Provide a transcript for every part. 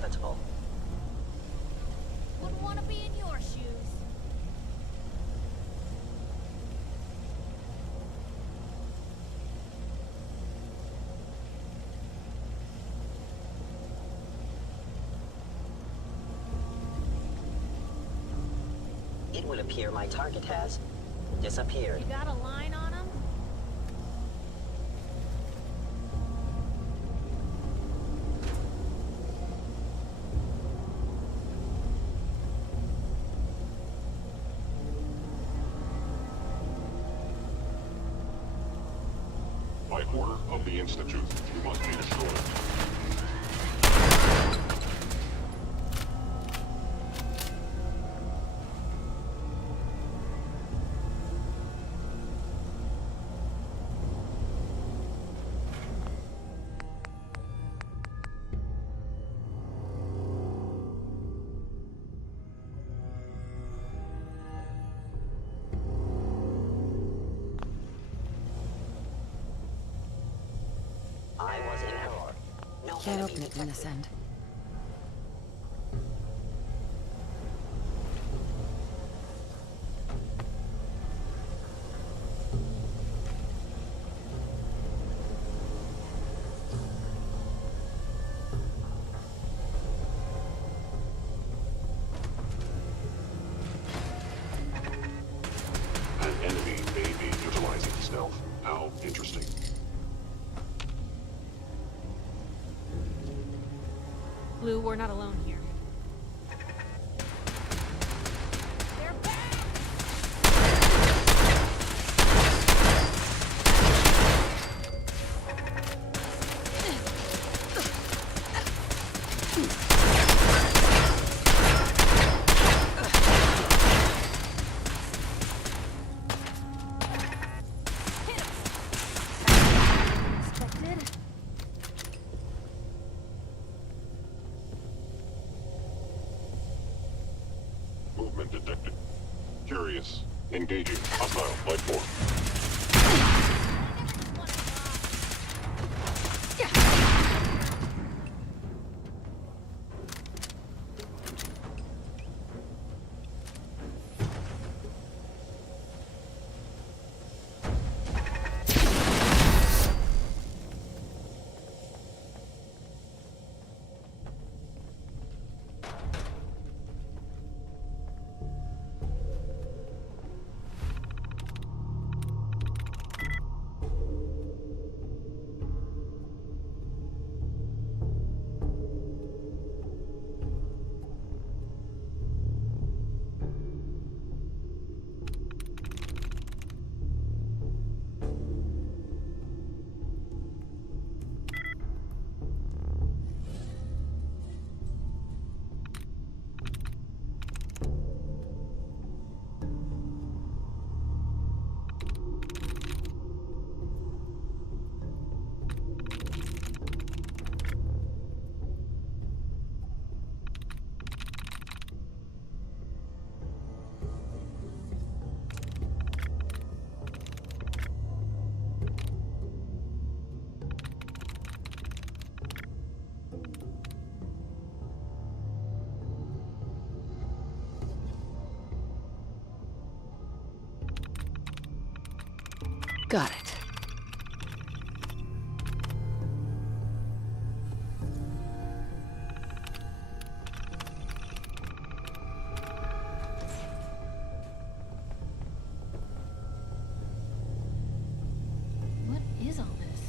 inevitable. Wouldn't want to be in your shoes. It will appear my target has disappeared. You got a line on him? By order of the Institute, you must be destroyed. I was in error. No Can't enemy open it from this detected. end. An enemy may be utilizing stealth. How interesting. Blue, we're not alone here. They're back! Hit 'em. Expected. Movement detected. Curious. Engaging. Hostile life form. Got it. What is all this?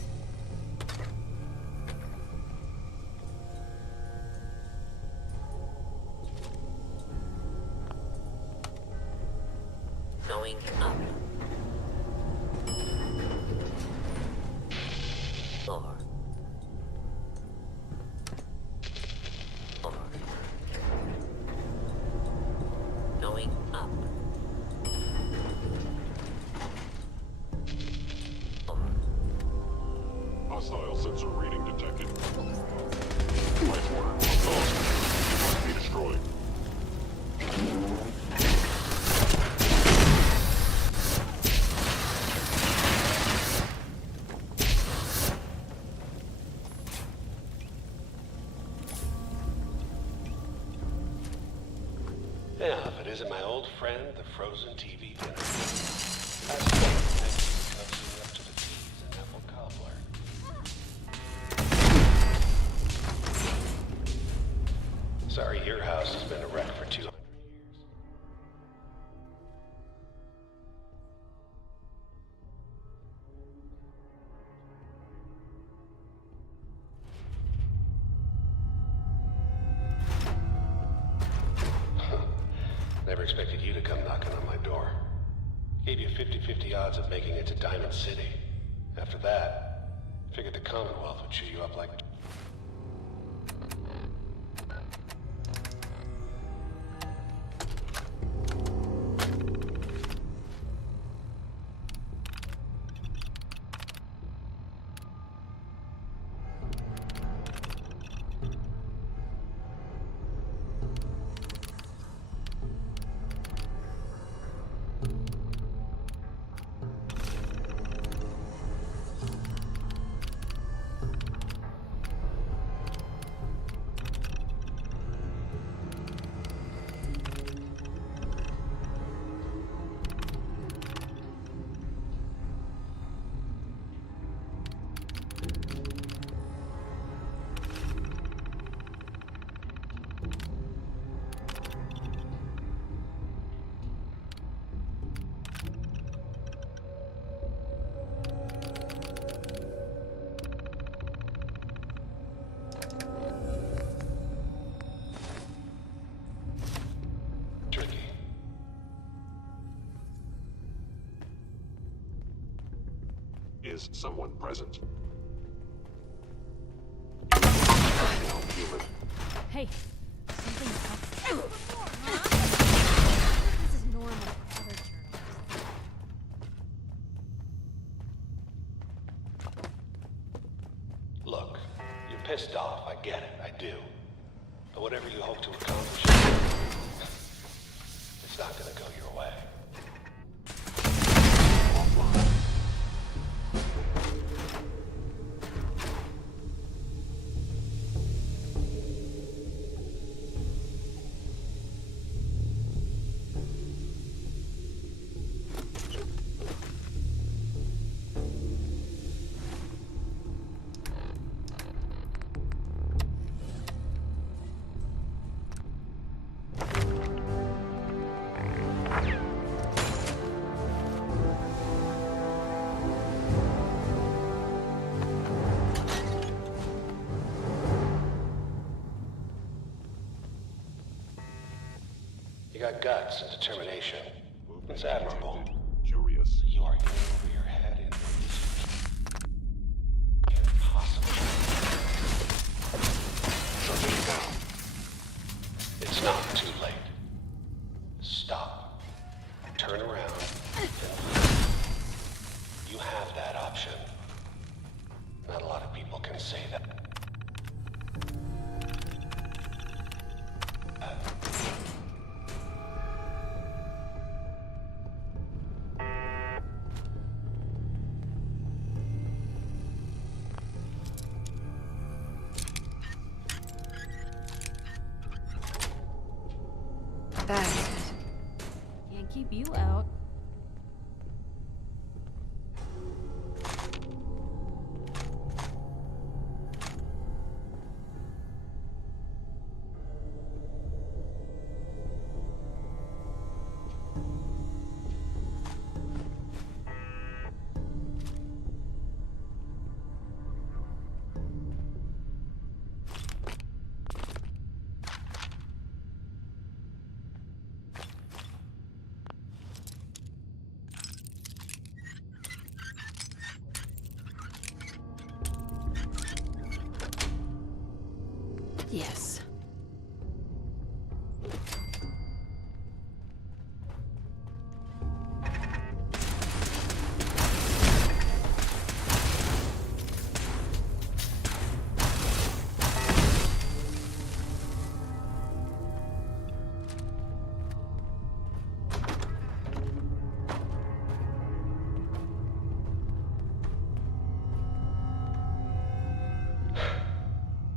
Going up. Floor. Floor. Going up. Floor. Hostile sensor reading detected. Life order. Assault. You must be destroyed. visit my old friend, the frozen TV dinner. That's what makes me cozy up to the teas and apple cobbler. Sorry, your house has been a wreck for 200 years. Never expected you to come knocking on my door. Gave you 50-50 odds of making it to Diamond City. After that, figured the Commonwealth would chew you up like... Is someone present? Now, human. Hey, something's up. Huh? This is normal for other journalists. Look, you're pissed off, I get it, I do. But whatever you hope to accomplish, it's not gonna go your way. You got guts and determination. It's admirable. Curious. You are in over your head in ways impossible. Shutting down. It's not too late. Stop. Turn around. And you have that option. Not a lot of people can say that. Can't keep you out. Yes.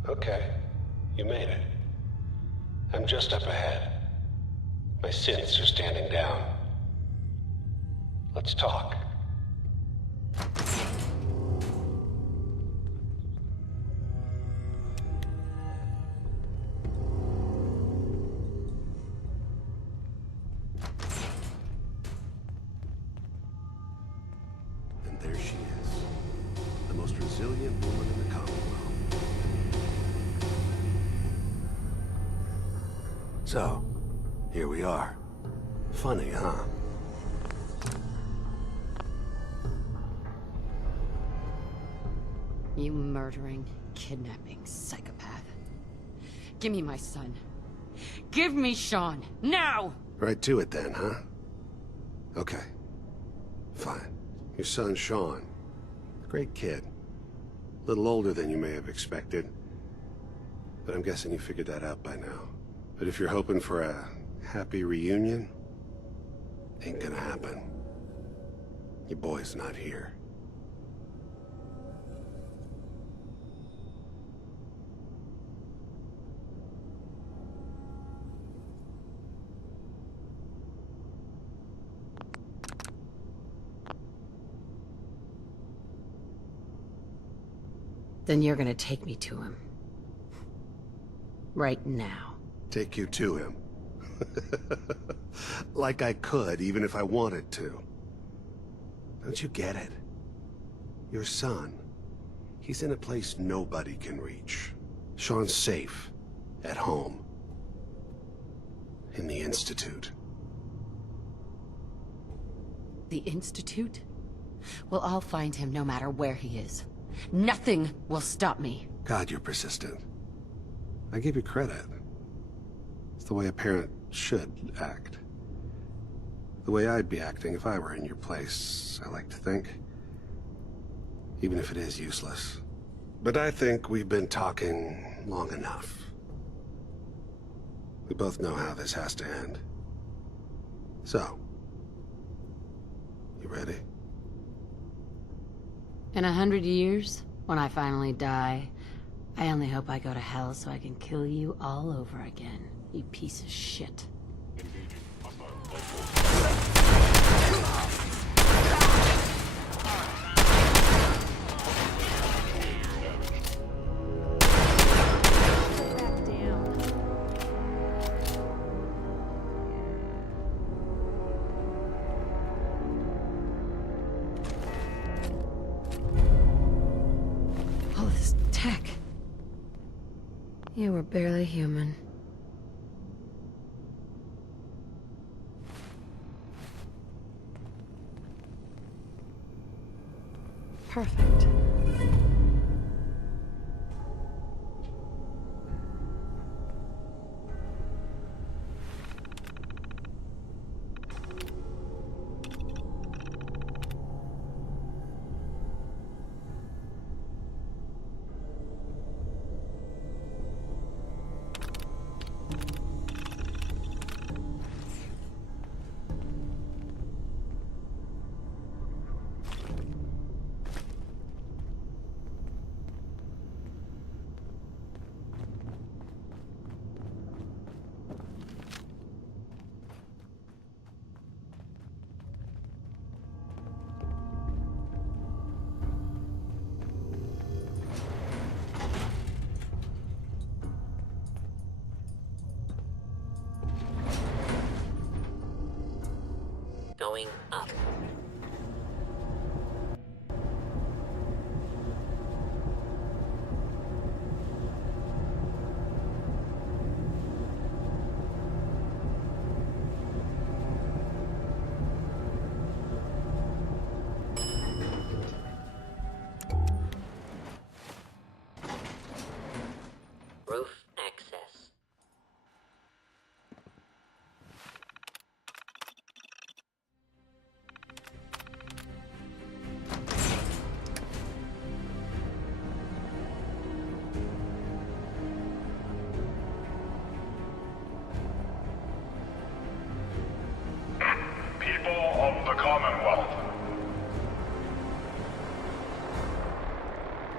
Okay. You made it. I'm just up ahead. My synths are standing down. Let's talk. And there she is. The most resilient woman in the Commonwealth. So, here we are. Funny, huh? You murdering, kidnapping psychopath. Give me my son. Give me Sean, now! Right to it then, huh? Okay. Fine. Your son, Sean. Great kid. A little older than you may have expected. But I'm guessing you figured that out by now. But if you're hoping for a happy reunion, ain't gonna happen. Your boy's not here. Then you're gonna take me to him. Right now. Take you to him. Like I could, even if I wanted to. Don't you get it? Your son, he's in a place nobody can reach. Sean's safe. At home. In the Institute. The Institute? Well, I'll find him no matter where he is. Nothing will stop me. God, you're persistent. I give you credit. It's the way a parent should act. The way I'd be acting if I were in your place, I like to think. Even if it is useless. But I think we've been talking long enough. We both know how this has to end. So, you ready? In 100 years, when I finally die, I only hope I go to hell so I can kill you all over again, you piece of shit. Back down. All this tech. You were barely human. Perfect. Going up. Roof access. People of the Commonwealth,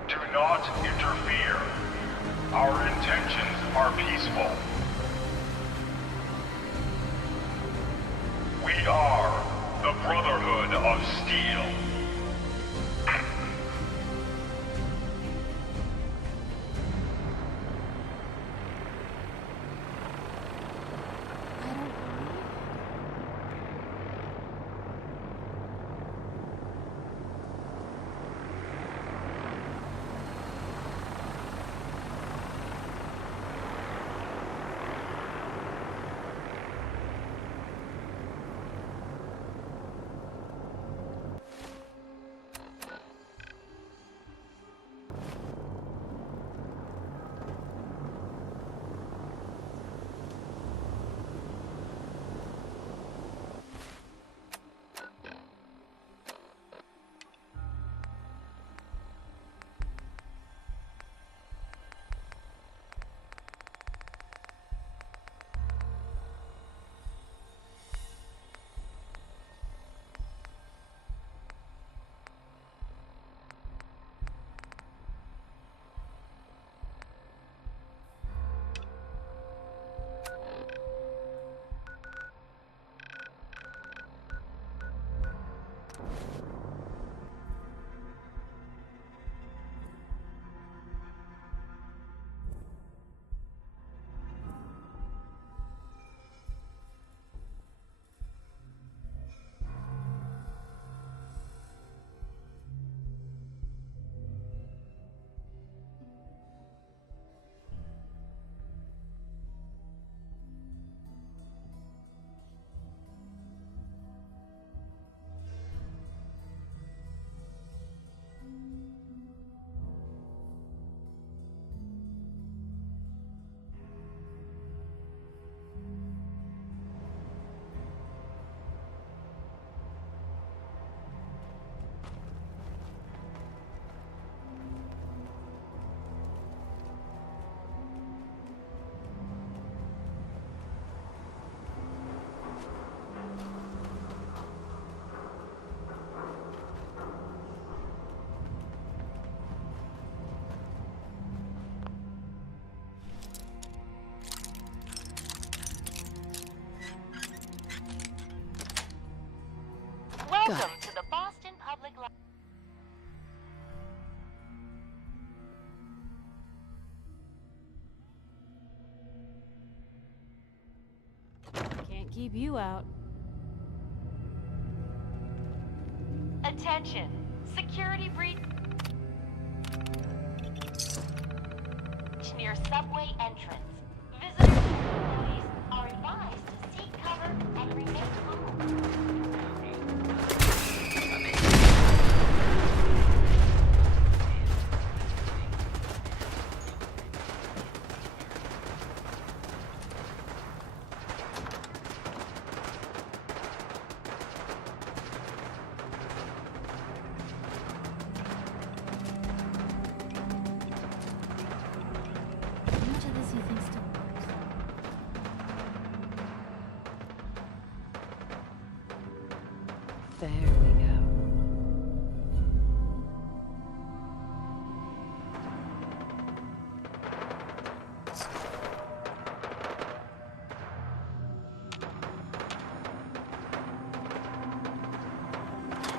do not interfere. Our intentions are peaceful. We are the Brotherhood of Steel. I don't believe it. Welcome to the Boston Public Library. Can't keep you out. Attention! Security breach near subway entrance. Visitors and employees are advised to seek cover and remain calm. How much of this you think still works? There we go.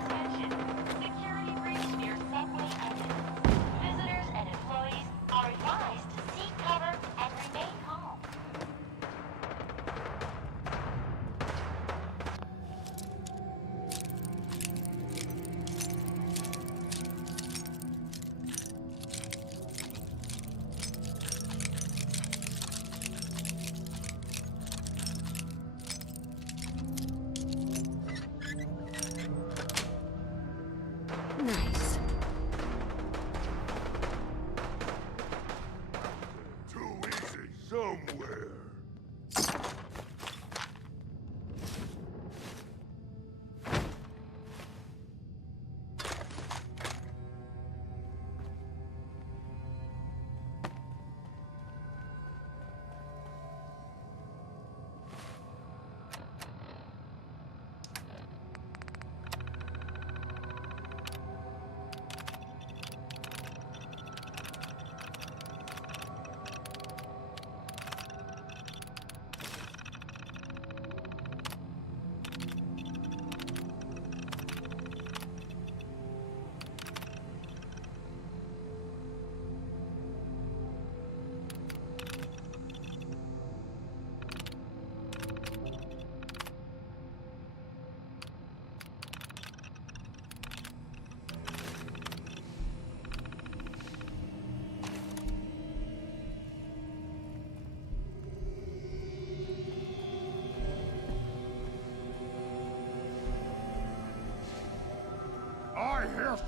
Attention! Security breach near subway entrance. Visitors and employees are advised to seek cover and remain calm.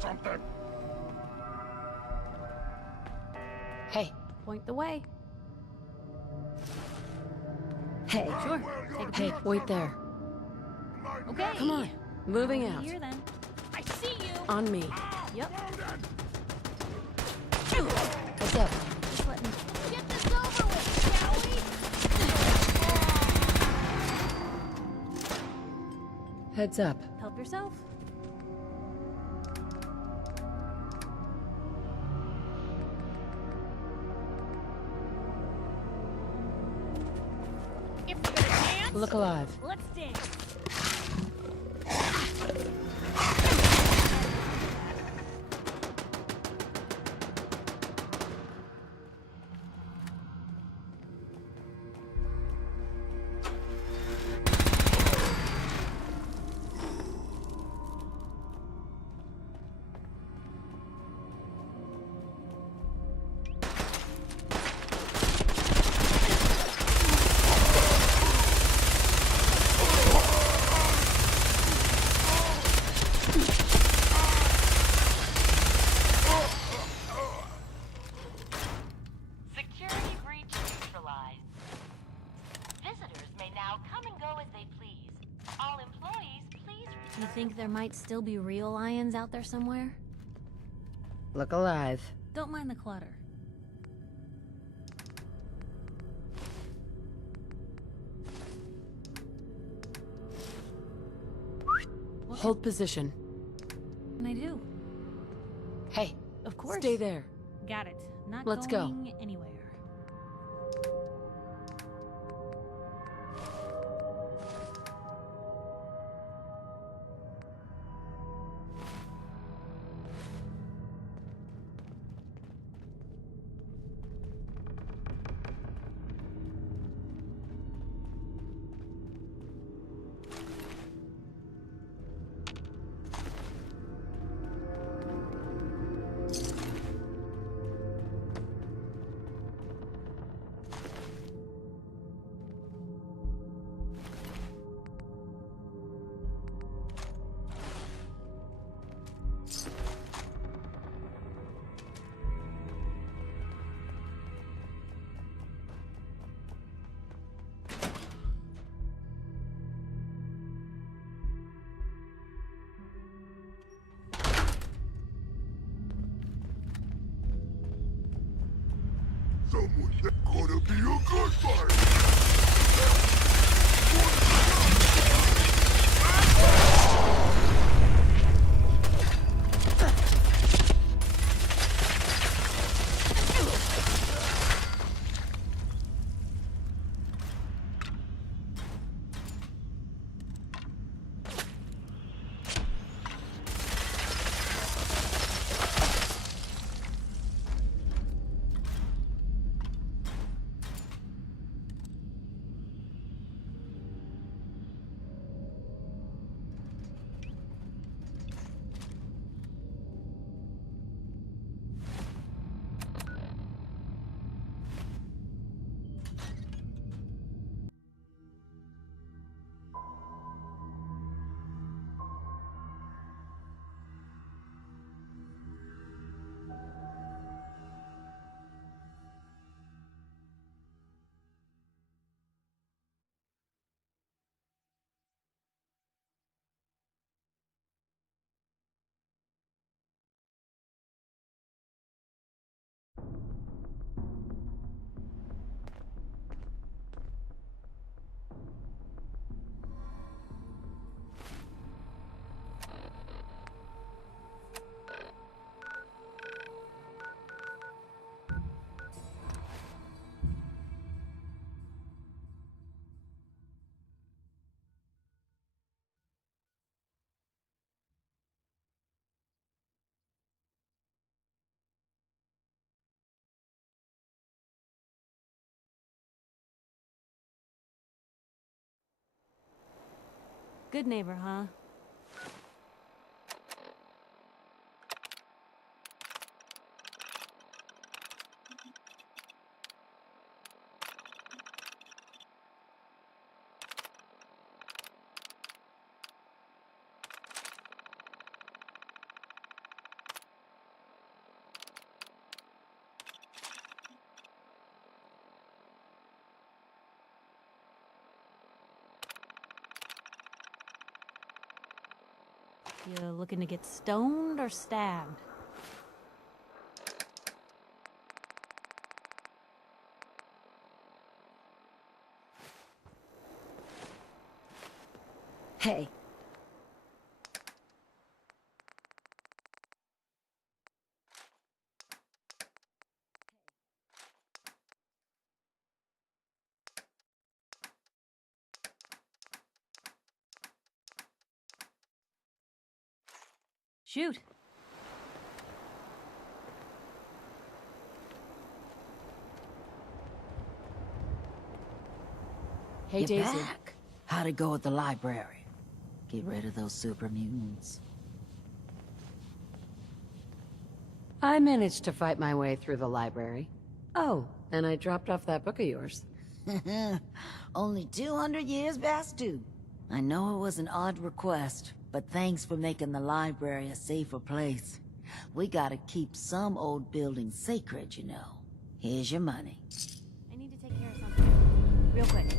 something? Hey, Point the way. hey, Sure. Take a hey, peek. wait there. Okay. Come on, moving Over out. Here then. I see you. On me. Yep. What's up? Just let me get this over with, shall we? Heads up. Help yourself. If we're gonna dance, Look alive. let's dance. Security breach neutralized. Visitors may now come and go as they please. All employees, please return. You think there might still be real lions out there somewhere? Look alive. Don't mind the clutter. What Hold position. can I do? Hey, Of course. stay there. Got it. Not Let's go. going anywhere. Someone's gonna be a good fight! Good neighbor, huh? You looking to get stoned or stabbed? Hey. Shoot. Hey, You're Daisy. back. How'd it go at the library? Get rid of those super mutants. I managed to fight my way through the library. Oh, and I dropped off that book of yours. Only 200 years past due. I know it was an odd request, but thanks for making the library a safer place. We gotta keep some old buildings sacred, you know. Here's your money. I need to take care of something. Real quick.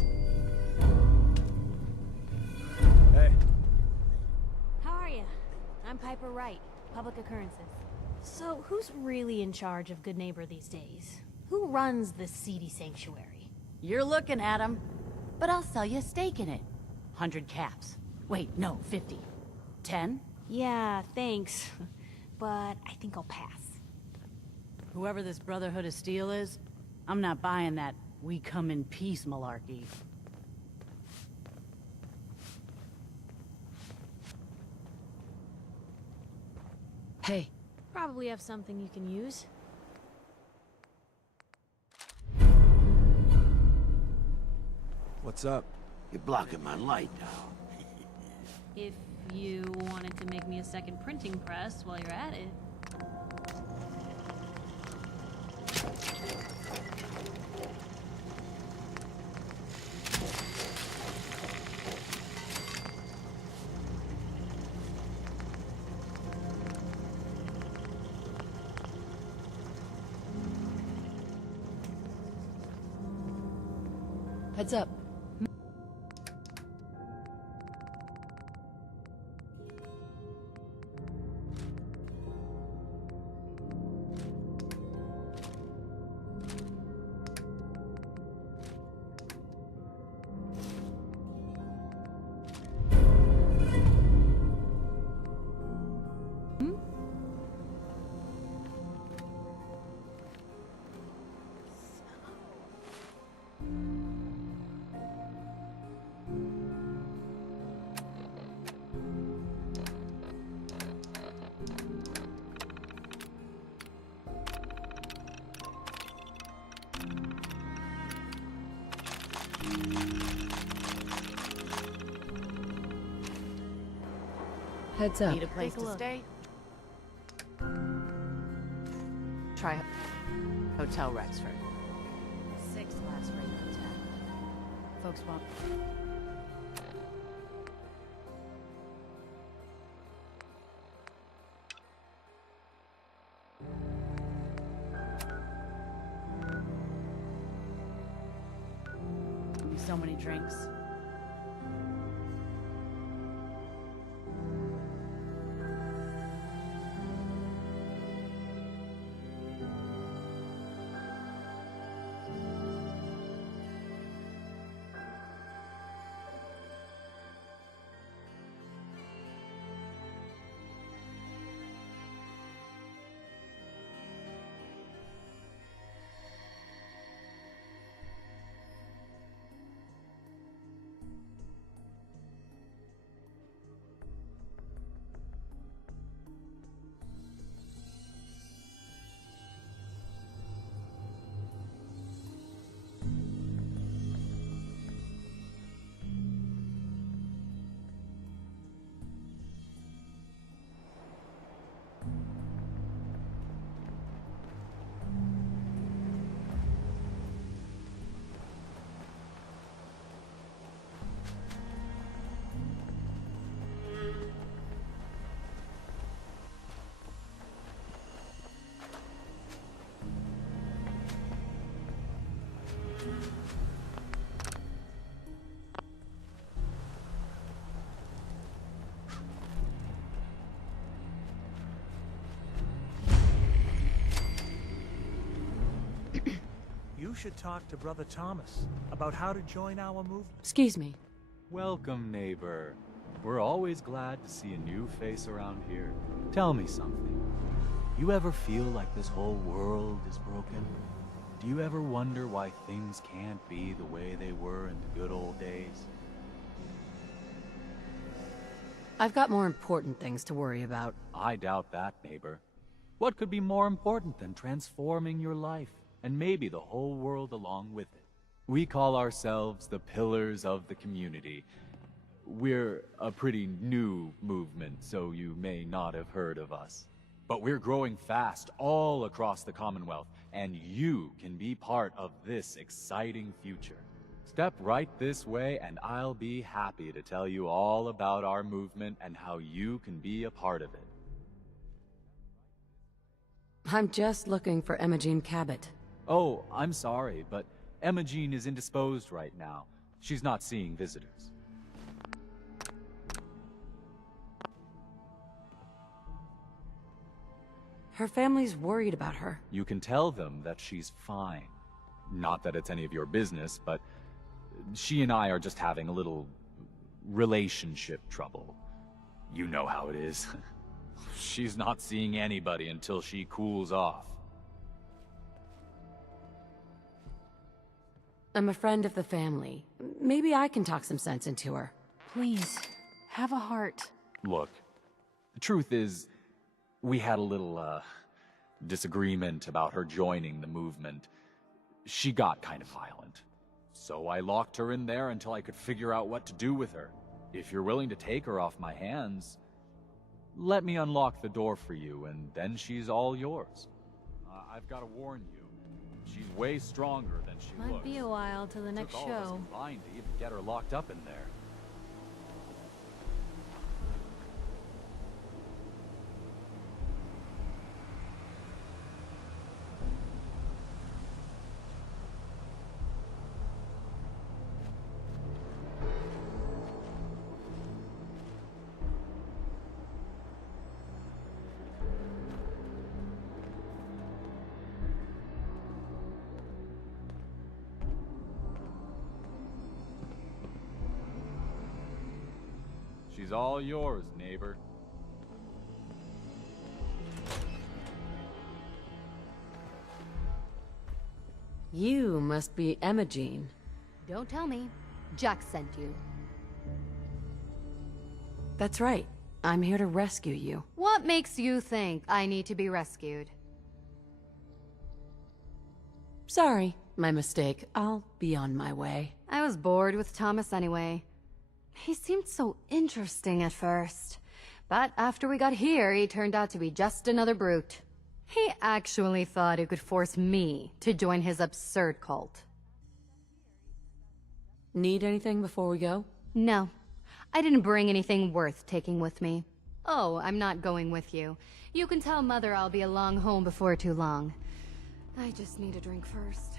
Hey. How are you? I'm Piper Wright, Public Occurrences. So, who's really in charge of Good Neighbor these days? Who runs this seedy sanctuary? You're looking at him, but I'll sell you a stake in it. 100 caps. Wait, no, 50. 10? Yeah, thanks. But I think I'll pass. Whoever this Brotherhood of Steel is, I'm not buying that we come in peace malarkey. Hey. Probably have something you can use. What's up? You're blocking my light now. If you wanted to make me a second printing press while you're at it. Heads up. Heads up. Need a place Take a to look. stay? Try Hotel Rexford. 6 last rate on 10. Folks want... So many drinks. should talk to Brother Thomas about how to join our movement. Excuse me. Welcome, neighbor. We're always glad to see a new face around here. Tell me something. You ever feel like this whole world is broken? Do you ever wonder why things can't be the way they were in the good old days? I've got more important things to worry about. I doubt that, neighbor. What could be more important than transforming your life, and maybe the whole world along with it? We call ourselves the Pillars of the Community. We're a pretty new movement, so you may not have heard of us. But we're growing fast all across the Commonwealth, and you can be part of this exciting future. Step right this way, and I'll be happy to tell you all about our movement and how you can be a part of it. I'm just looking for Emma Jean Cabot. Oh, I'm sorry, but Emma Jean is indisposed right now. She's not seeing visitors. Her family's worried about her. You can tell them that she's fine. Not that it's any of your business, but she and I are just having a little relationship trouble. You know how it is. She's not seeing anybody until she cools off. I'm a friend of the family. Maybe I can talk some sense into her. Please, have a heart. Look, the truth is, we had a little, disagreement about her joining the movement. She got kind of violent. So I locked her in there until I could figure out what to do with her. If you're willing to take her off my hands, let me unlock the door for you, and then she's all yours. I've got to warn you, she's way stronger than she looks. Might be a while till the next Took all of us show. combined to even get her locked up in there. She's all yours, neighbor. You must be Emma Jean. Don't tell me. Jack sent you. That's right. I'm here to rescue you. What makes you think I need to be rescued? Sorry, my mistake. I'll be on my way. I was bored with Thomas anyway. He seemed so interesting at first. But after we got here, he turned out to be just another brute. He actually thought he could force me to join his absurd cult. Need anything before we go? No. I didn't bring anything worth taking with me. Oh, I'm not going with you. You can tell Mother I'll be along home before too long. I just need a drink first.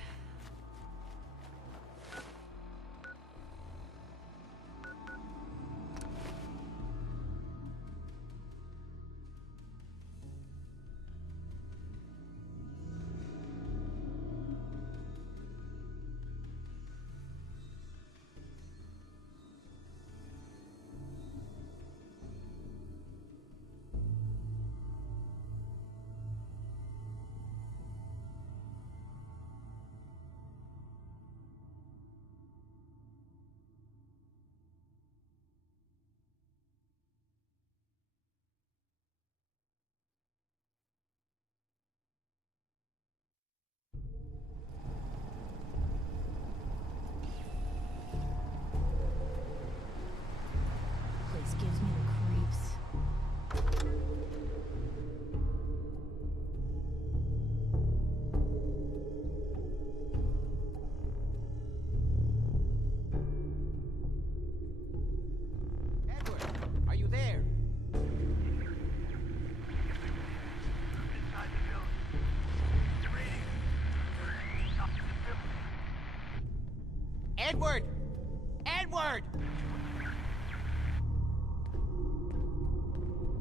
Place gives me the creeps. Edward, are you there? Edward! Edward!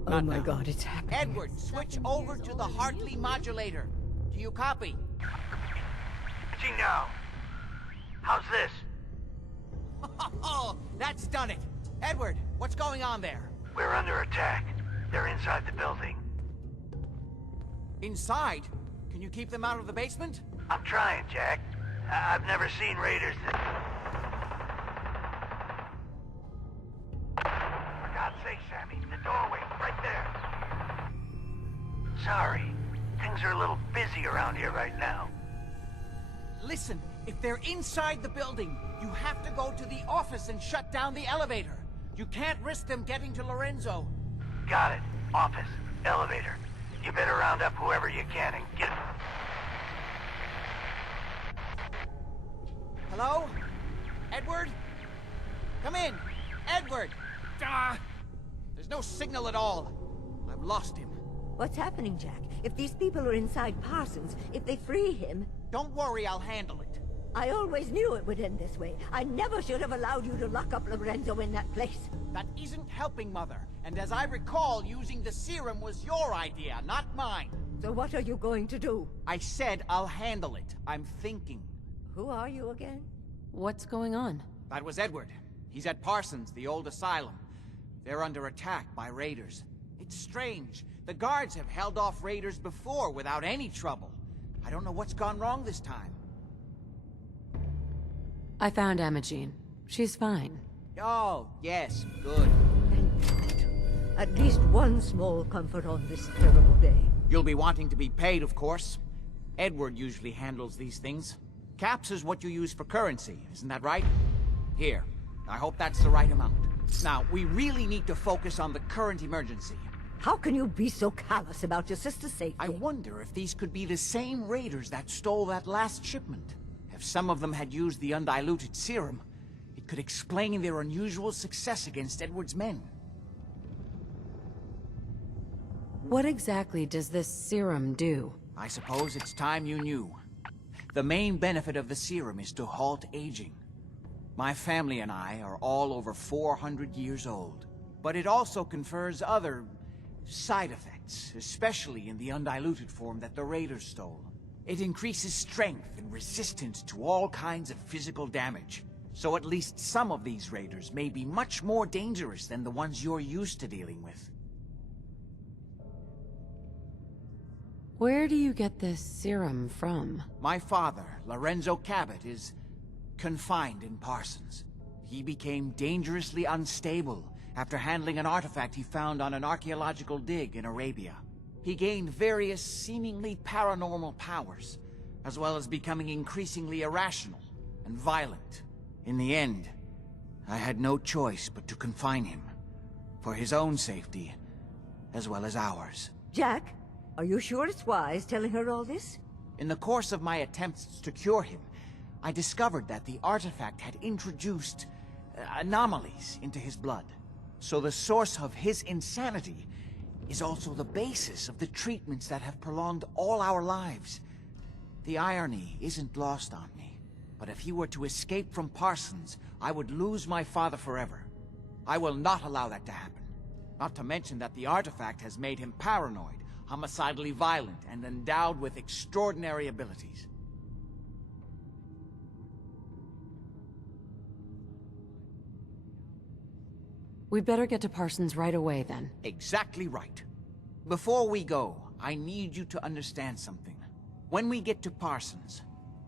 Oh my god, it's happening. Edward, switch over to the Hartley modulator. Do you copy? Imaging now. How's this? Oh, that's done it. Edward, what's going on there? We're under attack. They're inside the building. Inside? Can you keep them out of the basement? I'm trying, Jack. I've never seen raiders that... For God's sake, Sammy, the doorway, right there. Sorry. Things are a little busy around here right now. Listen, if they're inside the building, you have to go to the office and shut down the elevator. You can't risk them getting to Lorenzo. Got it. Office. Elevator. You better round up whoever you can and get... Hello? Edward? Come in! Edward! There's no signal at all. I've lost him. What's happening, Jack? If these people are inside Parsons, if they free him... Don't worry, I'll handle it. I always knew it would end this way. I never should have allowed you to lock up Lorenzo in that place. That isn't helping, Mother. And as I recall, using the serum was your idea, not mine. So what are you going to do? I said I'll handle it. I'm thinking. Who are you again? What's going on? That was Edward. He's at Parsons, the old asylum. They're under attack by raiders. It's strange. The guards have held off raiders before without any trouble. I don't know what's gone wrong this time. I found Imogene. She's fine. Oh, yes, good. Thank God. At least one small comfort on this terrible day. You'll be wanting to be paid, of course. Edward usually handles these things. Caps is what you use for currency, isn't that right? Here, I hope that's the right amount. Now, we really need to focus on the current emergency. How can you be so callous about your sister's safety? I wonder if these could be the same raiders that stole that last shipment. If some of them had used the undiluted serum, it could explain their unusual success against Edward's men. What exactly does this serum do? I suppose it's time you knew. The main benefit of the serum is to halt aging. My family and I are all over 400 years old. But it also confers other side effects, especially in the undiluted form that the raiders stole. It increases strength and resistance to all kinds of physical damage. So at least some of these raiders may be much more dangerous than the ones you're used to dealing with. Where do you get this serum from? My father, Lorenzo Cabot, is confined in Parsons. He became dangerously unstable after handling an artifact he found on an archaeological dig in Arabia. He gained various seemingly paranormal powers, as well as becoming increasingly irrational and violent. In the end, I had no choice but to confine him, for his own safety, as well as ours. Jack, are you sure it's wise telling her all this? In the course of my attempts to cure him, I discovered that the artifact had introduced anomalies into his blood. So the source of his insanity is also the basis of the treatments that have prolonged all our lives. The irony isn't lost on me, but if he were to escape from Parsons, I would lose my father forever. I will not allow that to happen. Not to mention that the artifact has made him paranoid, homicidally violent, and endowed with extraordinary abilities. We'd better get to Parsons right away, then. Exactly right. Before we go, I need you to understand something. When we get to Parsons,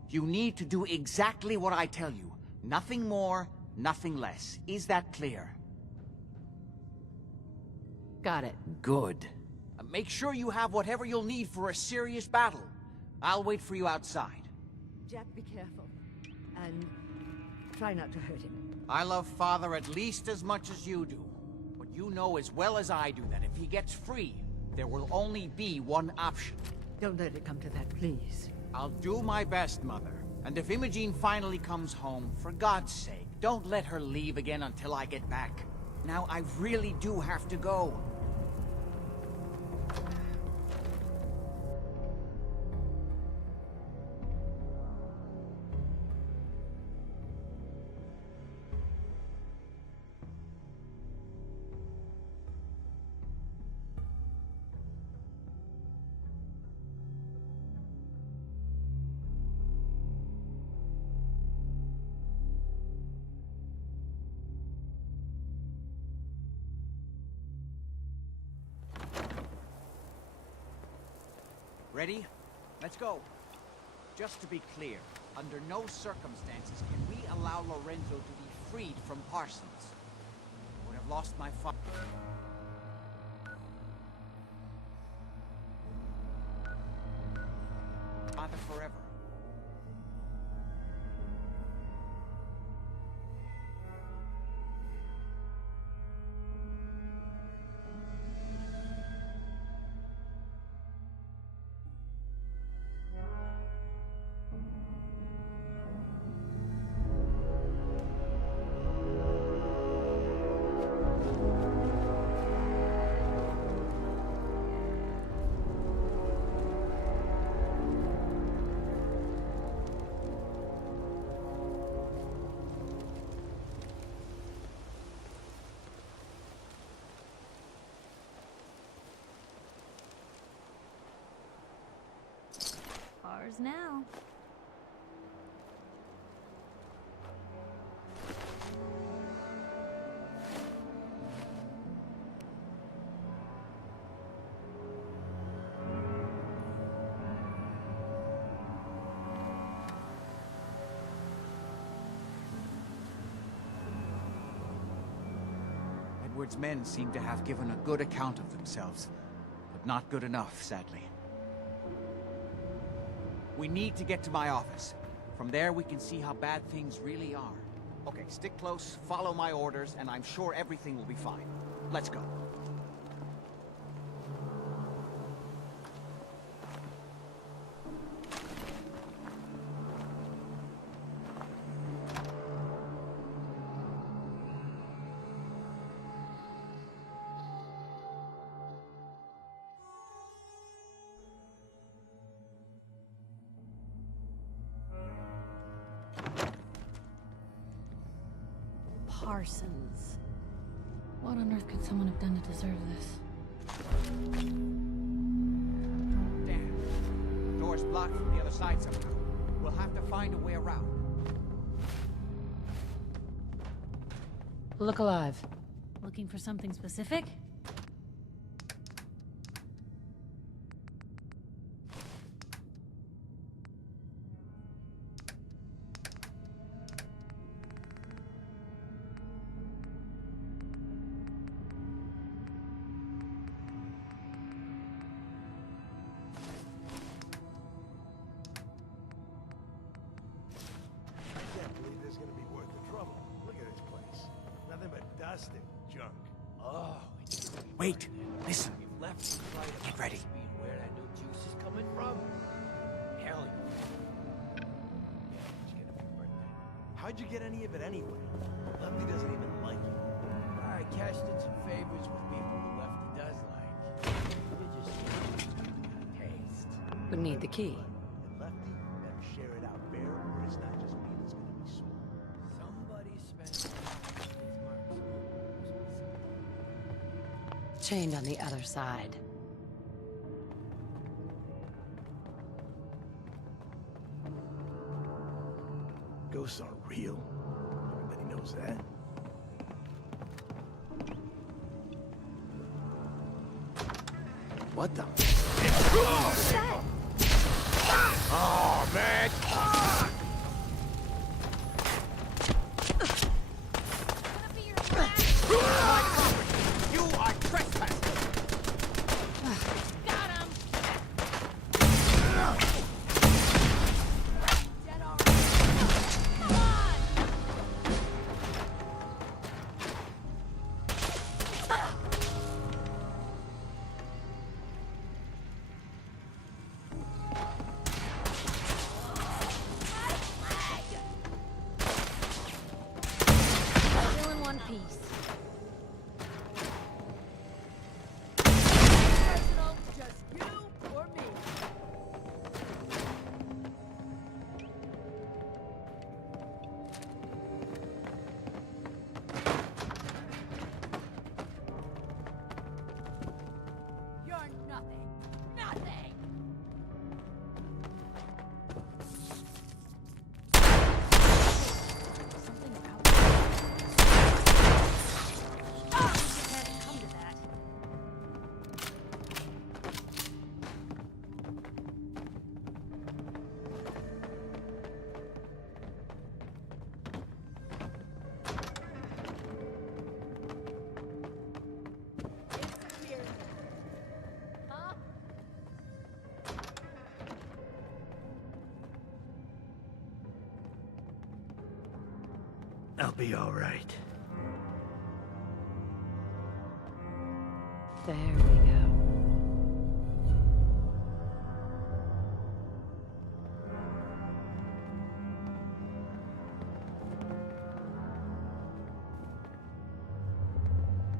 you need to do exactly what I tell you. Nothing more, nothing less. Is that clear? Got it. Good. Make sure you have whatever you'll need for a serious battle. I'll wait for you outside. Jack, be careful. And try not to hurt him. I love Father at least as much as you do. But you know as well as I do that if he gets free, there will only be one option. Don't let it come to that, please. I'll do my best, Mother. And if Imogene finally comes home, for God's sake, don't let her leave again until I get back. Now, I really do have to go. Ready? Let's go. Just to be clear, under no circumstances can we allow Lorenzo to be freed from Parsons. I would have lost my father forever. Ours now. Edward's men seem to have given a good account of themselves, but not good enough, sadly. We need to get to my office. From there, we can see how bad things really are. Okay, stick close, follow my orders, and I'm sure everything will be fine. Let's go. Parsons. What on earth could someone have done to deserve this? Damn. Door's blocked from the other side somehow. We'll have to find a way around. Look alive. Looking for something specific? Dust and junk. Oh, wait, listen. You've left Get ready. Where that new juice is coming from? Hell yeah. How'd you get any of it anyway? Lefty doesn't even like you. I cashed in some favors with people who Lefty does like. You just taste. Would need the key. And Lefty better share it out fair, or it's not just me that's gonna be sore. Somebody spent. Chained on the other side. Ghosts aren't real. Everybody knows that. What the? Oh, man! You are trespassing! Got him! Come on! I'll be all right. There we go.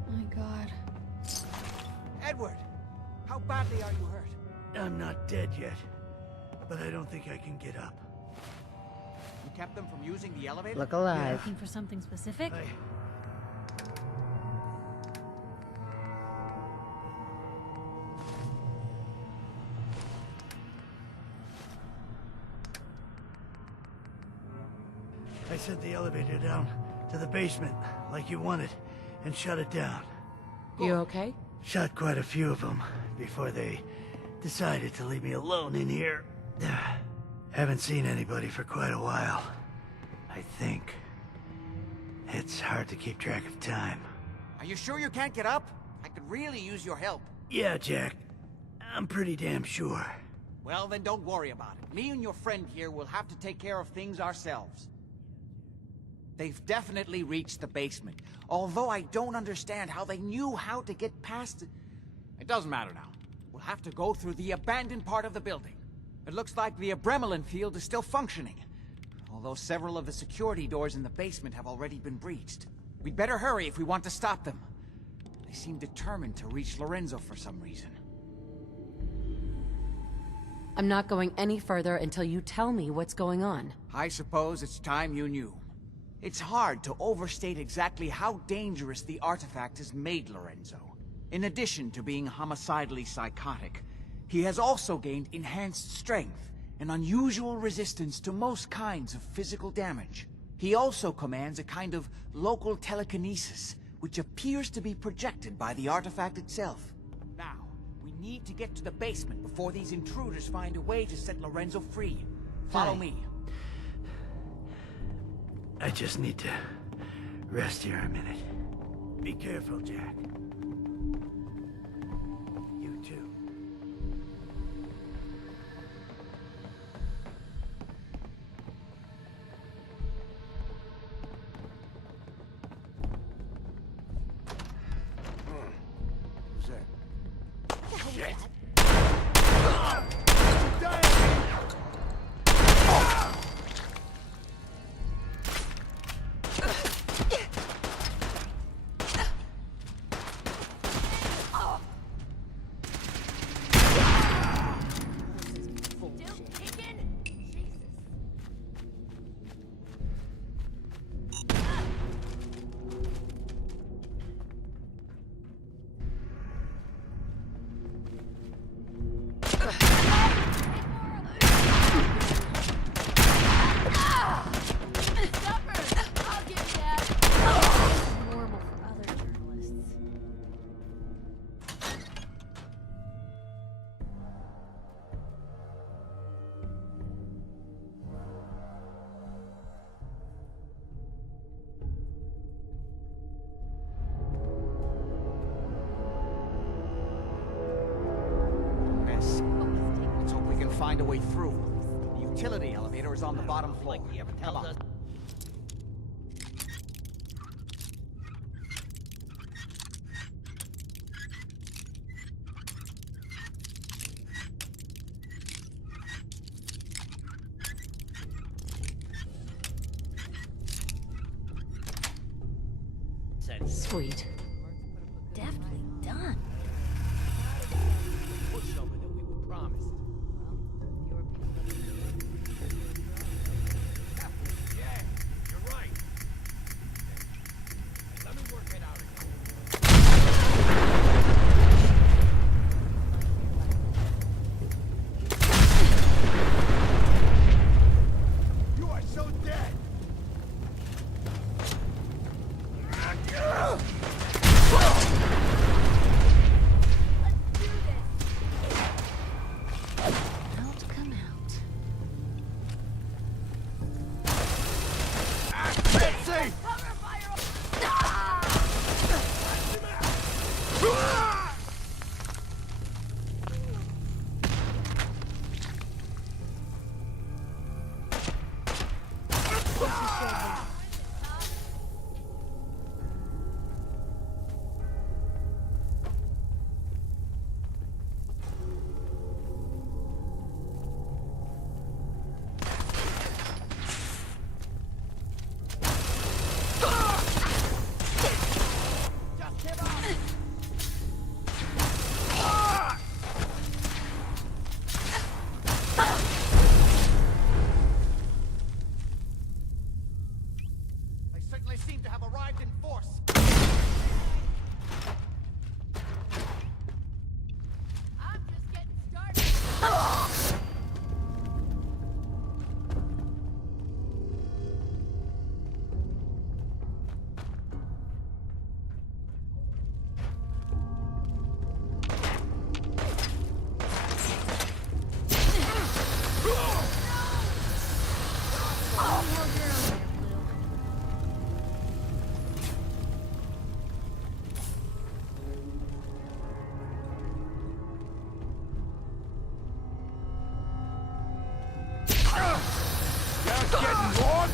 My God. Edward, how badly are you hurt? I'm not dead yet, but I don't think I can get up. You kept them from using the elevator? Look alive. Looking for something specific? I sent the elevator down to the basement, like you wanted, and shut it down. You okay? Shot quite a few of them before they decided to leave me alone in here. Haven't seen anybody for quite a while. I think. It's hard to keep track of time. Are you sure you can't get up? I could really use your help. Yeah, Jack. I'm pretty damn sure. Well, then don't worry about it. Me and your friend here will have to take care of things ourselves. They've definitely reached the basement, although I don't understand how they knew how to get past it. It doesn't matter now. We'll have to go through the abandoned part of the building. It looks like the Abremelin field is still functioning, although several of the security doors in the basement have already been breached. We'd better hurry if we want to stop them. They seem determined to reach Lorenzo for some reason. I'm not going any further until you tell me what's going on. I suppose it's time you knew. It's hard to overstate exactly how dangerous the artifact has made Lorenzo. In addition to being homicidally psychotic, he has also gained enhanced strength and unusual resistance to most kinds of physical damage. He also commands a kind of local telekinesis, which appears to be projected by the artifact itself. Now, we need to get to the basement before these intruders find a way to set Lorenzo free. Follow me. I just need to rest here a minute. Be careful, Jack. You too. Who's that? Shit. Find a way through. The utility elevator is on the bottom floor. Come on. Sweet. Deftly done. Pushover that we were promised. Yeah, you're right. Let me work it out again. You are so dead. Don't come out. Let's see.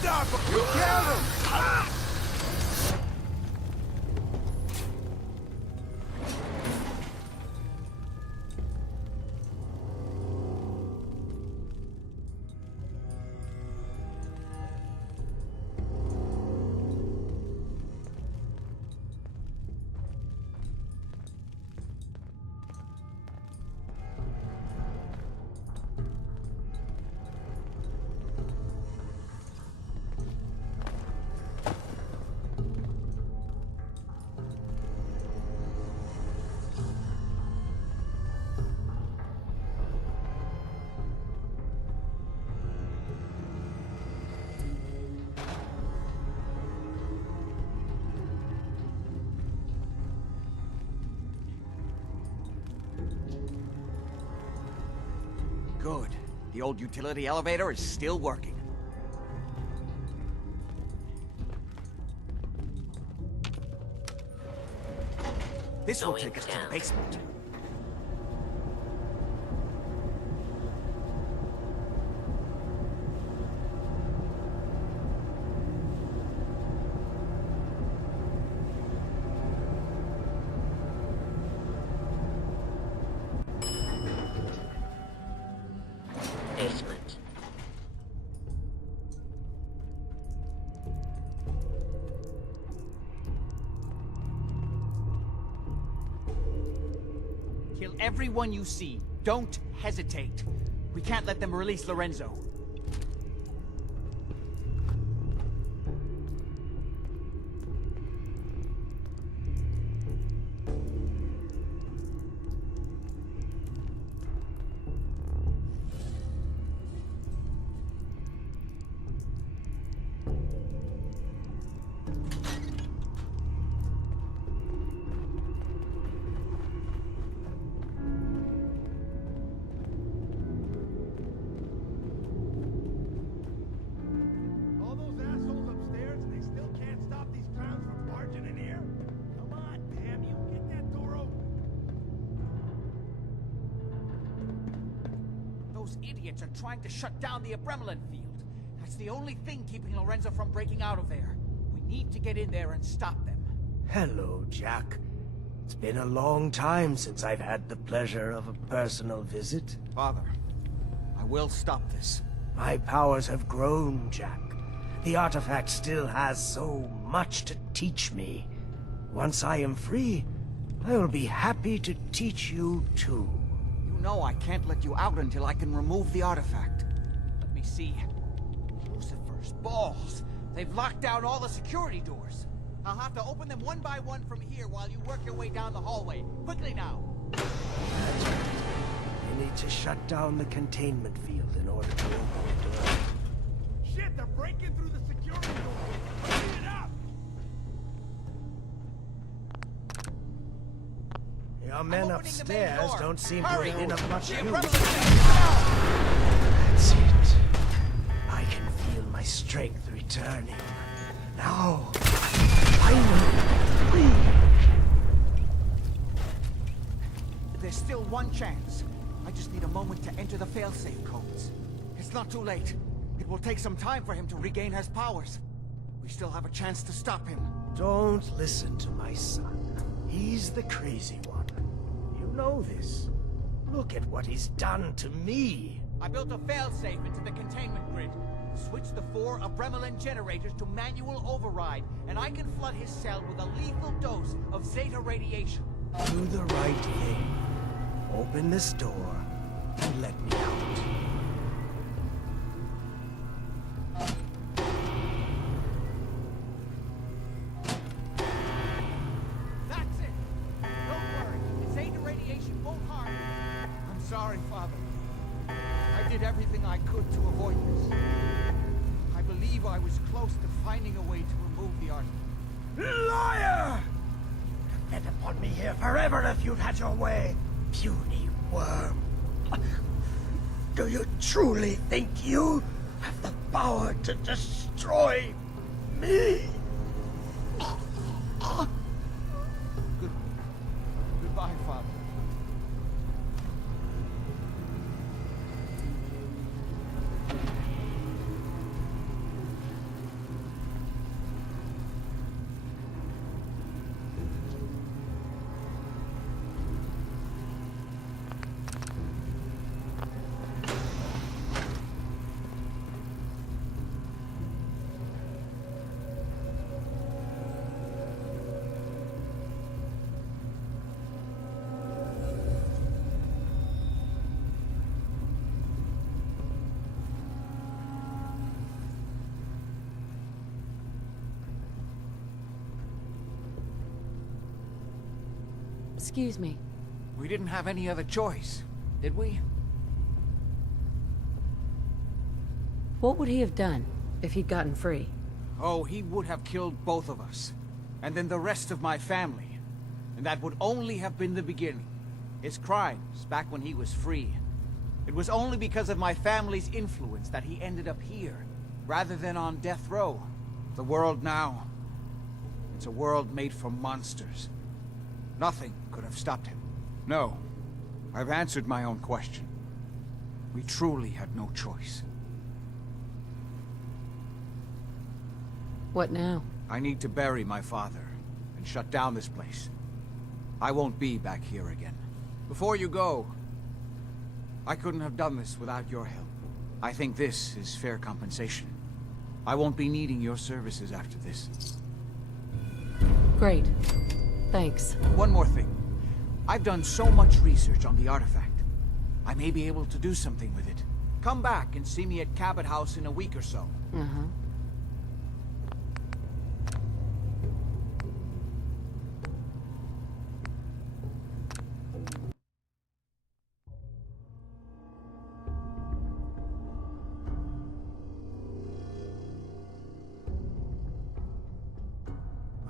Hands up! You killed him! Good. The old utility elevator is still working. This will take us to the basement. Basement. Kill everyone you see. Don't hesitate. We can't let them release Lorenzo. All those assholes upstairs, and they still can't stop these clowns from barging in here? Come on, damn you, get that door open. Those idiots are trying to shut down the Abremlin field. That's the only thing keeping Lorenzo from breaking out of there. We need to get in there and stop them. Hello, Jack. It's been a long time since I've had the pleasure of a personal visit. Father, I will stop this. My powers have grown, Jack. The artifact still has so much to teach me. Once I am free, I will be happy to teach you too. You know I can't let you out until I can remove the artifact. Let me see. Lucifer's balls. They've locked down all the security doors. I'll have to open them one by one from here while you work your way down the hallway. Quickly now. That's right. You need to shut down the containment field in order to open the door. Shit, they're breaking through the security door. Clean it up! Your men upstairs don't seem to have been of much use. That's it. I can feel my strength returning. Now, finally, There's still one chance. I just need a moment to enter the failsafe codes. It's not too late. It will take some time for him to regain his powers. We still have a chance to stop him. Don't listen to my son. He's the crazy one. You know this. Look at what he's done to me. I built a failsafe into the containment grid. Switch the 4 Abremlin generators to manual override, and I can flood his cell with a lethal dose of Zeta radiation. Do the right thing. Open this door and let me out. That's it! Don't worry, the Zeta radiation won't harm you. I'm sorry, Father. I did everything I could to avoid this. I believe I was close to finding a way to remove the artifact. Liar! You'd have fed upon me here forever if you'd had your way. Puny worm. Do you truly think you have the power to destroy me? Goodbye, Father. Excuse me. We didn't have any other choice, did we? What would he have done if he'd gotten free? Oh, he would have killed both of us. And then the rest of my family. And that would only have been the beginning. His crimes back when he was free. It was only because of my family's influence that he ended up here, rather than on death row. The world now, it's a world made for monsters. Nothing could have stopped him. No, I've answered my own question. We truly had no choice. What now? I need to bury my father and shut down this place. I won't be back here again. Before you go, I couldn't have done this without your help. I think this is fair compensation. I won't be needing your services after this. Great. Thanks. One more thing. I've done so much research on the artifact. I may be able to do something with it. Come back and see me at Cabot House in a week or so. Uh-huh.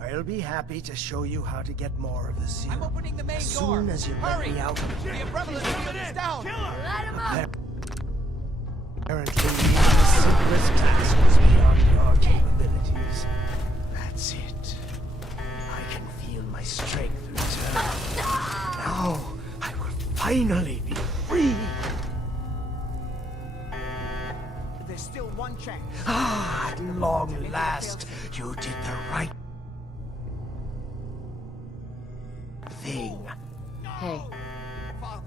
I'll be happy to show you how to get more of the seal. I'm opening the main as door. soon as you let me out. The umbrella shield is down. Let him up! Apparently, the simplest task was beyond your capabilities. That's it. I can feel my strength return. Now, I will finally be free. There's still one chance. Ah, at long last, you did the right thing. Hey. Father,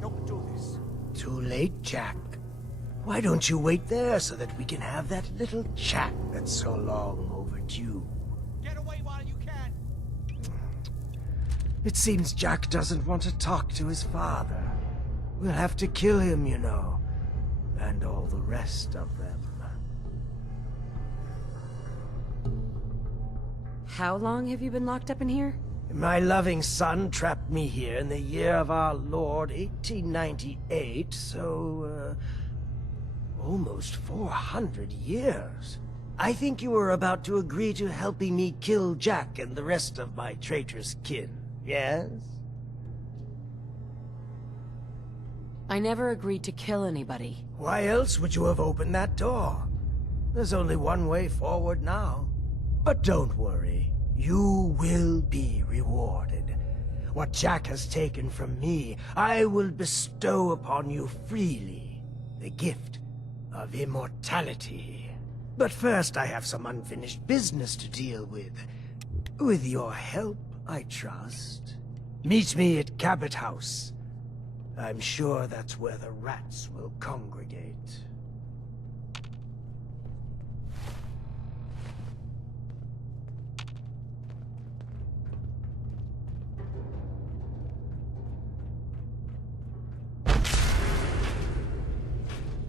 don't do this. Too late, Jack. Why don't you wait there so that we can have that little chat that's so long overdue? Get away while you can. It seems Jack doesn't want to talk to his father. We'll have to kill him, you know. And all the rest of them. How long have you been locked up in here? My loving son trapped me here in the year of our Lord, 1898, so, almost 400 years. I think you were about to agree to helping me kill Jack and the rest of my traitorous kin, yes? I never agreed to kill anybody. Why else would you have opened that door? There's only one way forward now. But don't worry. You will be rewarded. What Jack has taken from me, I will bestow upon you freely. The gift of immortality. But first I have some unfinished business to deal with. With your help, I trust. Meet me at Cabot House. I'm sure that's where the rats will congregate.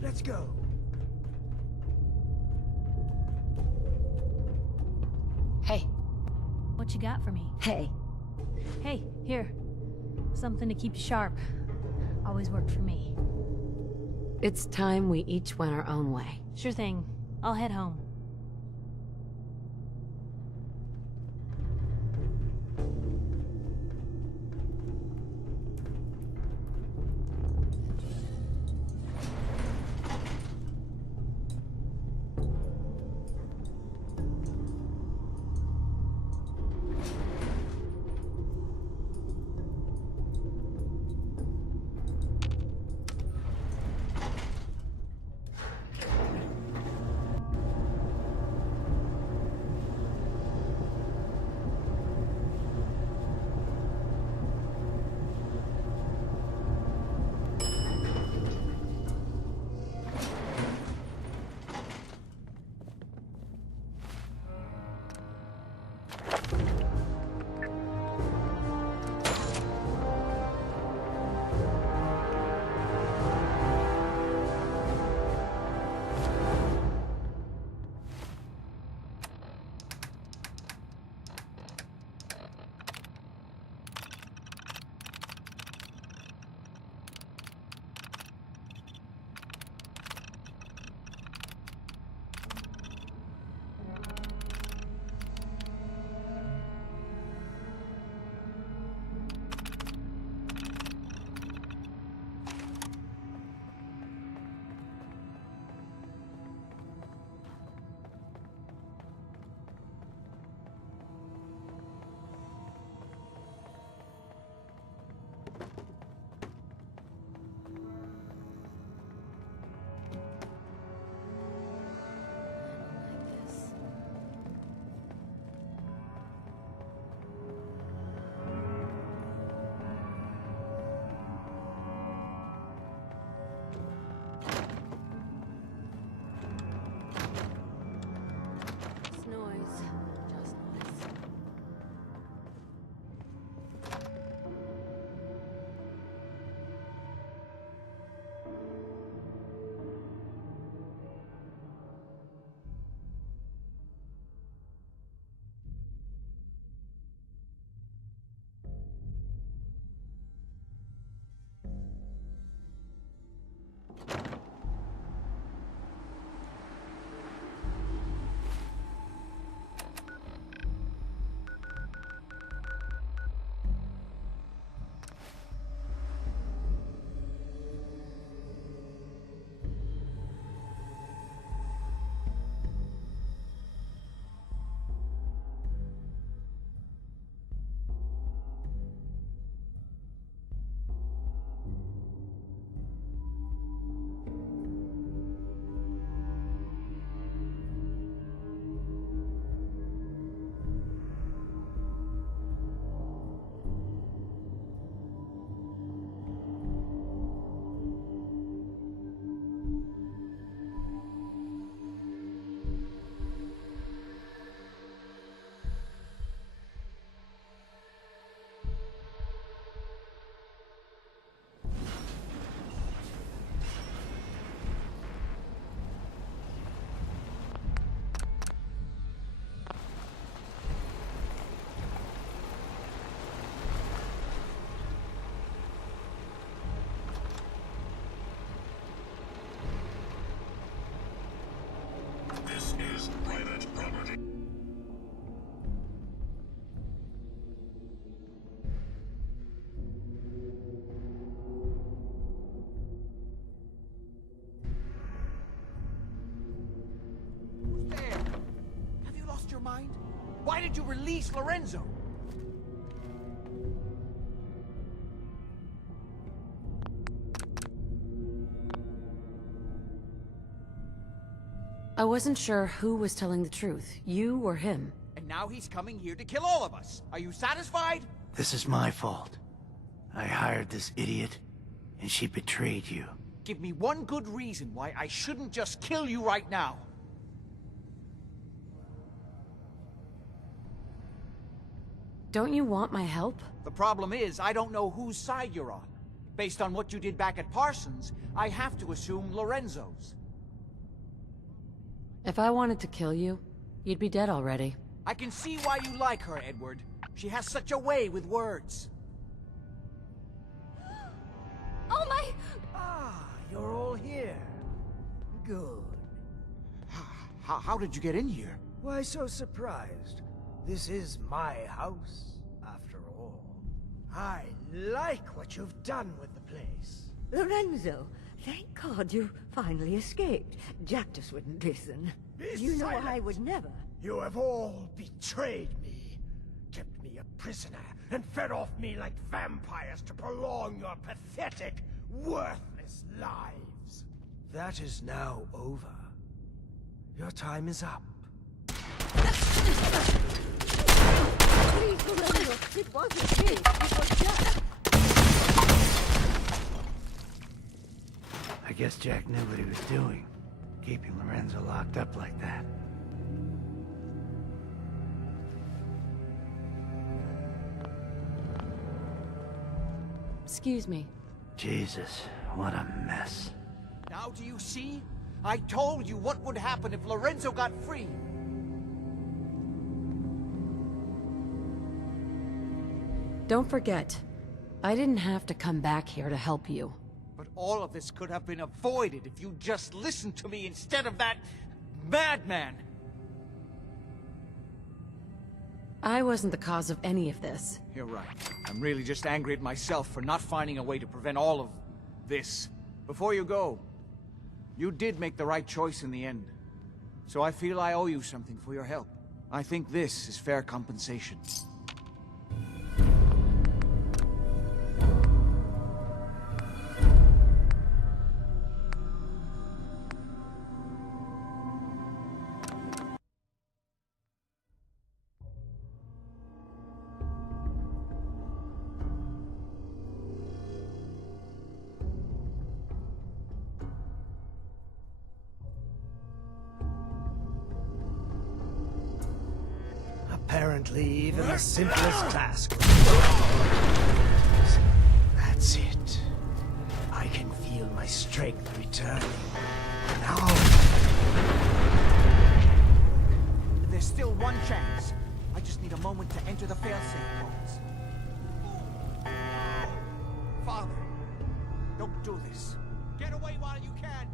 Let's go. Hey. What you got for me? Hey. Hey, here. Something to keep you sharp. Always worked for me. It's time we each went our own way. Sure thing. I'll head home. mind? Why did you release Lorenzo? I wasn't sure who was telling the truth, you or him. And now he's coming here to kill all of us. Are you satisfied? This is my fault. I hired this idiot, and she betrayed you. Give me one good reason why I shouldn't just kill you right now. Don't you want my help? The problem is, I don't know whose side you're on. Based on what you did back at Parsons, I have to assume Lorenzo's. If I wanted to kill you, you'd be dead already. I can see why you like her, Edward. She has such a way with words. Oh my... Ah, you're all here. Good. How did you get in here? Why so surprised? This is my house, after all. I like what you've done with the place. Lorenzo, thank God you finally escaped. Jack just wouldn't listen. You know I would never. You have all betrayed me, kept me a prisoner, and fed off me like vampires to prolong your pathetic, worthless lives. That is now over. Your time is up. Please, Lorenzo, it wasn't me. It was Jack. I guess Jack knew what he was doing, keeping Lorenzo locked up like that. Excuse me. Jesus, what a mess. Now do you see? I told you what would happen if Lorenzo got free. Don't forget, I didn't have to come back here to help you. But all of this could have been avoided if you just listened to me instead of that madman. I wasn't the cause of any of this. You're right. I'm really just angry at myself for not finding a way to prevent all of this. Before you go, you did make the right choice in the end. So I feel I owe you something for your help. I think this is fair compensation. Apparently, even the simplest task. That's it. I can feel my strength returning. Now. There's still one chance. I just need a moment to enter the failsafe pods. Father, don't do this. Get away while you can.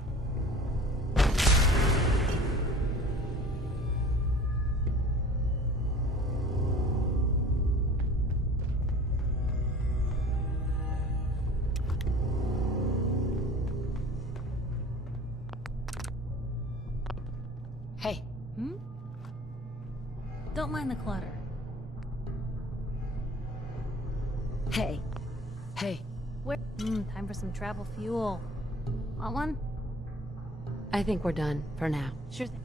Hey. Don't mind the clutter. Hey. Hey. Where? Time for some travel fuel. Want one? I think we're done, for now. Sure thing.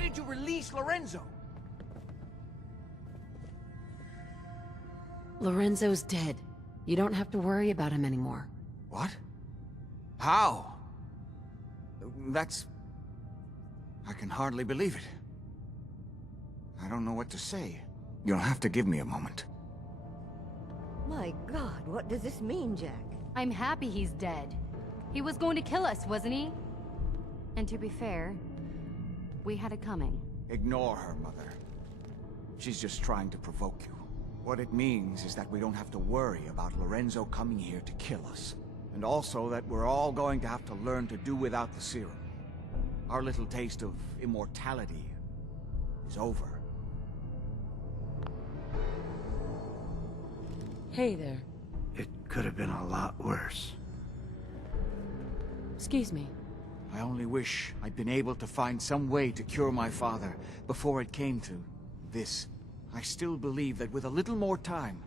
Why did you release Lorenzo? Lorenzo's dead. You don't have to worry about him anymore. What? How? That's... I can hardly believe it. I don't know what to say. You'll have to give me a moment. My God, what does this mean, Jack? I'm happy he's dead. He was going to kill us, wasn't he? And to be fair, we had it coming. Ignore her, Mother. She's just trying to provoke you. What it means is that we don't have to worry about Lorenzo coming here to kill us. And also that we're all going to have to learn to do without the serum. Our little taste of immortality is over. Hey there. It could have been a lot worse. Excuse me. I only wish I'd been able to find some way to cure my father before it came to this. I still believe that with a little more time,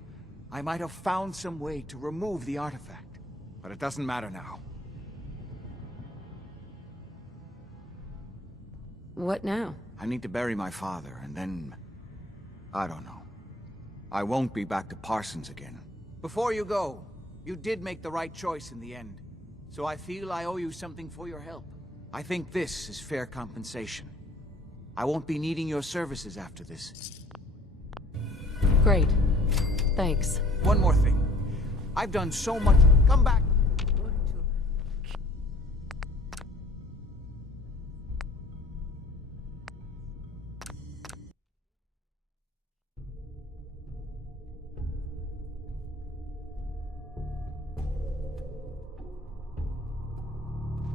I might have found some way to remove the artifact. But it doesn't matter now. What now? I need to bury my father, and then... I don't know. I won't be back to Parsons again. Before you go, you did make the right choice in the end. So I feel I owe you something for your help. I think this is fair compensation. I won't be needing your services after this. Great. Thanks. One more thing. I've done so much... Come back!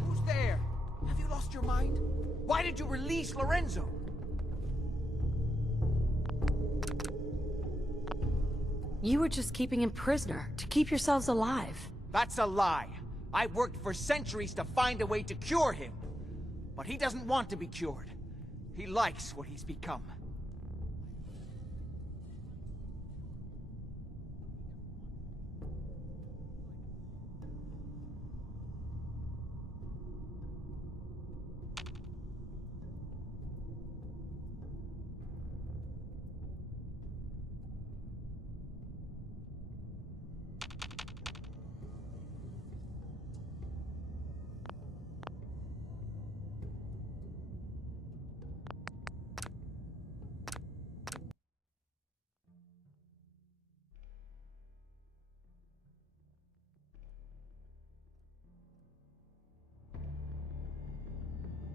Who's there? Have you lost your mind? Why did you release Lorenzo? You were just keeping him prisoner, to keep yourselves alive. That's a lie. I've worked for centuries to find a way to cure him. But he doesn't want to be cured. He likes what he's become.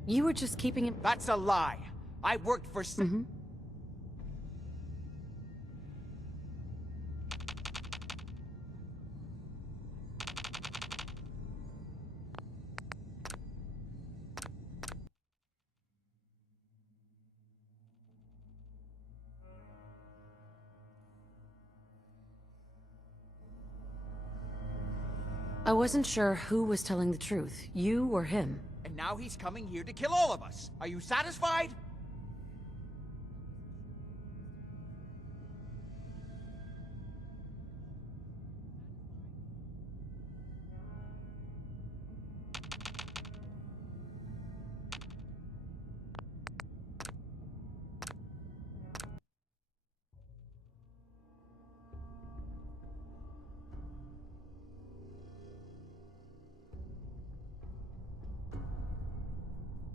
You were just keeping him... That's a lie. I worked for... I wasn't sure who was telling the truth, you or him. And now he's coming here to kill all of us. Are you satisfied?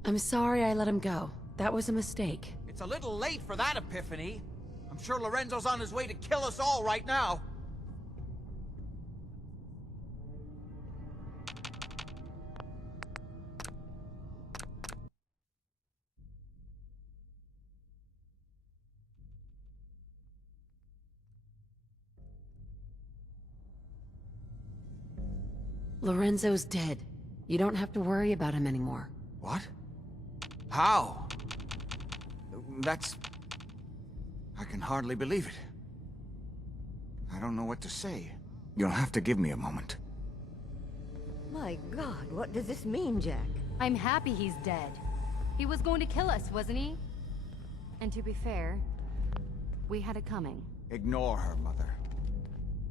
I'm sorry I let him go. That was a mistake. It's a little late for that epiphany. I'm sure Lorenzo's on his way to kill us all right now. Lorenzo's dead. You don't have to worry about him anymore. What? How? That's... I can hardly believe it. I don't know what to say. You'll have to give me a moment. My God, what does this mean, Jack? I'm happy he's dead. He was going to kill us, wasn't he? And to be fair, we had it coming. Ignore her, Mother.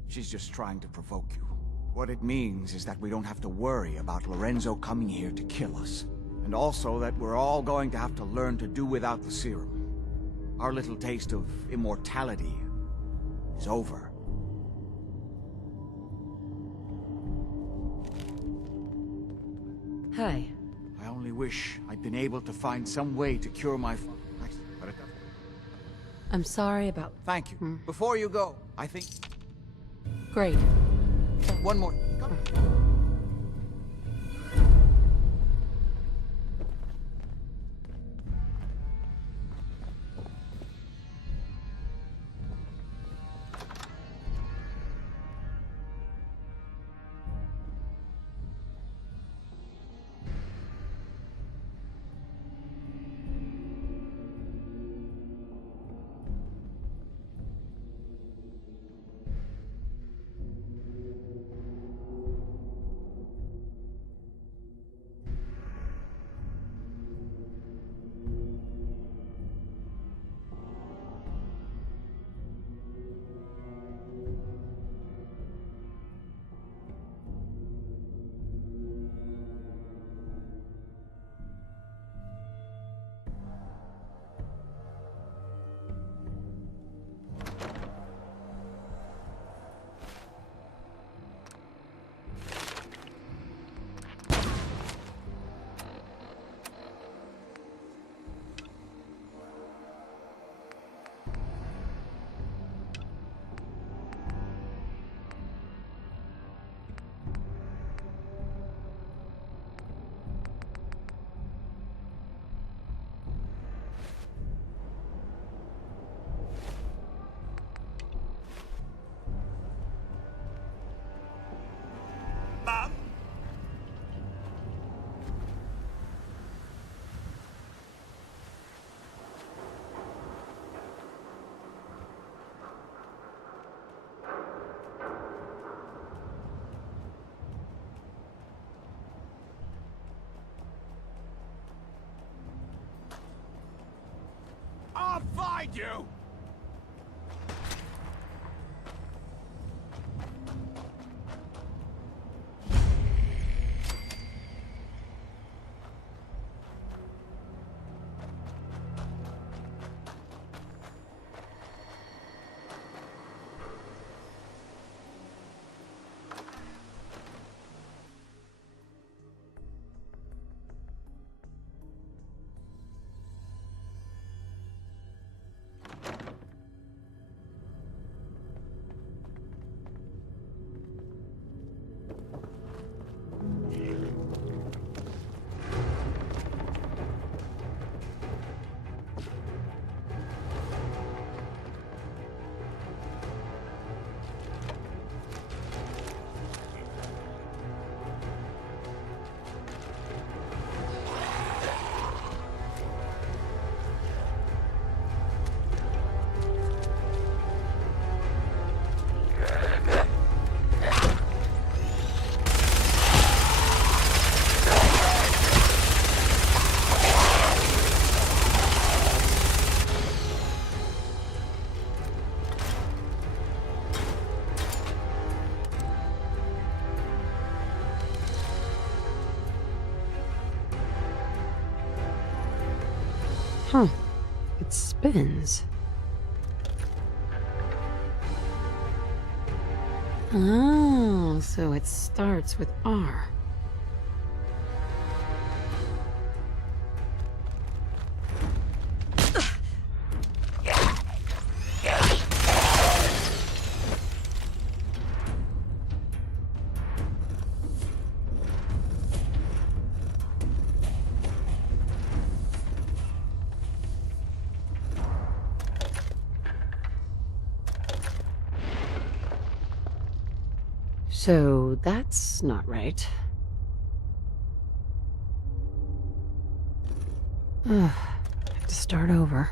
She's just trying to provoke you. What it means is that we don't have to worry about Lorenzo coming here to kill us. And also that we're all going to have to learn to do without the serum. Our little taste of immortality is over. Hi. I only wish I'd been able to find some way to cure my... But I'm sorry about... Thank you. Before you go, I think... Great. One more. I'll find you! Huh. It spins. Oh, so it starts with R. So that's not right. Ugh, I have to start over.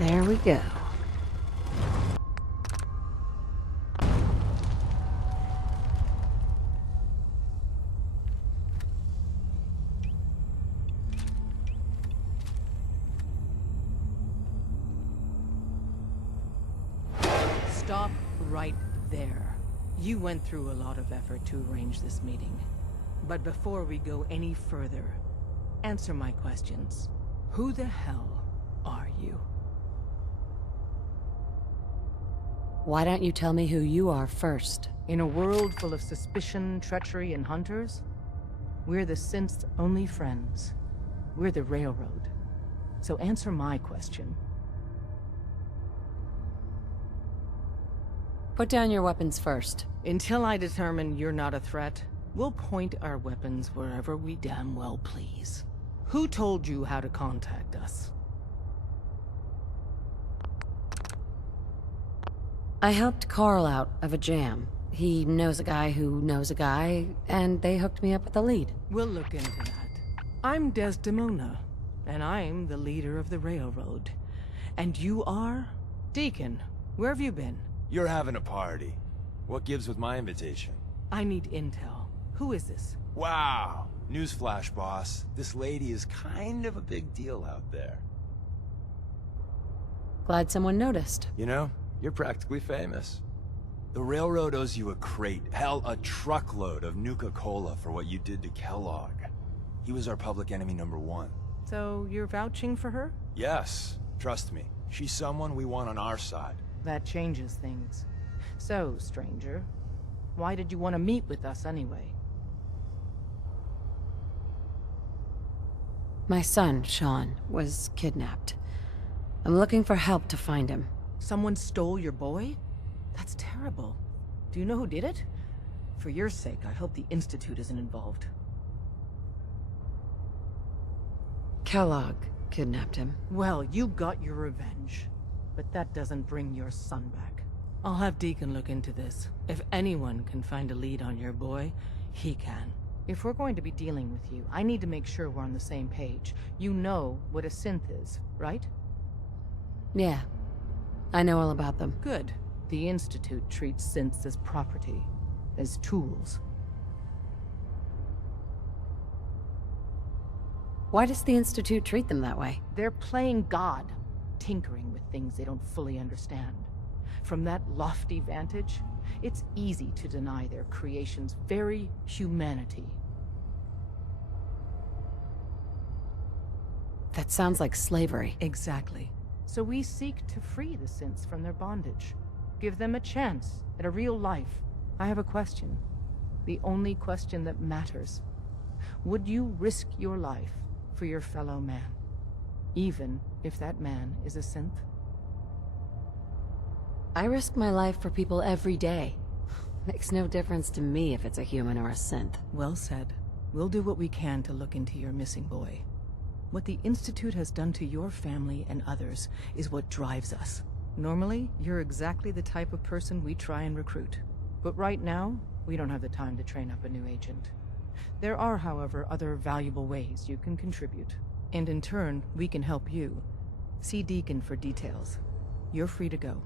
There we go. Stop right there. You went through a lot of effort to arrange this meeting. But before we go any further, answer my questions. Who the hell are you? Why don't you tell me who you are first? In a world full of suspicion, treachery, and hunters, we're the Synth's only friends. We're the Railroad. So answer my question. Put down your weapons first. Until I determine you're not a threat, we'll point our weapons wherever we damn well please. Who told you how to contact us? I helped Carl out of a jam. He knows a guy who knows a guy, and they hooked me up with a lead. We'll look into that. I'm Desdemona, and I'm the leader of the Railroad. And you are? Deacon, where have you been? You're having a party. What gives with my invitation? I need intel. Who is this? Wow. Newsflash, boss. This lady is kind of a big deal out there. Glad someone noticed. You know, you're practically famous. The Railroad owes you a crate, hell, a truckload of Nuka-Cola for what you did to Kellogg. He was our public enemy #1. So you're vouching for her? Yes. Trust me. She's someone we want on our side. That changes things. So, stranger, why did you want to meet with us anyway? My son, Sean, was kidnapped. I'm looking for help to find him. Someone stole your boy? That's terrible. Do you know who did it? For your sake, I hope the Institute isn't involved. Kellogg kidnapped him. Well, you got your revenge. But that doesn't bring your son back. I'll have Deacon look into this. If anyone can find a lead on your boy, he can. If we're going to be dealing with you, I need to make sure we're on the same page. You know what a synth is, right? Yeah. I know all about them. Good. The Institute treats synths as property, as tools. Why does the Institute treat them that way? They're playing God, tinkering with things they don't fully understand. From that lofty vantage, it's easy to deny their creation's very humanity. That sounds like slavery. Exactly. So we seek to free the synths from their bondage. Give them a chance at a real life. I have a question. The only question that matters. Would you risk your life for your fellow man? Even if that man is a synth? I risk my life for people every day. Makes no difference to me if it's a human or a synth. Well said. We'll do what we can to look into your missing boy. What the Institute has done to your family and others is what drives us. Normally, you're exactly the type of person we try and recruit. But right now, we don't have the time to train up a new agent. There are, however, other valuable ways you can contribute. And in turn, we can help you. See Deacon for details. You're free to go.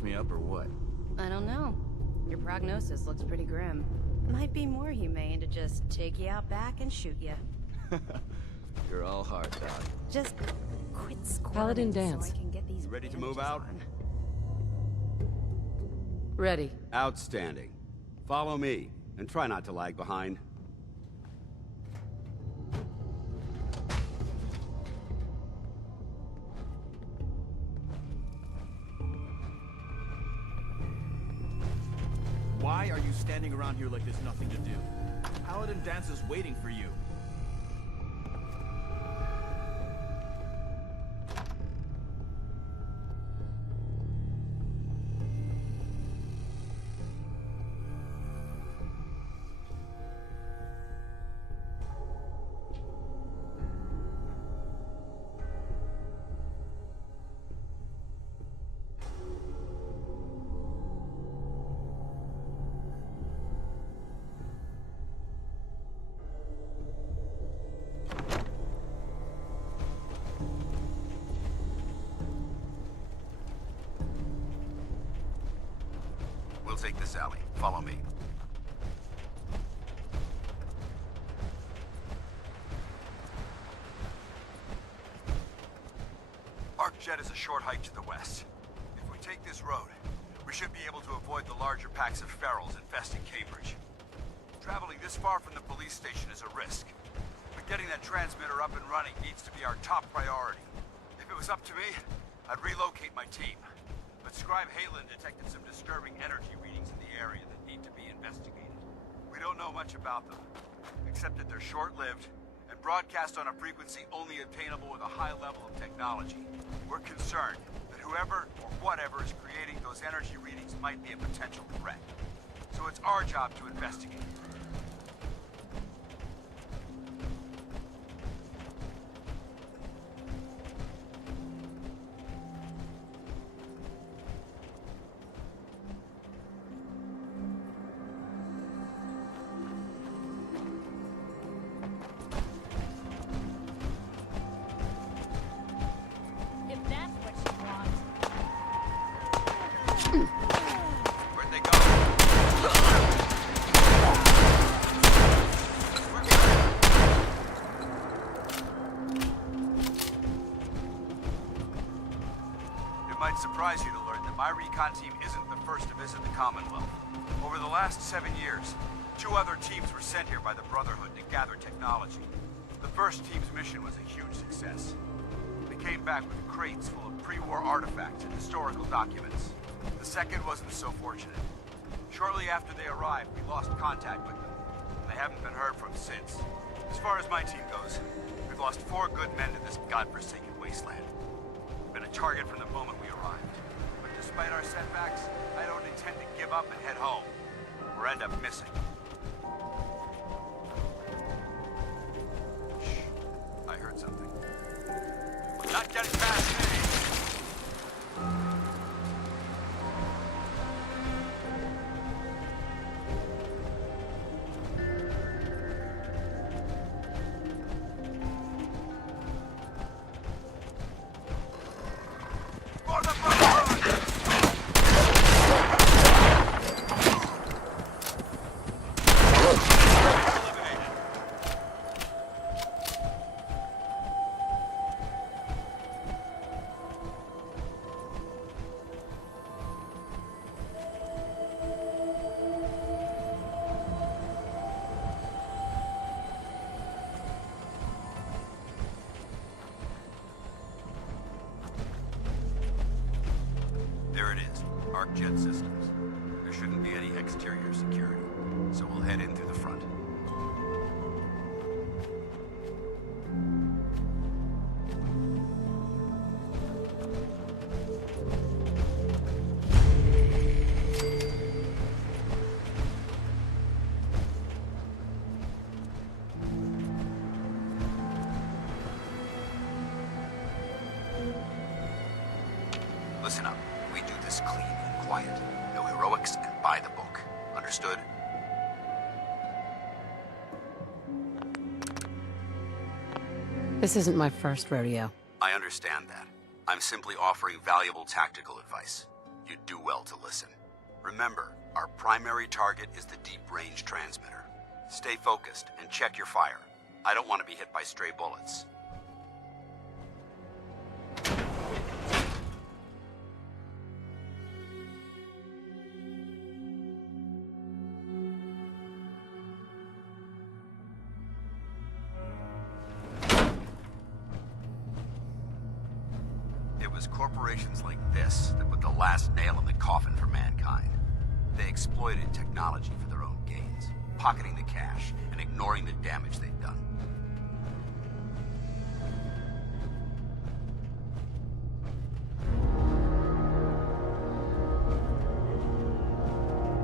patch me up or what? I don't know. Your prognosis looks pretty grim. Might be more humane to just take you out back and shoot you. You're all hard, Doc. Just quit squirming Paladin dance. so I can get these Ready to move out? Ready. Outstanding. Follow me, and try not to lag behind. Why are you standing around here like there's nothing to do? Paladin Dance is waiting for you. We'll take this alley. Follow me. Arcjet is a short hike to the west. If we take this road, we should be able to avoid the larger packs of ferals infesting Cambridge. Traveling this far from the police station is a risk, but getting that transmitter up and running needs to be our top priority. If it was up to me, I'd relocate my team. But Scribe Halen detected some disturbing energy readings in the area that need to be investigated. We don't know much about them, except that they're short-lived and broadcast on a frequency only obtainable with a high level of technology. We're concerned that whoever or whatever is creating those energy readings might be a potential threat. So it's our job to investigate. Where'd they go? It might surprise you to learn that my recon team isn't the first to visit the Commonwealth. Over the last 7 years, 2 other teams were sent here by the Brotherhood to gather technology. The first team's mission was a huge success. They came back with crates full of pre-war artifacts and historical documents. The second wasn't so fortunate. Shortly after they arrived, we lost contact with them. They haven't been heard from since. As far as my team goes, we've lost 4 good men to this godforsaken wasteland. We've been a target from the moment we arrived. But despite our setbacks, I don't intend to give up and head home, or end up missing. Shh. I heard something. Not getting past me! There it is, Arcjet Systems. There shouldn't be any exterior security, so we'll head in through the front. Listen up. We do this clean and quiet. No heroics and by the book. Understood? This isn't my first rodeo. I understand that. I'm simply offering valuable tactical advice. you'd do well to listen. Remember, our primary target is the deep-range transmitter. Stay focused and check your fire. I don't want to be hit by stray bullets. It was corporations like this that put the last nail in the coffin for mankind. They exploited technology for their own gains, pocketing the cash and ignoring the damage they'd done.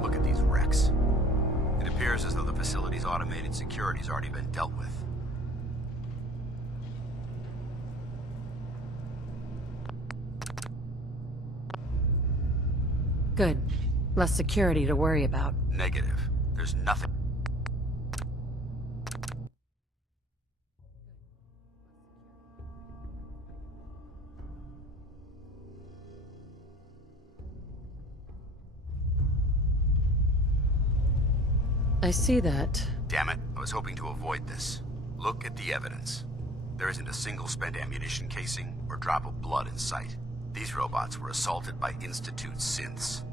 Look at these wrecks. It appears as though the facility's automated security's already been dealt with. Good. Less security to worry about. Negative. There's nothing. I see that. Damn it, I was hoping to avoid this. Look at the evidence. There isn't a single spent ammunition casing or drop of blood in sight. These robots were assaulted by Institute synths.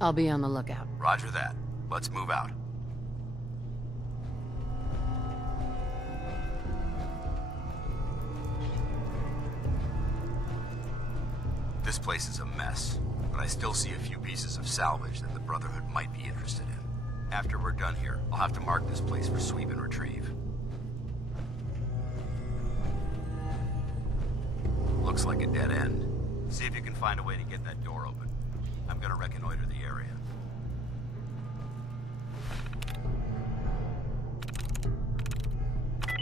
I'll be on the lookout. Roger that. Let's move out. This place is a mess, but I still see a few pieces of salvage that the Brotherhood might be interested in. After we're done here, I'll have to mark this place for sweep and retrieve. Looks like a dead end. See if you can find a way to get that door open. I'm gonna reconnoiter the area.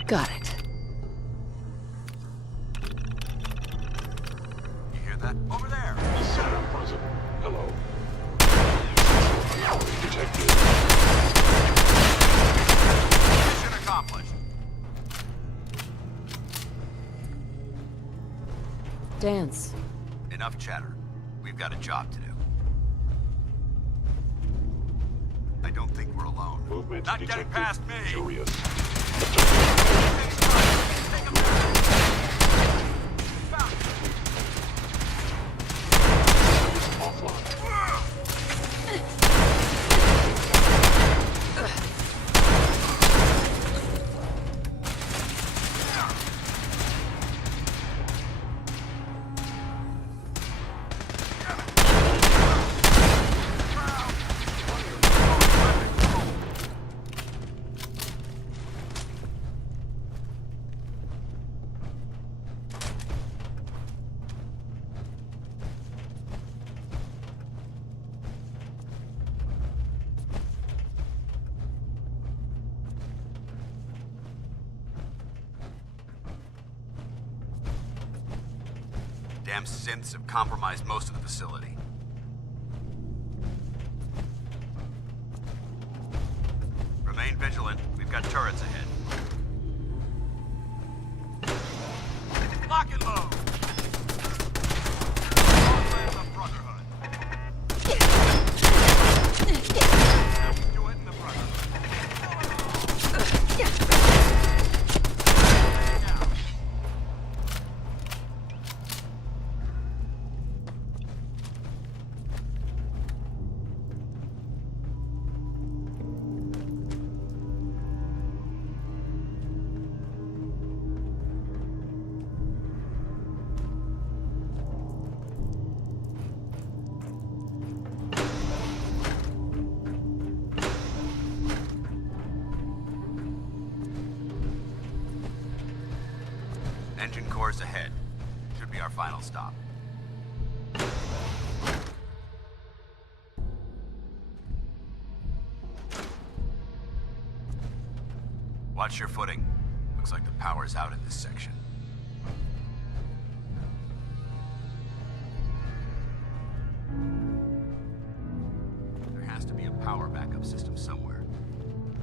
Got it. You hear that? Over there! Sam present. Hello. Detected. Mission accomplished. Dance. Enough chatter. We've got a job to do. I don't think we're alone. Movement Not detected. getting past me! Curious. Damn synths have compromised most of the facility. Remain vigilant. We've got turrets ahead. Lock and load! Homeland of Brotherhood. How we do it in the Brotherhood. Engine cores ahead. Should be our final stop. Watch your footing. Looks like the power's out in this section. There has to be a power backup system somewhere.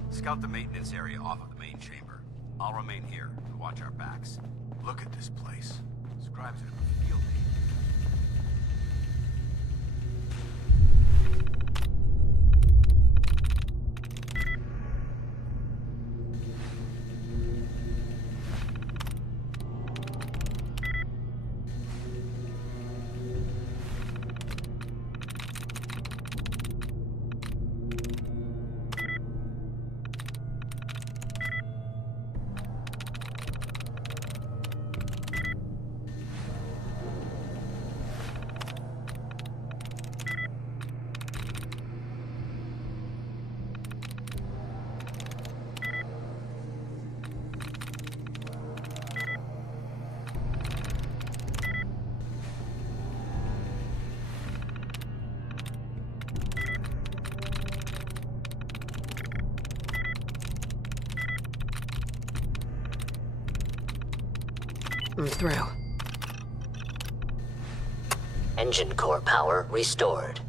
Scout the maintenance area off of the main chamber. I'll remain here to watch our backs. Look at this place. It's Drives it a field day. I'm through. Engine core power restored.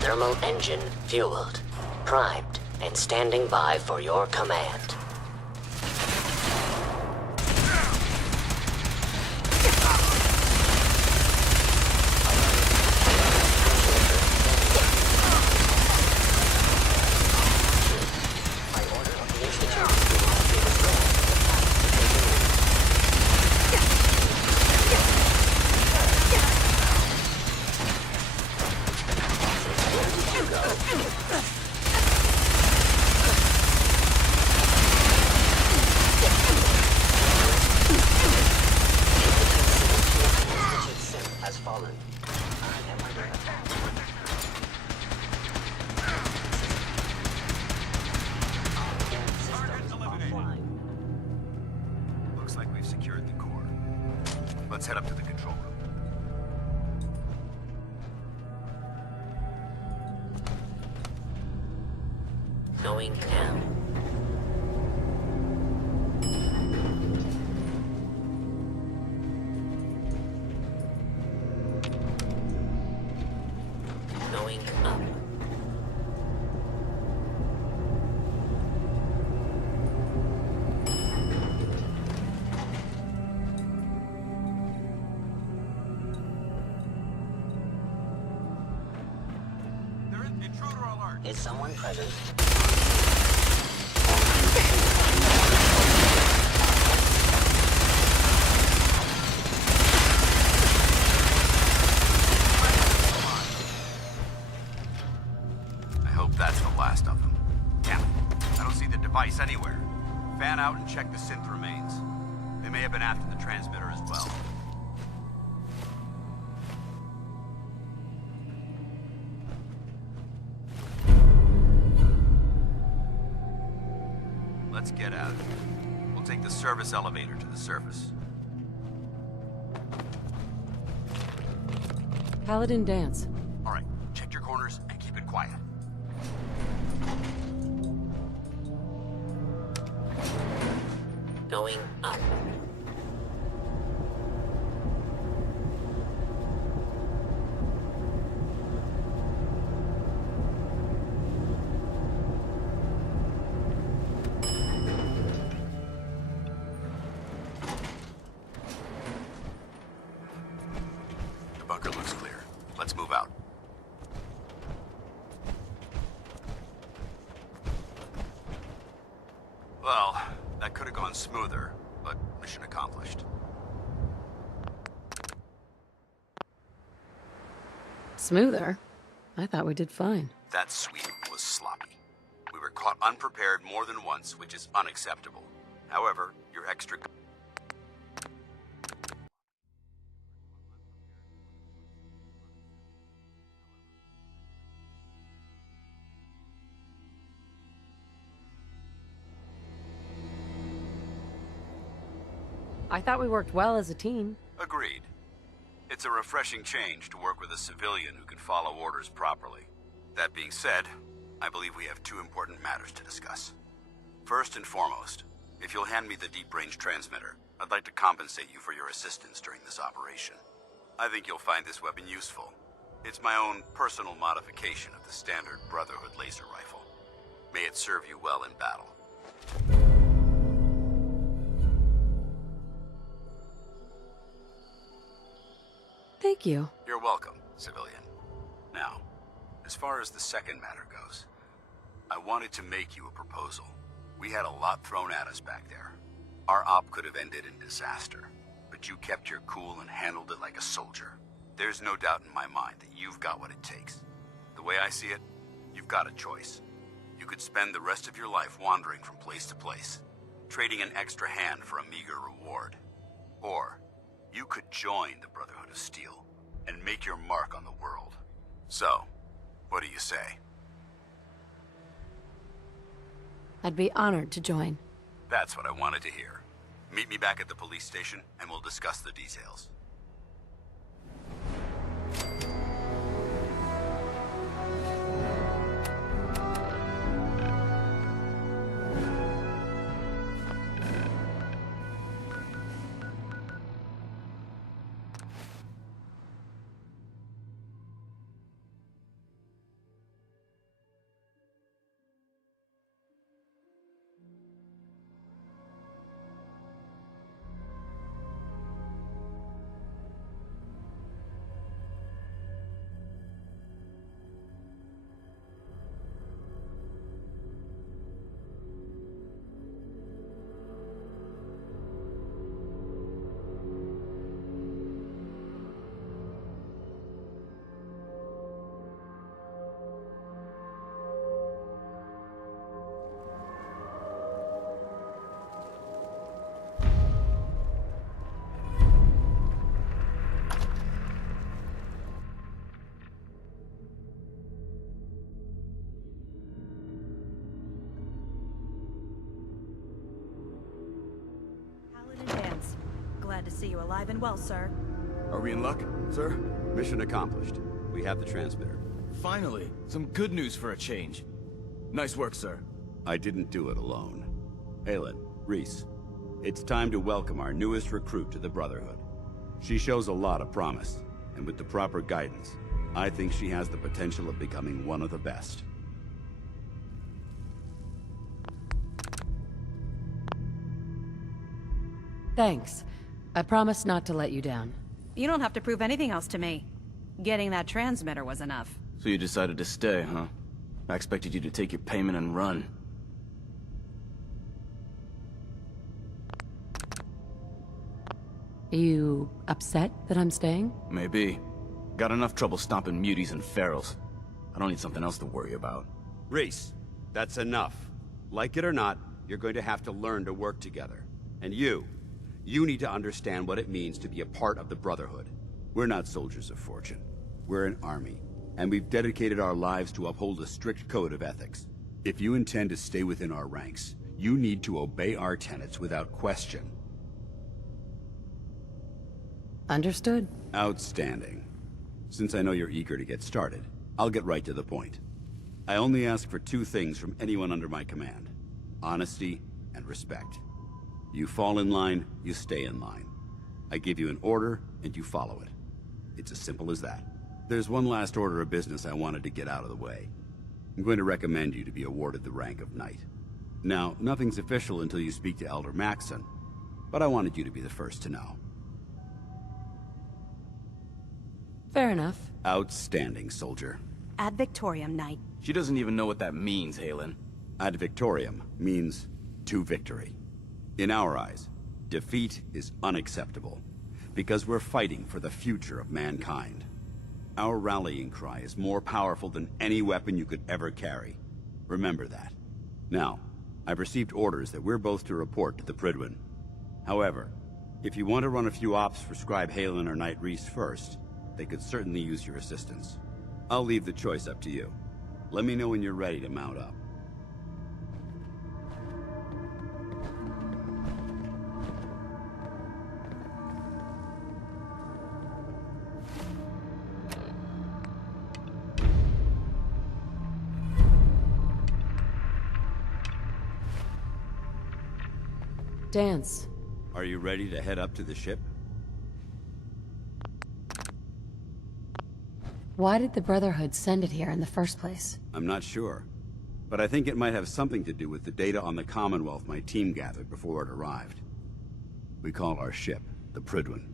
Thermal engine fueled, primed, and standing by for your command. Has fallen. I am under attack. Target eliminated. Looks like we've secured the core. Let's head up to the control room. Going now. Going up. Intruder alert. Is someone present? I hope that's the last of them. Damn it. I don't see the device anywhere. Fan out and check the synth remains. They may have been after the transmitter as well. Let's get out of here. We'll take the service elevator to the surface. Paladin Danse. All right, check your corners and keep it quiet. Going up. The bunker looks clear. Let's move out. Well, that could have gone smoother, but mission accomplished. Smoother? I thought we did fine. That sweep was sloppy. We were caught unprepared more than once, which is unacceptable. However, your extra... I thought we worked well as a team. Agreed. It's a refreshing change to work with a civilian who can follow orders properly. That being said, I believe we have two important matters to discuss. First and foremost, if you'll hand me the deep-range transmitter, I'd like to compensate you for your assistance during this operation. I think you'll find this weapon useful. It's my own personal modification of the standard Brotherhood laser rifle. May it serve you well in battle. Thank you. You're welcome, civilian. Now, as far as the second matter goes, I wanted to make you a proposal. We had a lot thrown at us back there. Our op could have ended in disaster, but you kept your cool and handled it like a soldier. There's no doubt in my mind that you've got what it takes. The way I see it, you've got a choice. You could spend the rest of your life wandering from place to place, trading an extra hand for a meager reward. Or, you could join the Brotherhood of Steel and make your mark on the world. So, what do you say? I'd be honored to join. That's what I wanted to hear. Meet me back at the police station and we'll discuss the details. Glad to see you alive and well, sir. Are we in luck, sir? Mission accomplished. We have the transmitter. Finally, some good news for a change. Nice work, sir. I didn't do it alone. Aelin, Rhys, it's time to welcome our newest recruit to the Brotherhood. She shows a lot of promise, and with the proper guidance, I think she has the potential of becoming one of the best. Thanks. I promise not to let you down. You don't have to prove anything else to me. Getting that transmitter was enough. So you decided to stay, huh? I expected you to take your payment and run. Are you upset that I'm staying? Maybe. Got enough trouble stomping muties and ferals. I don't need something else to worry about. Rhys, that's enough. Like it or not, you're going to have to learn to work together. And you need to understand what it means to be a part of the Brotherhood. We're not soldiers of fortune. We're an army, and we've dedicated our lives to uphold a strict code of ethics. If you intend to stay within our ranks, you need to obey our tenets without question. Understood. Outstanding. Since I know you're eager to get started, I'll get right to the point. I only ask for two things from anyone under my command: honesty and respect. You fall in line, you stay in line. I give you an order, and you follow it. It's as simple as that. There's one last order of business I wanted to get out of the way. I'm going to recommend you to be awarded the rank of Knight. Now, nothing's official until you speak to Elder Maxson, but I wanted you to be the first to know. Fair enough. Outstanding, soldier. Ad Victoriam, Knight. She doesn't even know what that means, Aelin. Ad Victoriam means to victory. In our eyes, defeat is unacceptable, because we're fighting for the future of mankind. Our rallying cry is more powerful than any weapon you could ever carry. Remember that. Now, I've received orders that we're both to report to the Prydwen. However, if you want to run a few ops for Scribe Haylen or Knight Rhys first, they could certainly use your assistance. I'll leave the choice up to you. Let me know when you're ready to mount up. Dance. Are you ready to head up to the ship? Why did the Brotherhood send it here in the first place? I'm not sure, but I think it might have something to do with the data on the Commonwealth my team gathered before it arrived. We call our ship the Prydwen.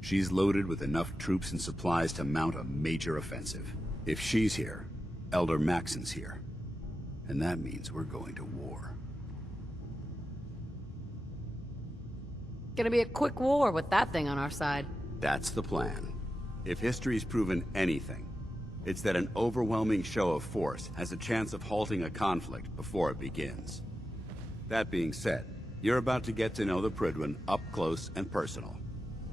She's loaded with enough troops and supplies to mount a major offensive. If she's here, Elder Maxson's here. And that means we're going to war. Gonna be a quick war with that thing on our side. That's the plan. If history's proven anything, it's that an overwhelming show of force has a chance of halting a conflict before it begins. That being said, you're about to get to know the Prydwen up close and personal.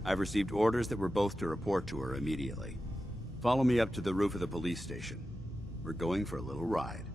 I've received orders that we're both to report to her immediately. Follow me up to the roof of the police station. We're going for a little ride.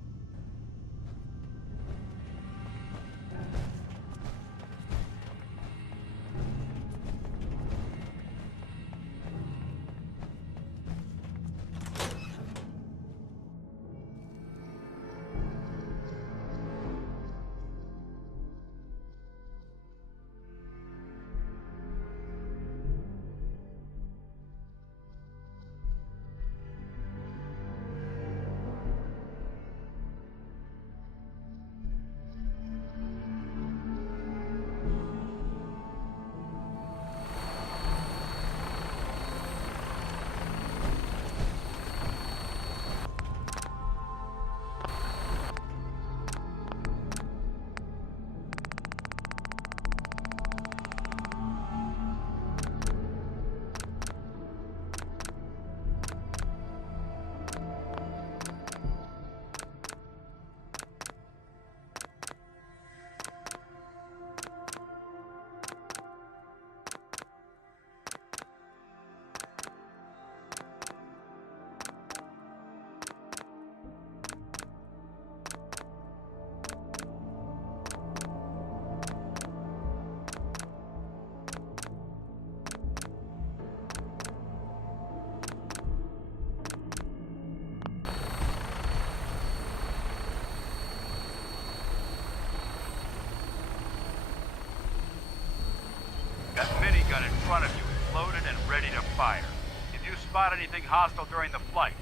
That minigun in front of you is loaded and ready to fire. If you spot anything hostile during the flight,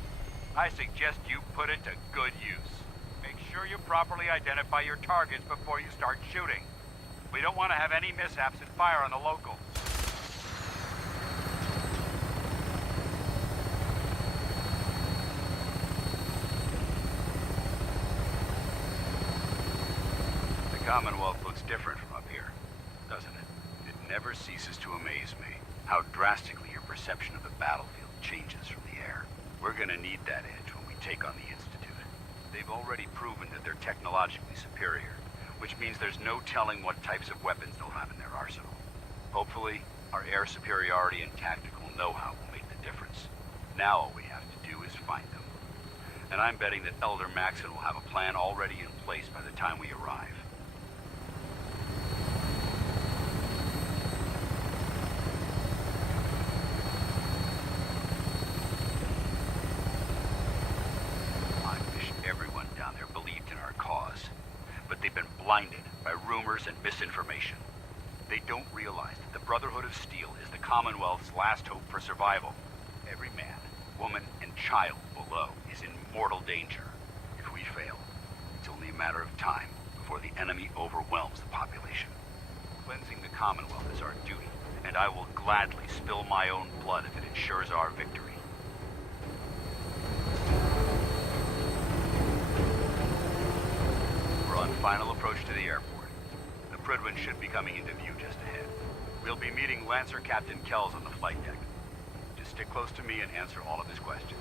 I suggest you put it to good use. Make sure you properly identify your targets before you start shooting. We don't want to have any mishaps and fire on the locals. The Commonwealth looks different from up here, doesn't it? It never ceases to amaze me how drastically your perception of the battlefield changes from the air. We're gonna need that edge when we take on the Institute. They've already proven that they're technologically superior, which means there's no telling what types of weapons they'll have in their arsenal. Hopefully, our air superiority and tactical know-how will make the difference. Now all we have to do is find them. And I'm betting that Elder Maxson will have a plan already in place by the time we arrive. Blinded by rumors and misinformation. They don't realize that the Brotherhood of Steel is the Commonwealth's last hope for survival. Every man, woman, and child below is in mortal danger. If we fail, it's only a matter of time before the enemy overwhelms the population. Cleansing the Commonwealth is our duty, and I will gladly spill my own blood if it ensures our victory. On final approach to the airport. The Prydwen should be coming into view just ahead. We'll be meeting Lancer Captain Kells on the flight deck. Just stick close to me and answer all of his questions.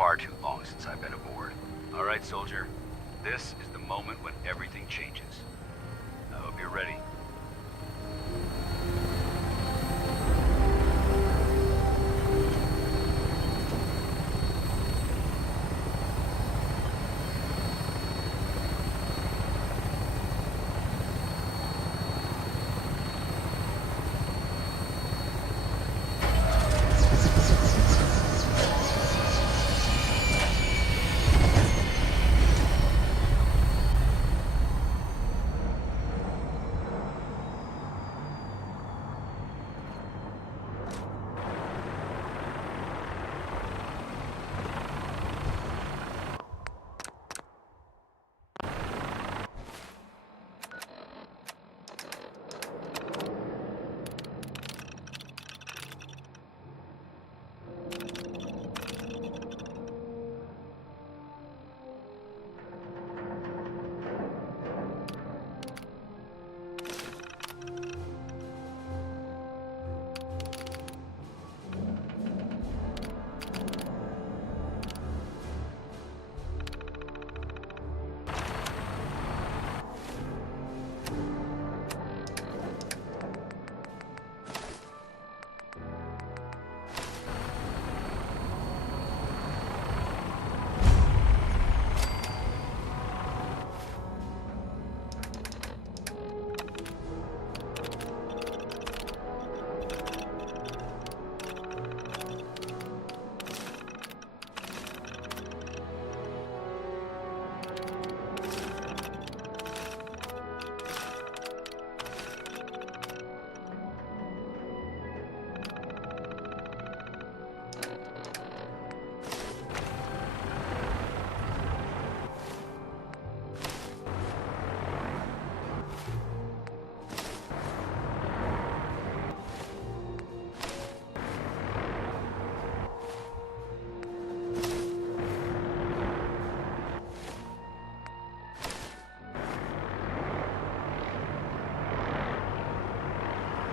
far too long since I've been aboard. All right, soldier. This is the moment when everything changes. I hope you're ready.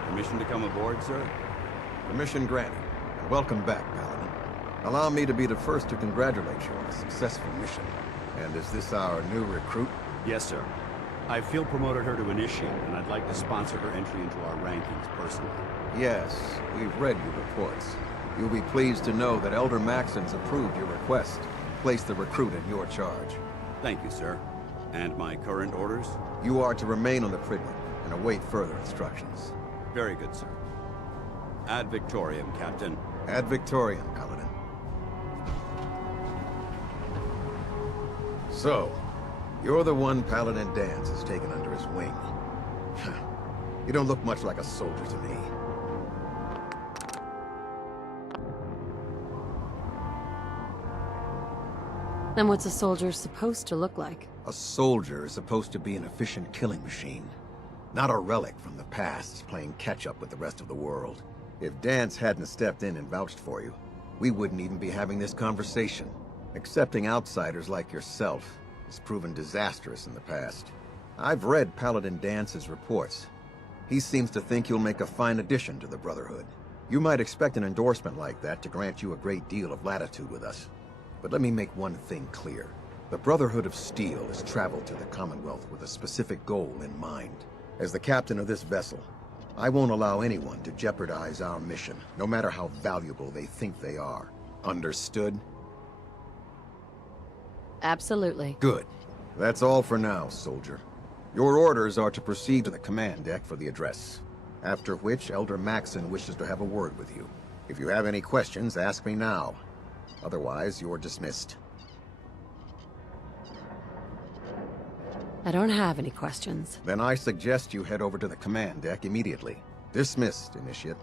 Permission to come aboard, sir? Permission granted. And welcome back, Paladin. Allow me to be the first to congratulate you on a successful mission. And is this our new recruit? Yes, sir. I field promoted her to initiate, and I'd like to sponsor her entry into our rankings personally. Yes, we've read your reports. You'll be pleased to know that Elder Maxon's approved your request. Place the recruit in your charge. Thank you, sir. And my current orders? You are to remain on the Prigman and await further instructions. Very good, sir. Ad Victoriam, Captain. Ad Victoriam, Paladin. So, you're the one Paladin Danse has taken under his wing. You don't look much like a soldier to me. Then what's a soldier supposed to look like? A soldier is supposed to be an efficient killing machine. Not a relic from the past, playing catch-up with the rest of the world. If Danse hadn't stepped in and vouched for you, we wouldn't even be having this conversation. Accepting outsiders like yourself has proven disastrous in the past. I've read Paladin Dance's reports. He seems to think you'll make a fine addition to the Brotherhood. You might expect an endorsement like that to grant you a great deal of latitude with us. But let me make one thing clear. The Brotherhood of Steel has traveled to the Commonwealth with a specific goal in mind. As the captain of this vessel, I won't allow anyone to jeopardize our mission, no matter how valuable they think they are. Understood? Absolutely. Good. That's all for now, soldier. Your orders are to proceed to the command deck for the address. After which, Elder Maxon wishes to have a word with you. If you have any questions, ask me now. Otherwise, you're dismissed. I don't have any questions. Then I suggest you head over to the command deck immediately. Dismissed, Initiate.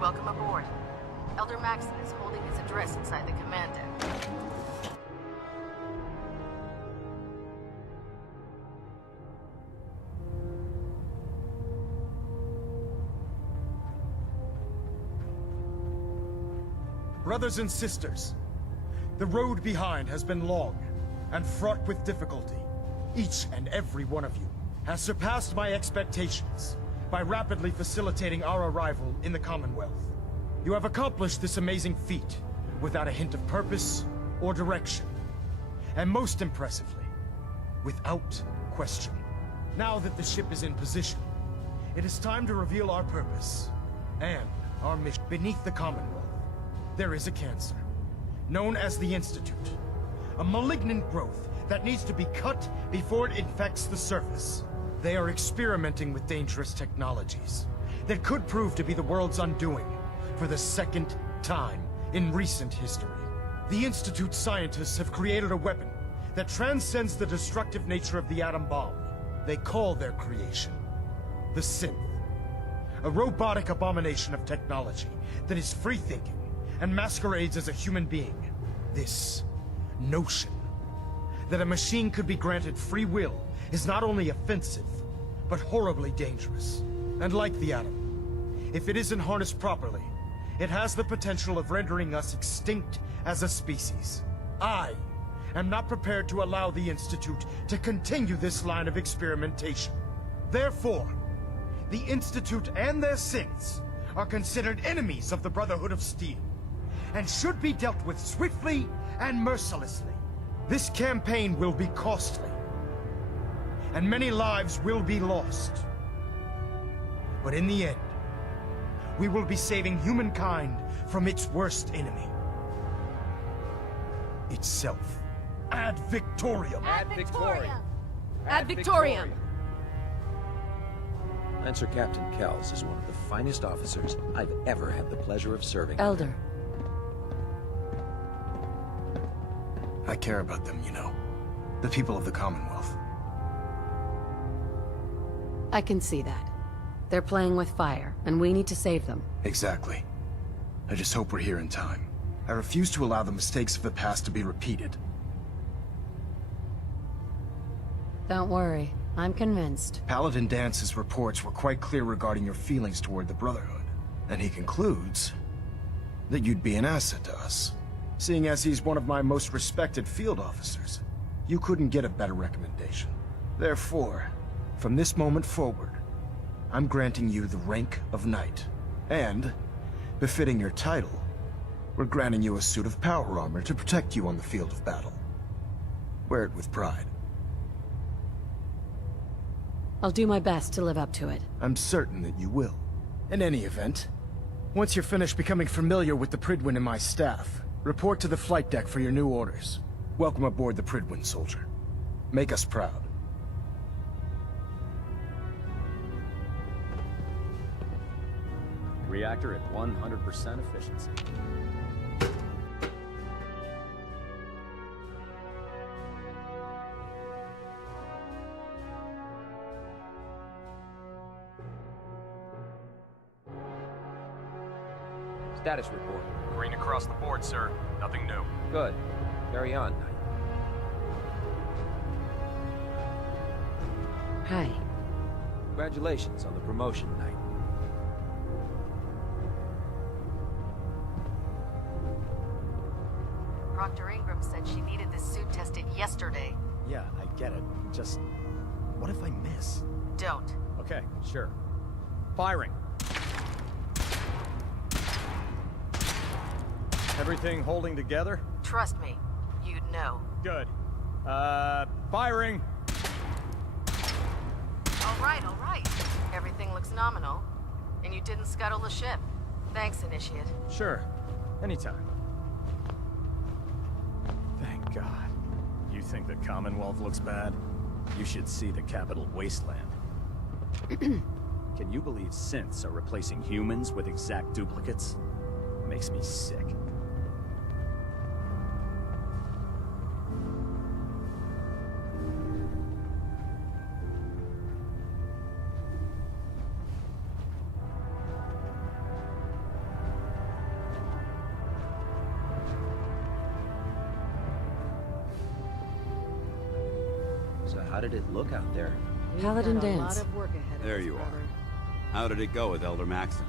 Welcome aboard. Elder Maxon is holding his address inside the command deck. Brothers and sisters, the road behind has been long and fraught with difficulty. Each and every one of you has surpassed my expectations by rapidly facilitating our arrival in the Commonwealth. You have accomplished this amazing feat without a hint of purpose or direction. And most impressively, without question. Now that the ship is in position, it is time to reveal our purpose and our mission. Beneath the Commonwealth, there is a cancer, known as the Institute. A malignant growth that needs to be cut before it infects the surface. They are experimenting with dangerous technologies that could prove to be the world's undoing for the second time in recent history. The Institute scientists have created a weapon that transcends the destructive nature of the atom bomb. They call their creation the Synth. A robotic abomination of technology that is free-thinking and masquerades as a human being. This notion that a machine could be granted free will is not only offensive, but horribly dangerous. And like the atom, if it isn't harnessed properly, it has the potential of rendering us extinct as a species. I am not prepared to allow the Institute to continue this line of experimentation. Therefore, the Institute and their synths are considered enemies of the Brotherhood of Steel, and should be dealt with swiftly and mercilessly. This campaign will be costly, and many lives will be lost. But in the end, we will be saving humankind from its worst enemy. Itself. Ad Victoriam! Ad Victoriam! Ad Victoriam! Lancer Captain Kells is one of the finest officers I've ever had the pleasure of serving. Elder. I care about them, you know. The people of the Commonwealth. I can see that. They're playing with fire, and we need to save them. Exactly. I just hope we're here in time. I refuse to allow the mistakes of the past to be repeated. Don't worry. I'm convinced. Paladin Dance's reports were quite clear regarding your feelings toward the Brotherhood. And he concludes that you'd be an asset to us. Seeing as he's one of my most respected field officers, you couldn't get a better recommendation. Therefore, from this moment forward, I'm granting you the rank of Knight. And, befitting your title, we're granting you a suit of power armor to protect you on the field of battle. Wear it with pride. I'll do my best to live up to it. I'm certain that you will. In any event, once you're finished becoming familiar with the Prydwen and my staff, report to the flight deck for your new orders. Welcome aboard the Prydwen, soldier. Make us proud. Reactor at 100% efficiency. Status report. Green across the board, sir. Nothing new. Good. Carry on, Knight. Hi. Congratulations on the promotion, Knight. Proctor Ingram said she needed this suit tested yesterday. Yeah, I get it. Just... what if I miss? Don't. Okay, sure. Firing. Everything holding together? Trust me, you'd know. Good. Firing! All right. Everything looks nominal. And you didn't scuttle the ship. Thanks, Initiate. Sure. Anytime. Thank God. You think the Commonwealth looks bad? You should see the capital wasteland. Can you believe synths are replacing humans with exact duplicates? Makes me sick. How did it look out there? Paladin Dance. There you are. How did it go with Elder Maxson?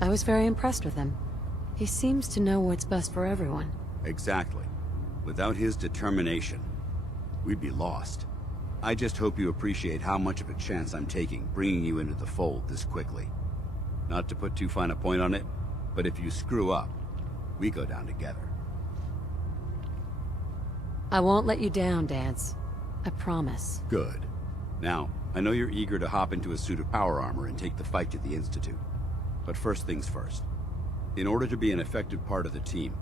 I was very impressed with him. He seems to know what's best for everyone. Exactly. Without his determination, we'd be lost. I just hope you appreciate how much of a chance I'm taking bringing you into the fold this quickly. Not to put too fine a point on it, but if you screw up, we go down together. I won't let you down, Dance. I promise. Good. Now, I know you're eager to hop into a suit of power armor and take the fight to the Institute. But first things first. In order to be an effective part of the team,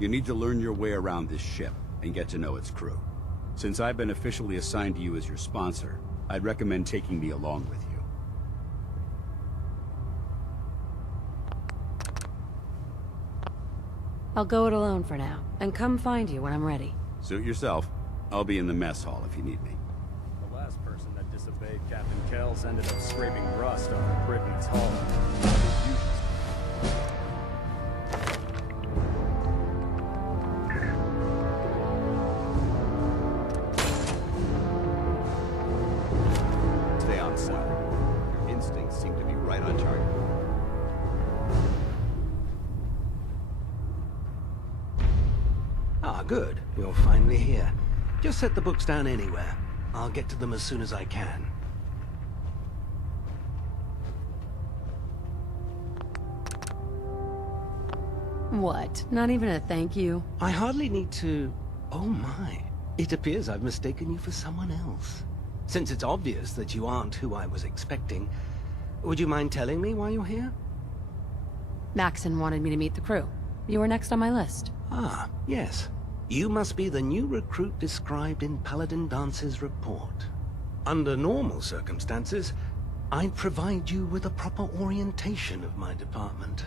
you need to learn your way around this ship and get to know its crew. Since I've been officially assigned to you as your sponsor, I'd recommend taking me along with you. I'll go it alone for now, and come find you when I'm ready. Suit yourself. I'll be in the mess hall if you need me. The last person that disobeyed Captain Kells ended up scraping rust on Britain's hull. Stay on side. Your instincts seem to be right on target. Ah, good. You're finally here. Just set the books down anywhere. I'll get to them as soon as I can. What? Not even a thank you? I hardly need to... Oh my. It appears I've mistaken you for someone else. Since it's obvious that you aren't who I was expecting, would you mind telling me why you're here? Maxon wanted me to meet the crew. You were next on my list. Ah, yes. You must be the new recruit described in Paladin Dance's report. Under normal circumstances, I'd provide you with a proper orientation of my department.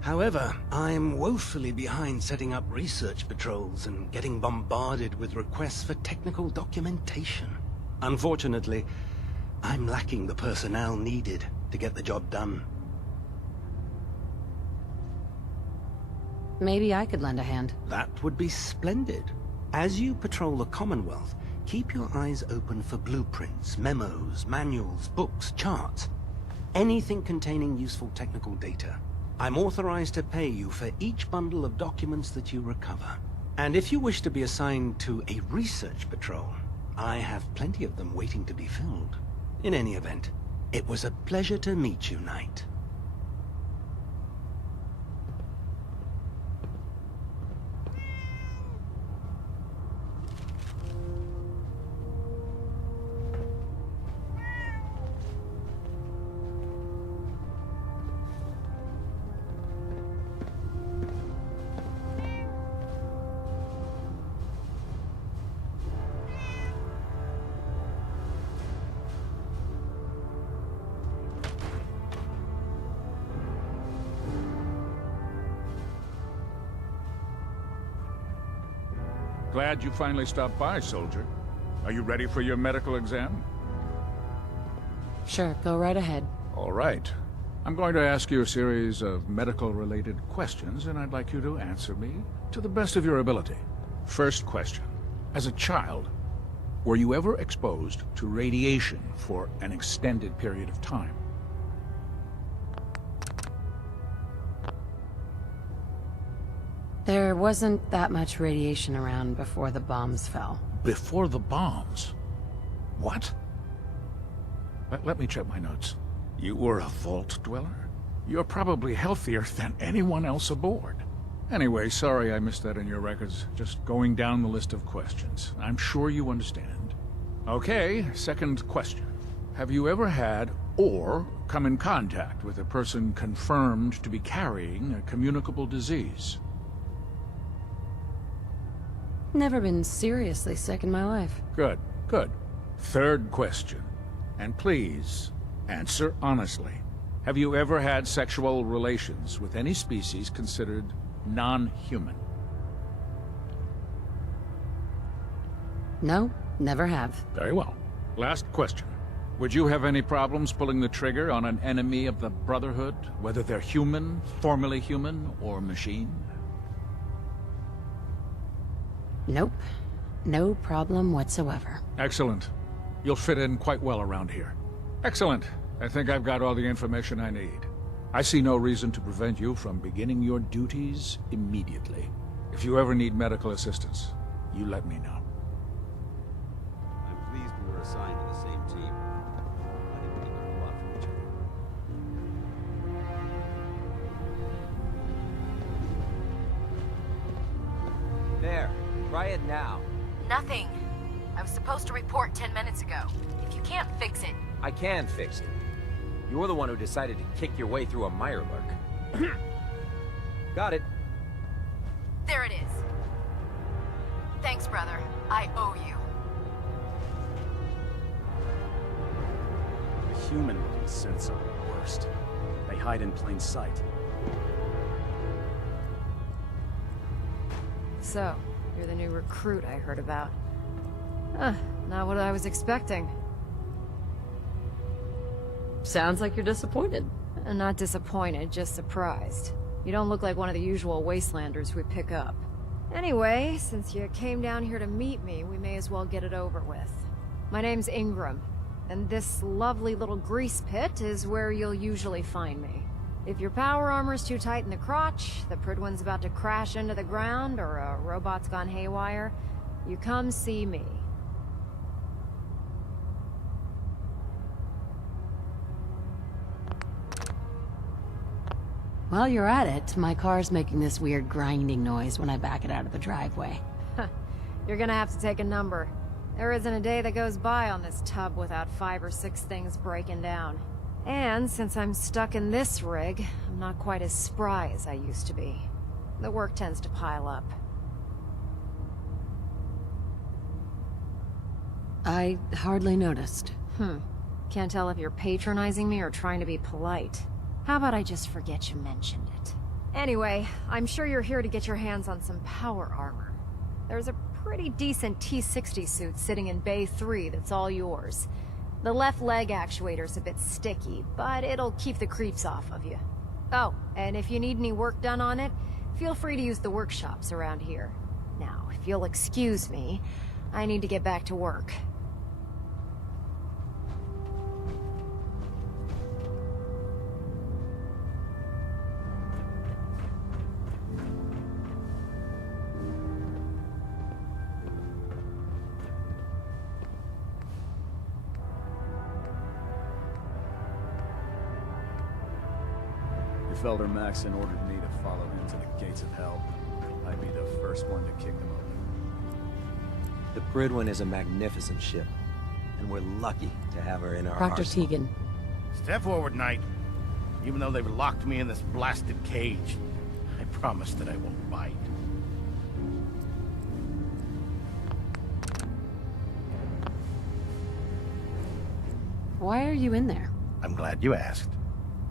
However, I'm woefully behind setting up research patrols and getting bombarded with requests for technical documentation. Unfortunately, I'm lacking the personnel needed to get the job done. Maybe I could lend a hand. That would be splendid. As you patrol the Commonwealth, keep your eyes open for blueprints, memos, manuals, books, charts. Anything containing useful technical data. I'm authorized to pay you for each bundle of documents that you recover. And if you wish to be assigned to a research patrol, I have plenty of them waiting to be filled. In any event, it was a pleasure to meet you, Knight. Glad you finally stopped by, soldier. Are you ready for your medical exam? Sure, go right ahead. All right. I'm going to ask you a series of medical-related questions, and I'd like you to answer me to the best of your ability. First question. As a child, were you ever exposed to radiation for an extended period of time? There wasn't that much radiation around before the bombs fell. Before the bombs? What? Let me check my notes. You were a vault dweller? You're probably healthier than anyone else aboard. Anyway, sorry I missed that in your records. Just going down the list of questions. I'm sure you understand. Okay, second question. Have you ever had or come in contact with a person confirmed to be carrying a communicable disease? Never been seriously sick in my life. Good, good. Third question. And please, answer honestly. Have you ever had sexual relations with any species considered non-human? No, never have. Very well. Last question. Would you have any problems pulling the trigger on an enemy of the Brotherhood, whether they're human, formerly human, or machine? Nope. No problem whatsoever. Excellent. You'll fit in quite well around here. Excellent. I think I've got all the information I need. I see no reason to prevent you from beginning your duties immediately. If you ever need medical assistance, you let me know. I'm pleased we were assigned to the same team. I think we can learn a lot from each other. There. Try it now. Nothing. I was supposed to report 10 minutes ago. If you can't fix it... I can fix it. You're the one who decided to kick your way through a Mirelurk. Got it. There it is. Thanks, brother. I owe you. The human-looking synths are the worst. They hide in plain sight. So, you're the new recruit I heard about. Not what I was expecting. Sounds like you're disappointed. Not disappointed, just surprised. You don't look like one of the usual wastelanders we pick up. Anyway, since you came down here to meet me, we may as well get it over with. My name's Ingram, and this lovely little grease pit is where you'll usually find me. If your power armor's too tight in the crotch, the Prydwen's about to crash into the ground, or a robot's gone haywire, you come see me. While you're at it, my car's making this weird grinding noise when I back it out of the driveway. You're gonna have to take a number. There isn't a day that goes by on this tub without 5 or 6 things breaking down. And since I'm stuck in this rig, I'm not quite as spry as I used to be. The work tends to pile up. I hardly noticed. Can't tell if you're patronizing me or trying to be polite. How about I just forget you mentioned it? Anyway, I'm sure you're here to get your hands on some power armor. There's a pretty decent T-60 suit sitting in Bay 3 that's all yours. The left leg actuator's a bit sticky, but it'll keep the creeps off of you. Oh, and if you need any work done on it, feel free to use the workshops around here. Now, if you'll excuse me, I need to get back to work. If Elder Maxson ordered me to follow him to the gates of hell, I'd be the first one to kick them open. The Prydwen is a magnificent ship, and we're lucky to have her in our Proctor arsenal. Tegan. Step forward, Knight. Even though they've locked me in this blasted cage, I promise that I won't bite. Why are you in there? I'm glad you asked.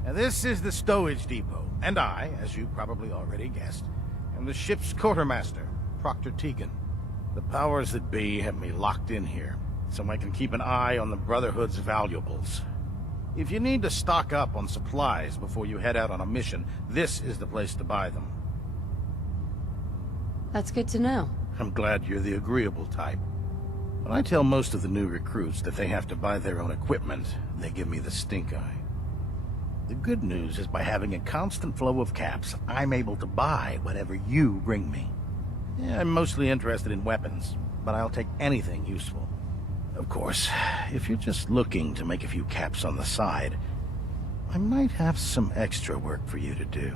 Now, this is the stowage depot, and I, as you probably already guessed, am the ship's quartermaster, Proctor Tegan. The powers that be have me locked in here, so I can keep an eye on the Brotherhood's valuables. If you need to stock up on supplies before you head out on a mission, this is the place to buy them. That's good to know. I'm glad you're the agreeable type. When I tell most of the new recruits that they have to buy their own equipment, they give me the stink eye. The good news is by having a constant flow of caps, I'm able to buy whatever you bring me. Yeah, I'm mostly interested in weapons, but I'll take anything useful. Of course, if you're just looking to make a few caps on the side, I might have some extra work for you to do.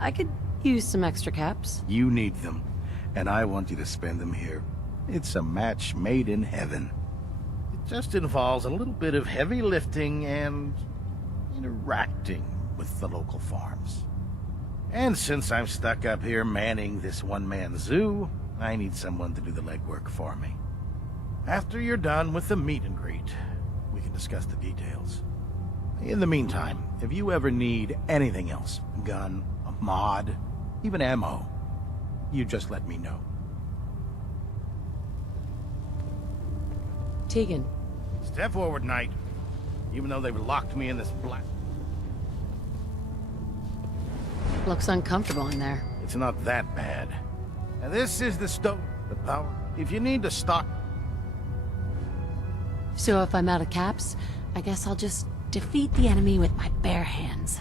I could use some extra caps. You need them, and I want you to spend them here. It's a match made in heaven. It just involves a little bit of heavy lifting and interacting with the local farms. And since I'm stuck up here manning this one-man zoo, I need someone to do the legwork for me. After you're done with the meet and greet, we can discuss the details. In the meantime, if you ever need anything else, a gun, a mod, even ammo, you just let me know. Tegan. Step forward, Knight. Even though they've locked me in this black... Looks uncomfortable in there. It's not that bad. Now this is the power. If you need to stock... So if I'm out of caps, I guess I'll just defeat the enemy with my bare hands.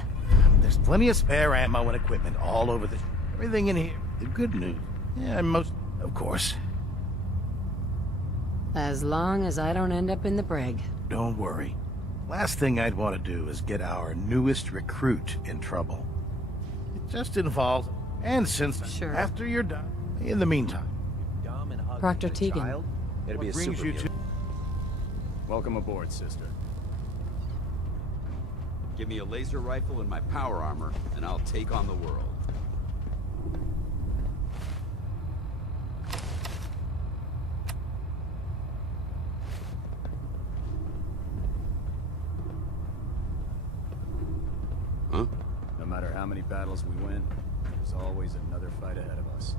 There's plenty of spare ammo and equipment all over the... Everything in here The good news. Yeah, most... Of course. As long as I don't end up in the brig. Don't worry. Last thing I'd want to do is get our newest recruit in trouble. It just involves... And since... Sure. After you're done. In the meantime. Proctor Tegan. It'll be a brings super you to... Welcome aboard, sister. Give me a laser rifle and my power armor, and I'll take on the world. Huh? No matter how many battles we win, there's always another fight ahead of us.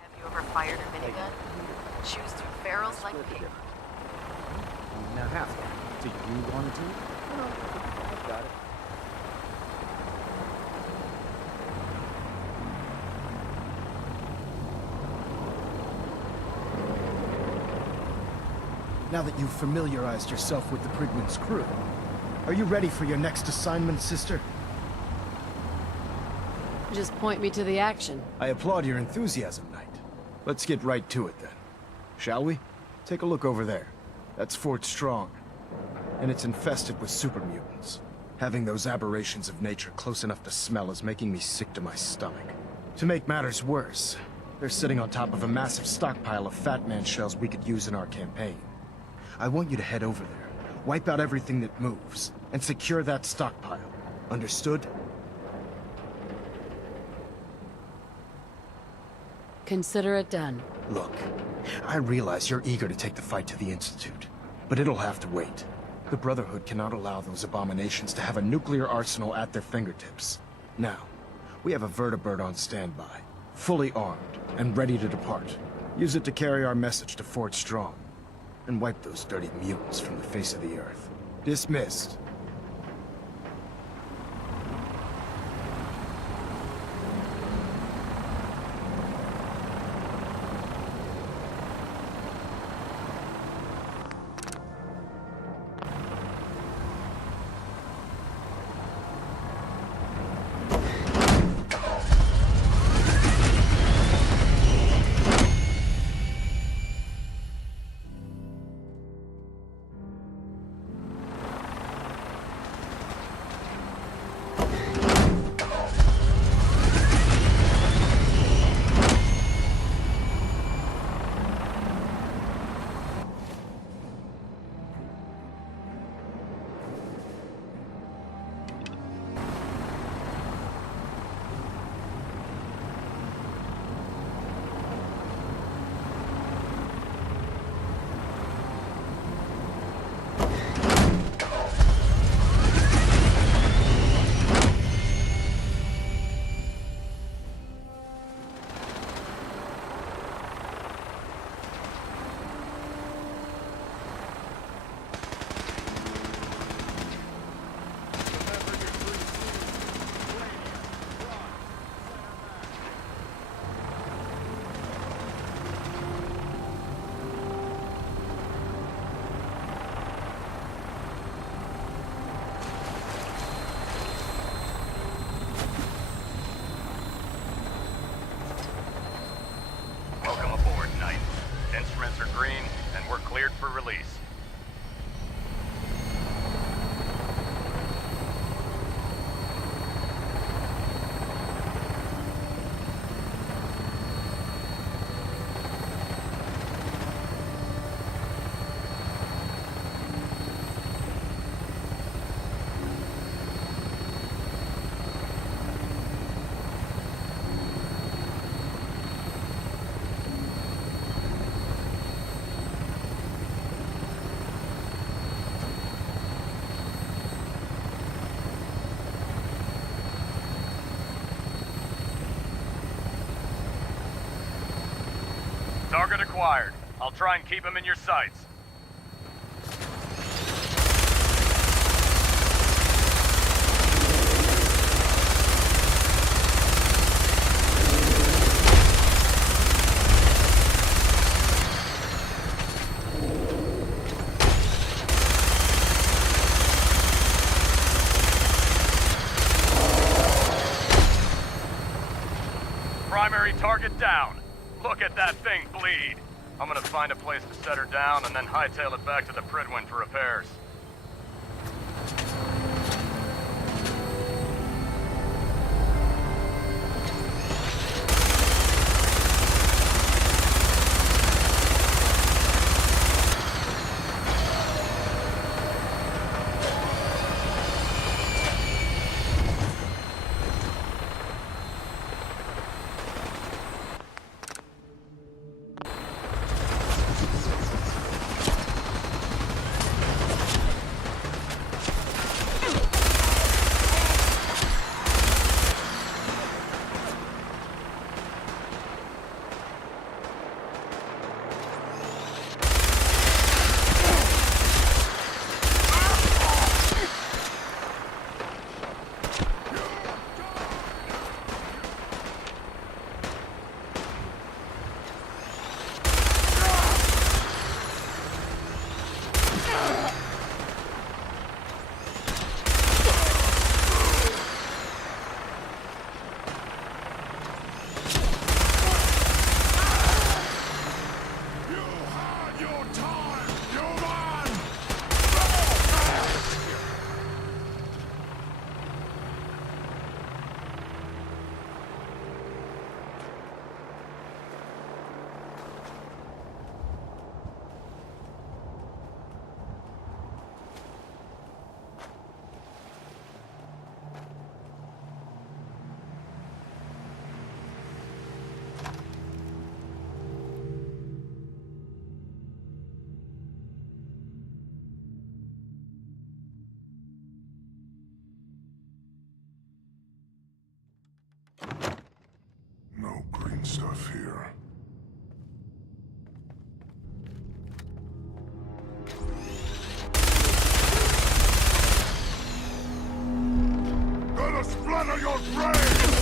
Have you ever fired a minigun? Choose through ferals like paper. Now half that. Do you want to do it? No, I've got it. Now that you've familiarized yourself with the Prigman's crew, are you ready for your next assignment, sister? Just point me to the action. I applaud your enthusiasm, Knight. Let's get right to it then. Shall we? Take a look over there. That's Fort Strong. And it's infested with super mutants. Having those aberrations of nature close enough to smell is making me sick to my stomach. To make matters worse, they're sitting on top of a massive stockpile of Fat Man shells we could use in our campaign. I want you to head over there, wipe out everything that moves, and secure that stockpile. Understood? Consider it done. Look, I realize you're eager to take the fight to the Institute, but it'll have to wait. The Brotherhood cannot allow those abominations to have a nuclear arsenal at their fingertips. Now, we have a vertibird on standby, fully armed, and ready to depart. Use it to carry our message to Fort Strong, and wipe those dirty mutants from the face of the earth. Dismissed. Target acquired. I'll try and keep him in your sights. Primary target down. Look at that thing bleed. I'm gonna find a place to set her down and then hightail it back to the Prydwen for repairs. No green stuff here. Let us splatter your brain!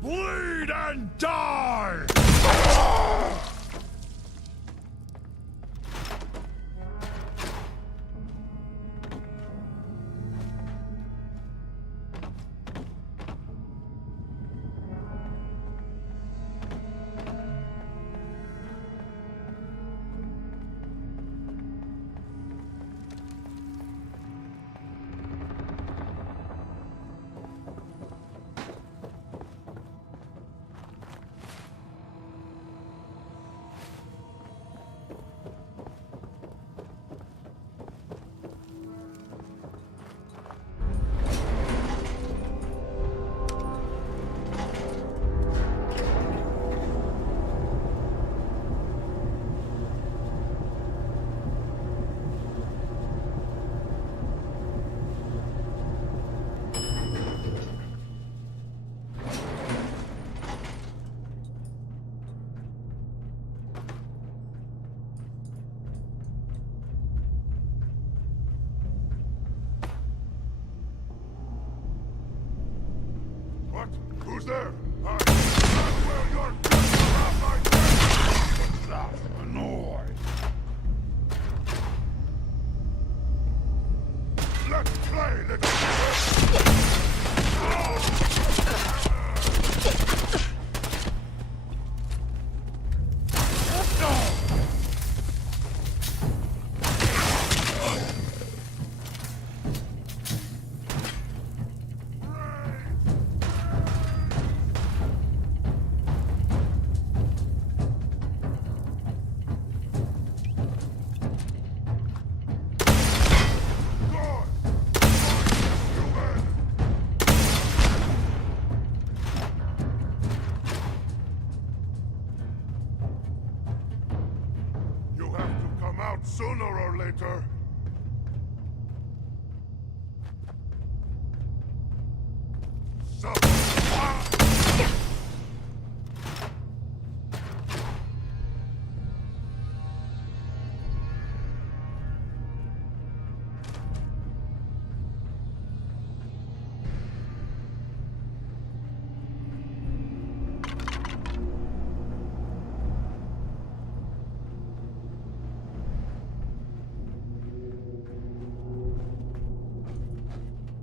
Bleed and die! What? Who's there? That's where you're just around my neck! That's annoyed. Let's play, little... out sooner or later.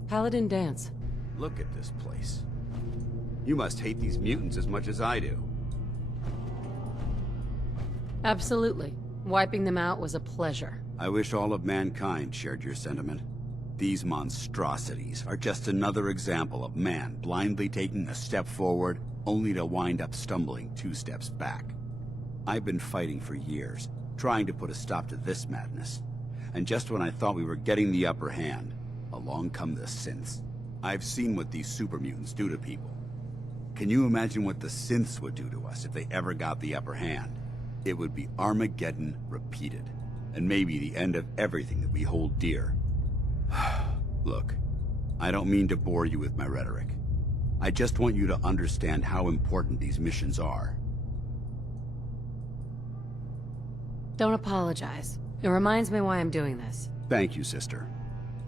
Paladin Danse. Look at this place. You must hate these mutants as much as I do. Absolutely. Wiping them out was a pleasure. I wish all of mankind shared your sentiment. These monstrosities are just another example of man blindly taking a step forward, only to wind up stumbling 2 steps back. I've been fighting for years, trying to put a stop to this madness. And just when I thought we were getting the upper hand, along come the synths. I've seen what these super mutants do to people. Can you imagine what the synths would do to us if they ever got the upper hand? It would be Armageddon repeated, and maybe the end of everything that we hold dear. Look, I don't mean to bore you with my rhetoric. I just want you to understand how important these missions are. Don't apologize. It reminds me why I'm doing this. Thank you, sister.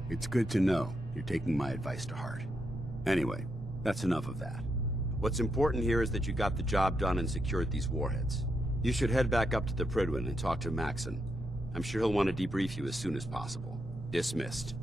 It's good to know you're taking my advice to heart. Anyway, that's enough of that. What's important here is that you got the job done and secured these warheads. You should head back up to the Prydwen and talk to Maxson. I'm sure he'll want to debrief you as soon as possible. Dismissed.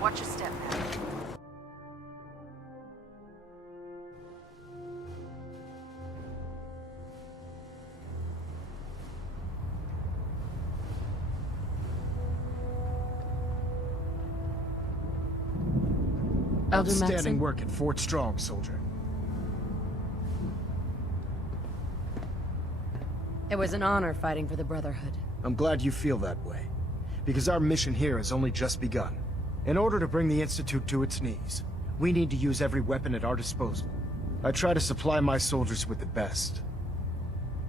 Watch your step, man. Elder Outstanding Maxson? work at Fort Strong, soldier. It was an honor fighting for the Brotherhood. I'm glad you feel that way, because our mission here has only just begun. In order to bring the Institute to its knees, we need to use every weapon at our disposal. I try to supply my soldiers with the best.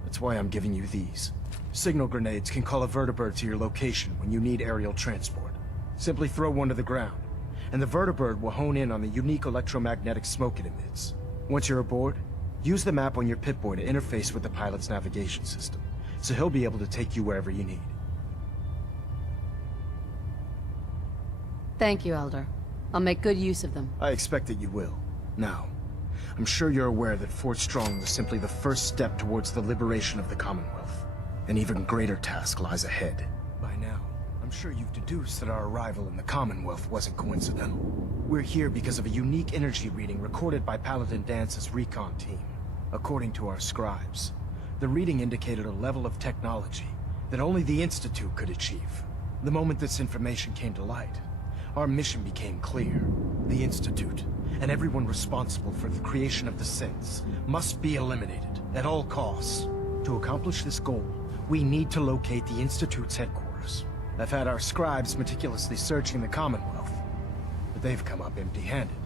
That's why I'm giving you these. Signal grenades can call a vertibird to your location when you need aerial transport. Simply throw one to the ground, and the vertibird will hone in on the unique electromagnetic smoke it emits. Once you're aboard, use the map on your Pip-Boy to interface with the pilot's navigation system, so he'll be able to take you wherever you need. Thank you, Elder. I'll make good use of them. I expect that you will. Now, I'm sure you're aware that Fort Strong was simply the first step towards the liberation of the Commonwealth. An even greater task lies ahead. By now, I'm sure you've deduced that our arrival in the Commonwealth wasn't coincidental. We're here because of a unique energy reading recorded by Paladin Danse's recon team. According to our scribes, The reading indicated a level of technology that only the Institute could achieve. The moment this information came to light, our mission became clear. The Institute, and everyone responsible for the creation of the synths, must be eliminated at all costs. To accomplish this goal, we need to locate the Institute's headquarters. I've had our scribes meticulously searching the Commonwealth, but they've come up empty-handed.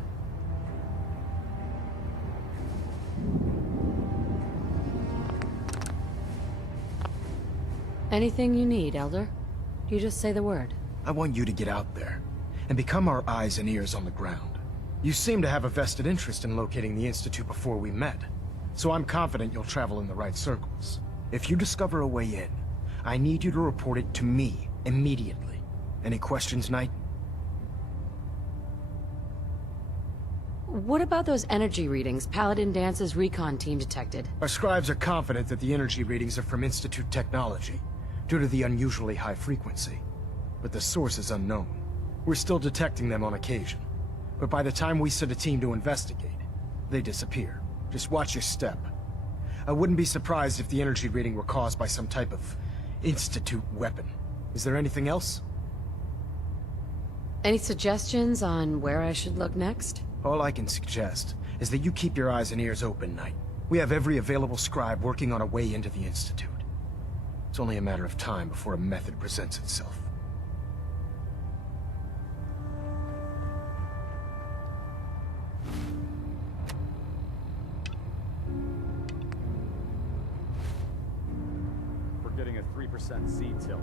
Anything you need, Elder? You just say the word. I want you to get out there and become our eyes and ears on the ground. You seem to have a vested interest in locating the Institute before we met, so I'm confident you'll travel in the right circles. If you discover a way in, I need you to report it to me immediately. Any questions, Knight? What about those energy readings Paladin Dance's recon team detected? Our scribes are confident that the energy readings are from Institute technology, due to the unusually high frequency. But the source is unknown. We're still detecting them on occasion. But by the time we send a team to investigate, they disappear. Just watch your step. I wouldn't be surprised if the energy reading were caused by some type of Institute weapon. Is there anything else? Any suggestions on where I should look next? All I can suggest is that you keep your eyes and ears open, Knight. We have every available scribe working on a way into the Institute. It's only a matter of time before a method presents itself. We're getting a 3% Z tilt.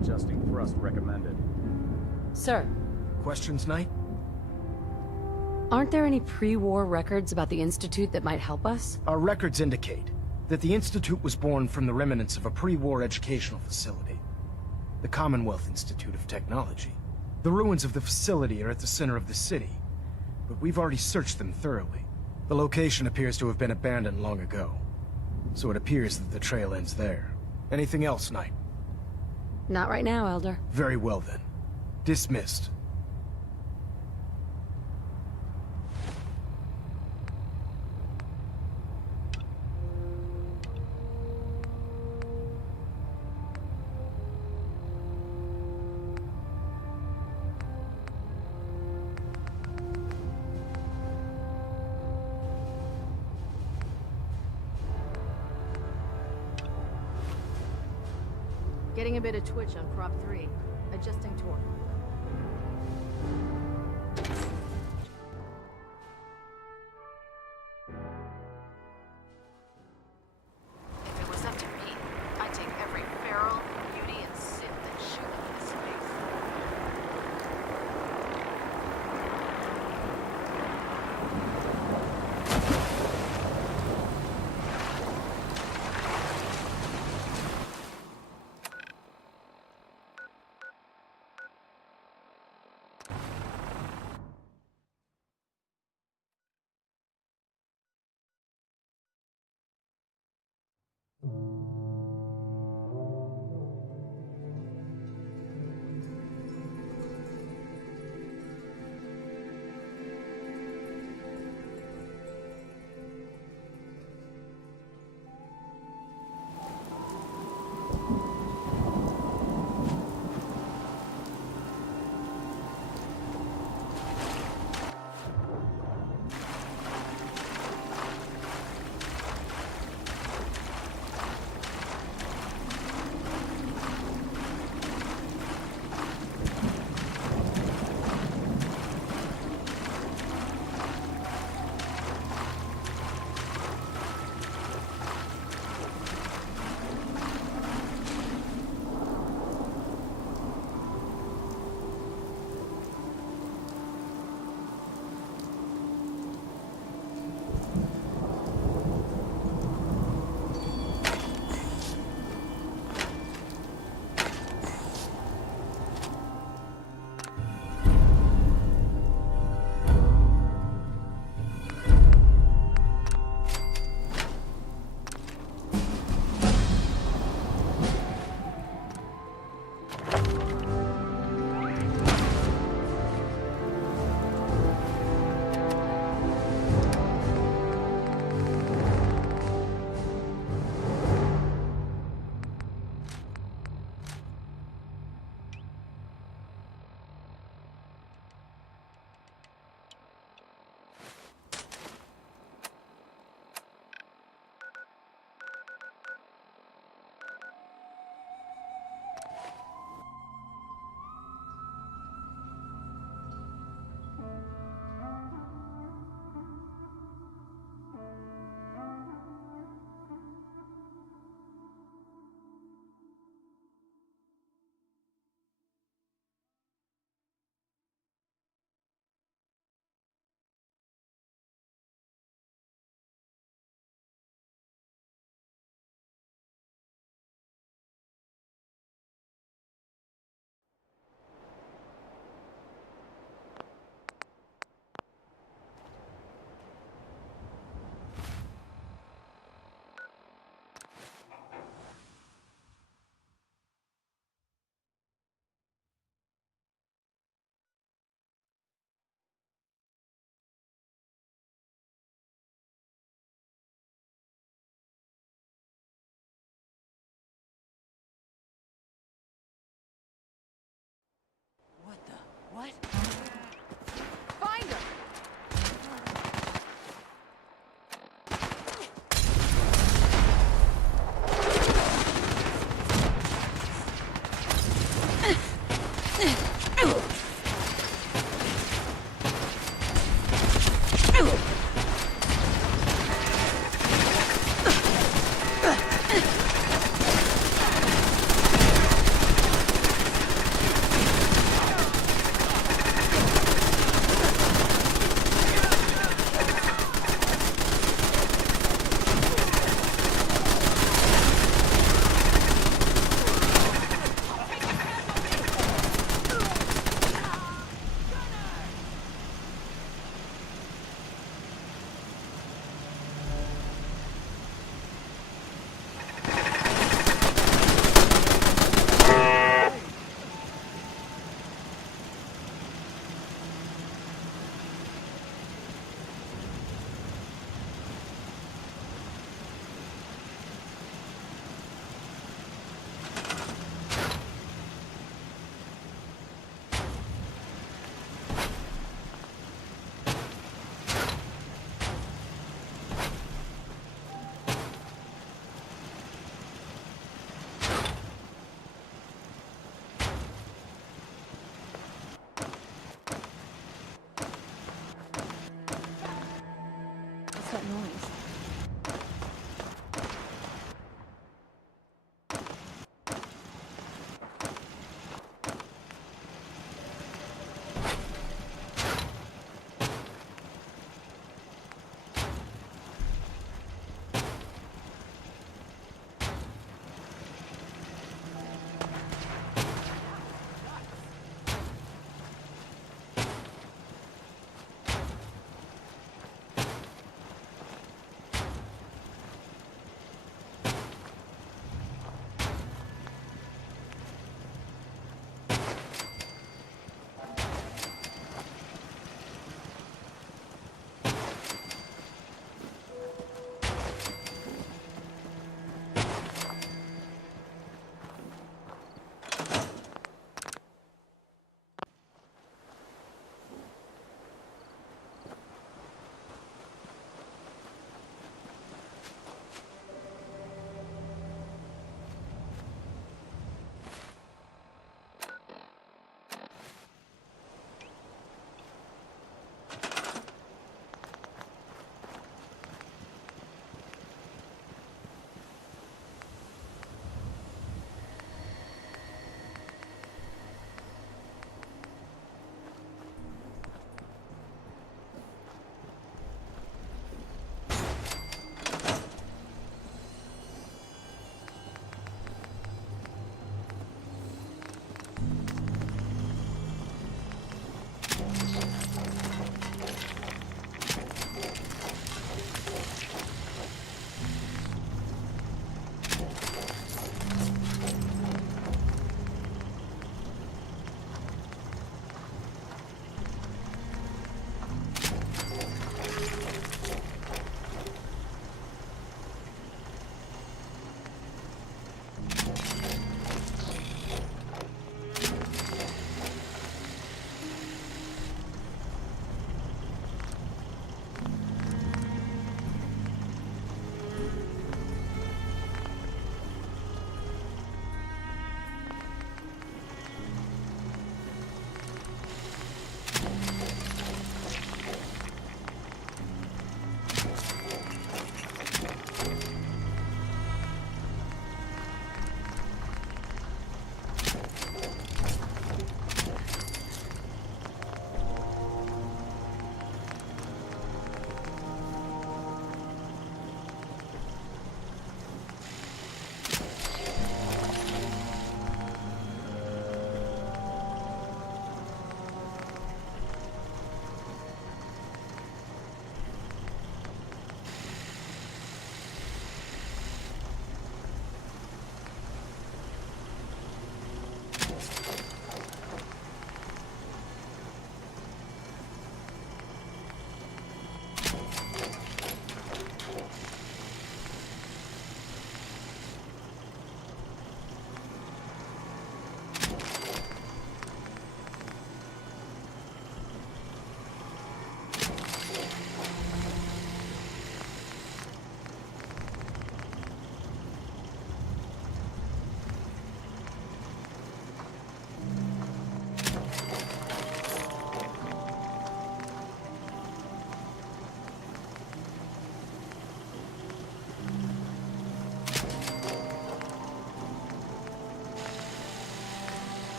Adjusting thrust recommended. Sir. Questions, Knight? Aren't there any pre-war records about the Institute that might help us? Our records indicate that the Institute was born from the remnants of a pre-war educational facility, the Commonwealth Institute of Technology. The ruins of the facility are at the center of the city, but we've already searched them thoroughly. The location appears to have been abandoned long ago, so it appears that the trail ends there. Anything else, Knight? Not right now, Elder. Very well then. Dismissed. Getting a bit of twitch on prop 3. Adjusting torque. If it was up to me, I'd take every feral, beauty, and Sith and shoot them in his face.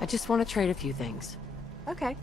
I just want to trade a few things. Okay.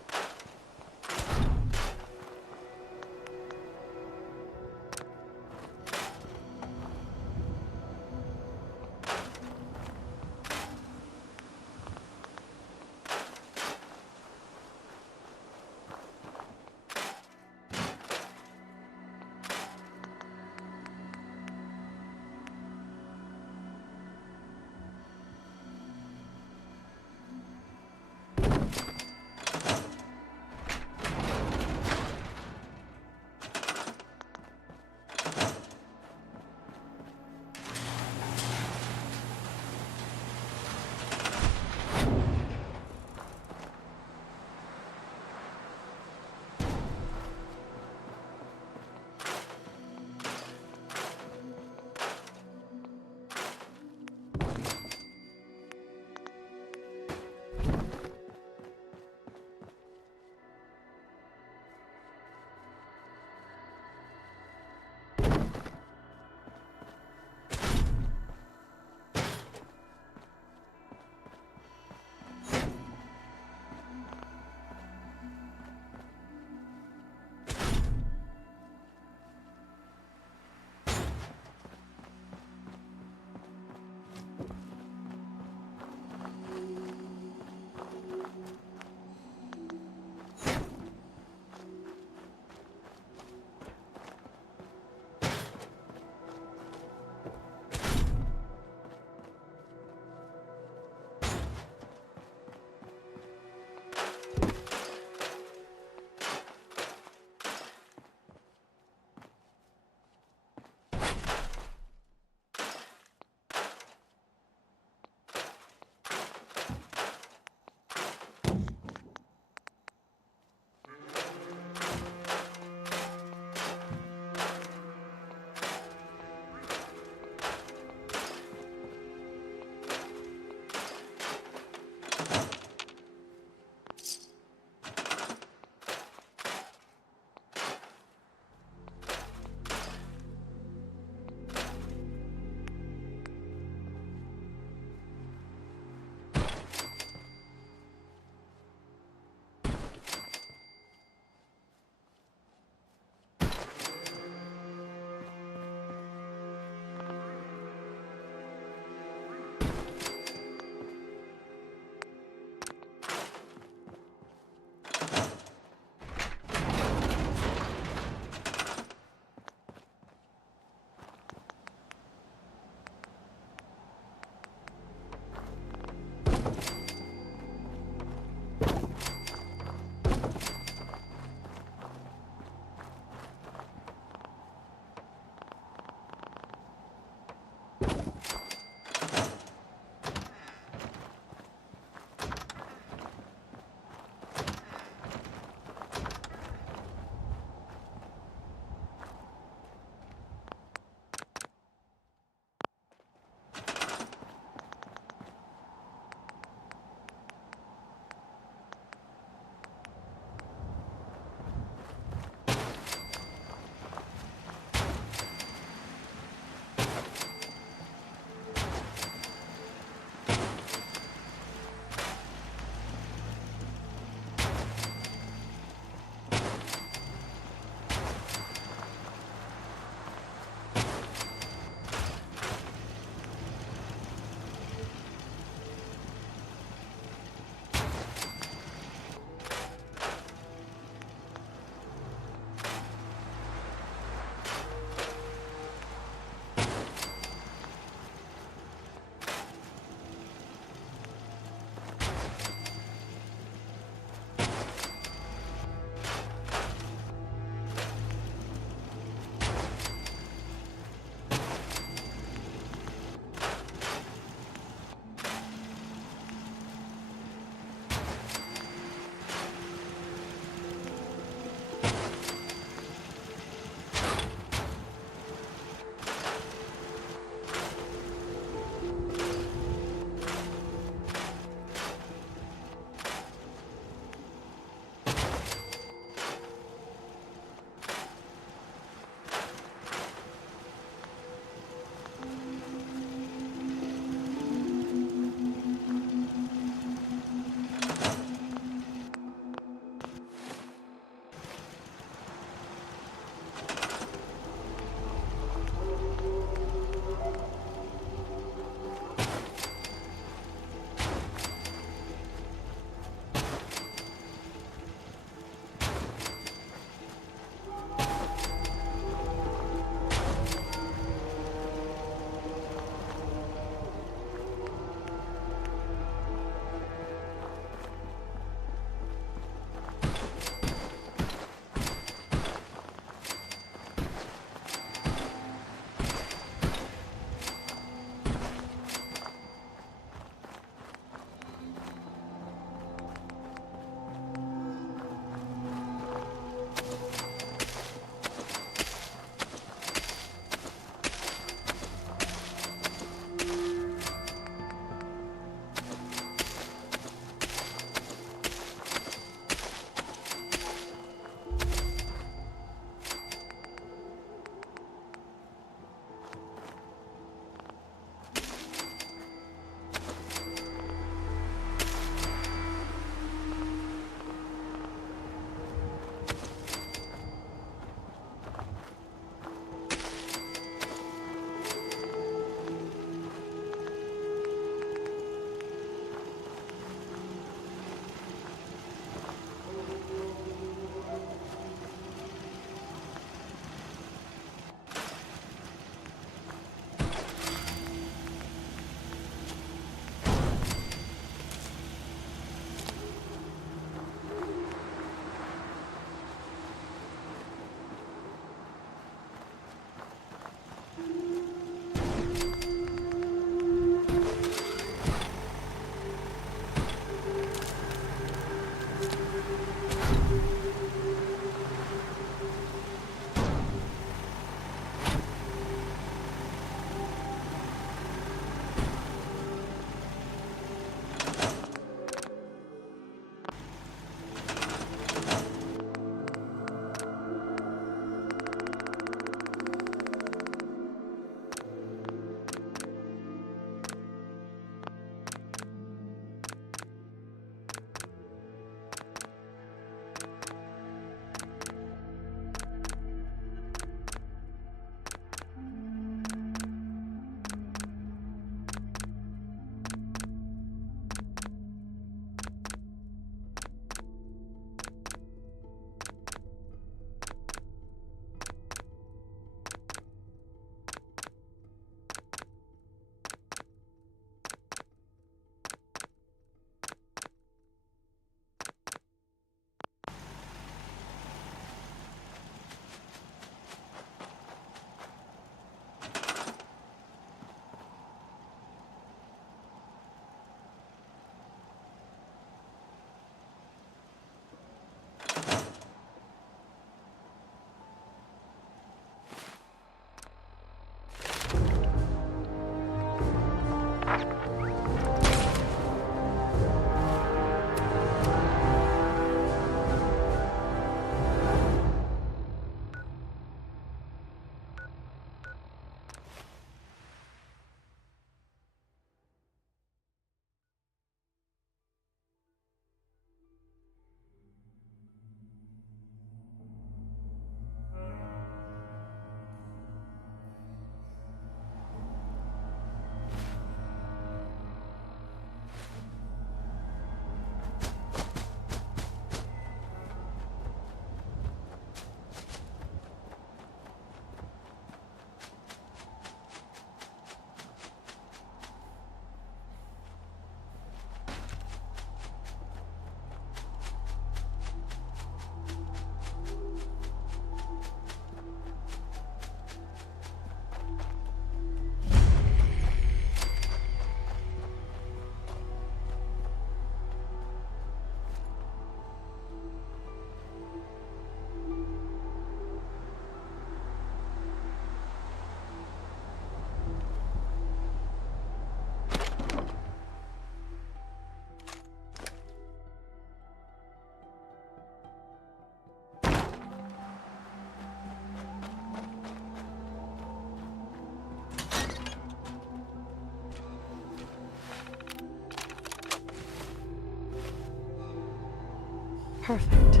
Perfect.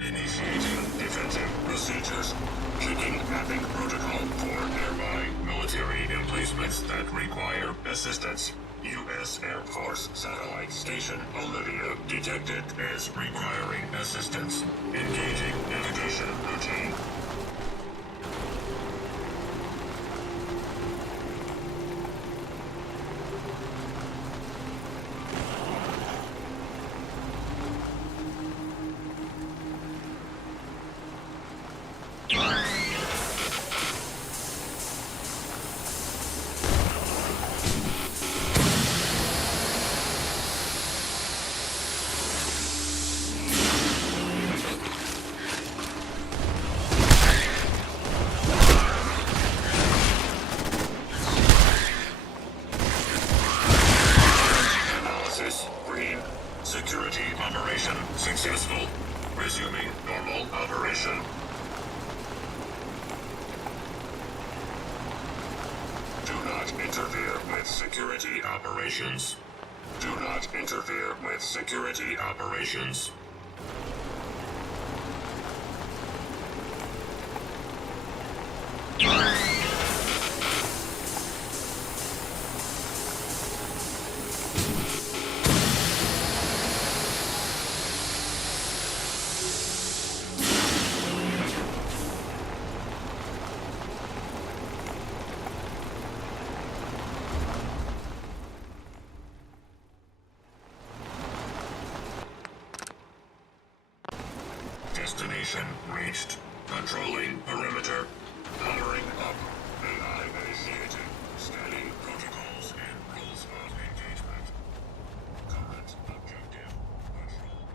Initiating defensive procedures. Checking mapping protocol for nearby military emplacements that require assistance. U.S. Air Force Satellite Station Olivia detected as requiring assistance. Engaging navigation routine. Security operation successful. Resuming normal operation. Do not interfere with security operations. Do not interfere with security operations. Destination reached. Controlling perimeter. Powering up. AI initiated. Scanning protocols and rules of engagement. Current objective. Control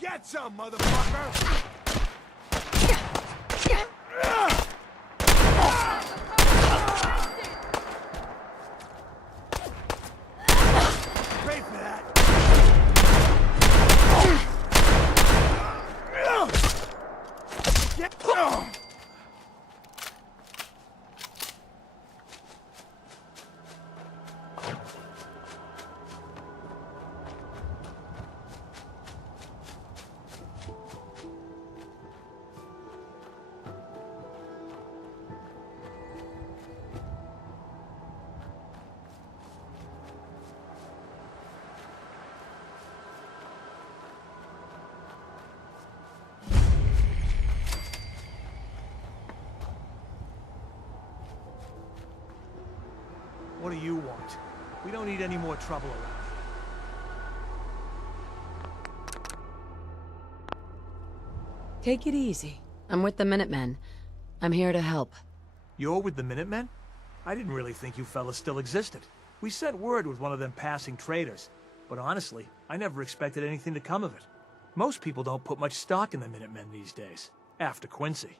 Get some, motherfucker! Pay for that! Get... What do you want? We don't need any more trouble around here. Take it easy. I'm with the Minutemen. I'm here to help. You're with the Minutemen? I didn't really think you fellas still existed. We sent word with one of them passing traders, but honestly, I never expected anything to come of it. Most people don't put much stock in the Minutemen these days, after Quincy.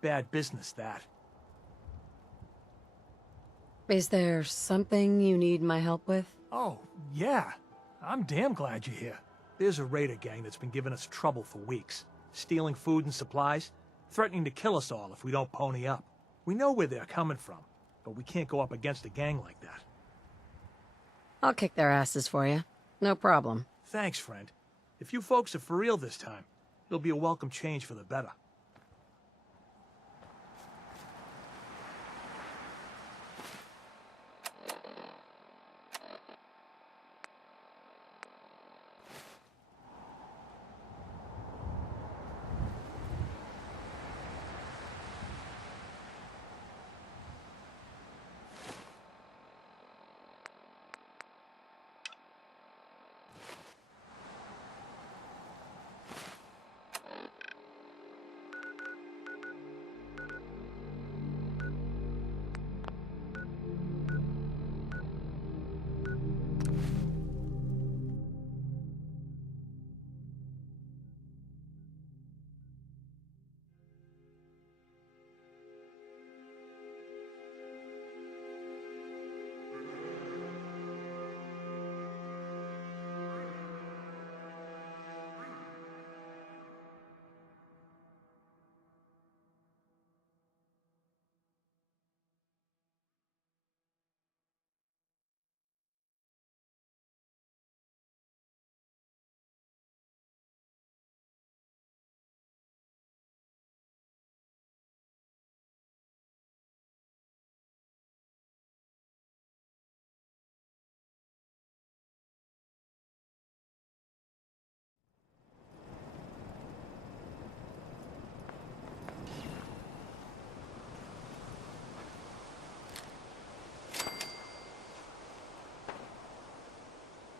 Bad business, that. Is there something you need my help with? Oh, yeah. I'm damn glad you're here. There's a raider gang that's been giving us trouble for weeks. Stealing food and supplies, threatening to kill us all if we don't pony up. We know where they're coming from, but we can't go up against a gang like that. I'll kick their asses for you. No problem. Thanks, friend. If you folks are for real this time, it'll be a welcome change for the better.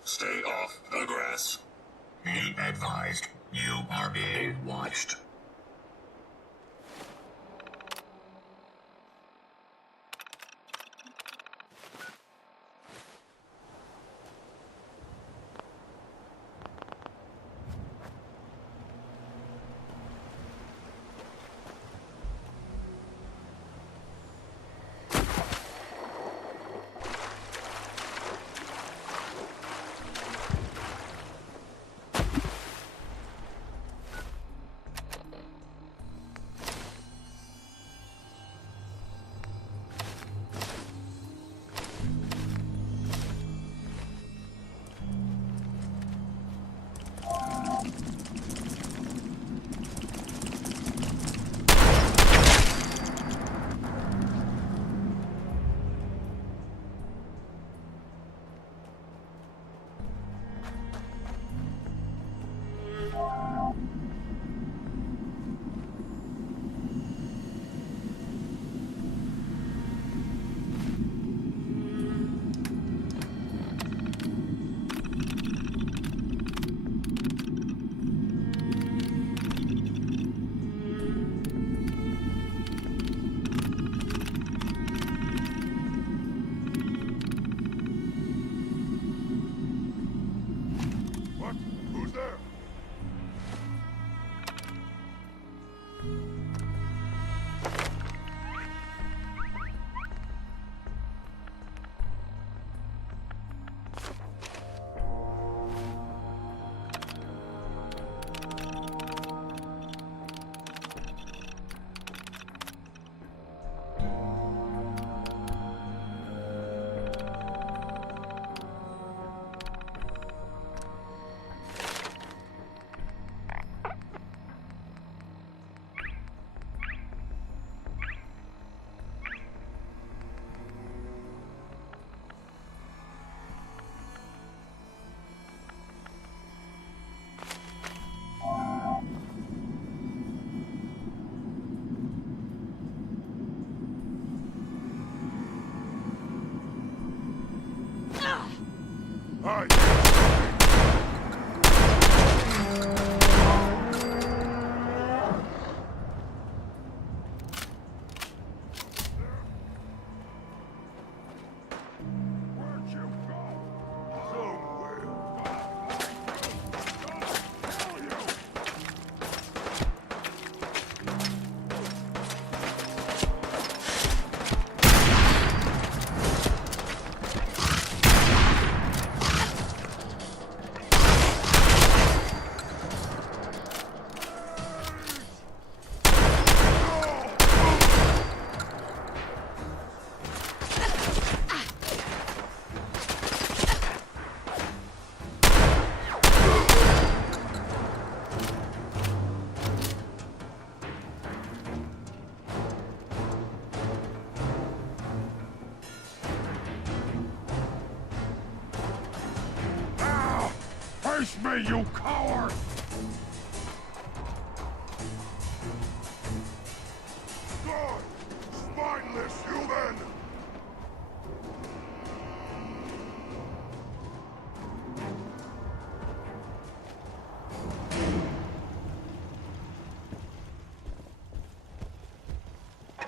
Stay off the grass. Be advised, you are being watched. Face me, you coward! Good! Spineless human!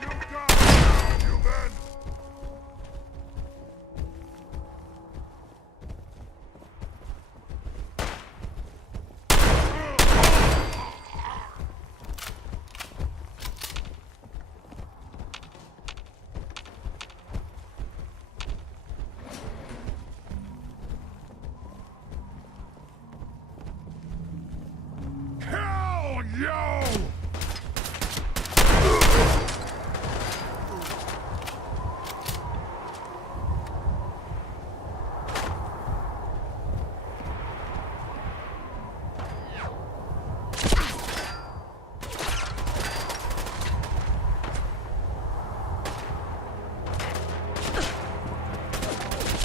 You die now, human! Hell, yo!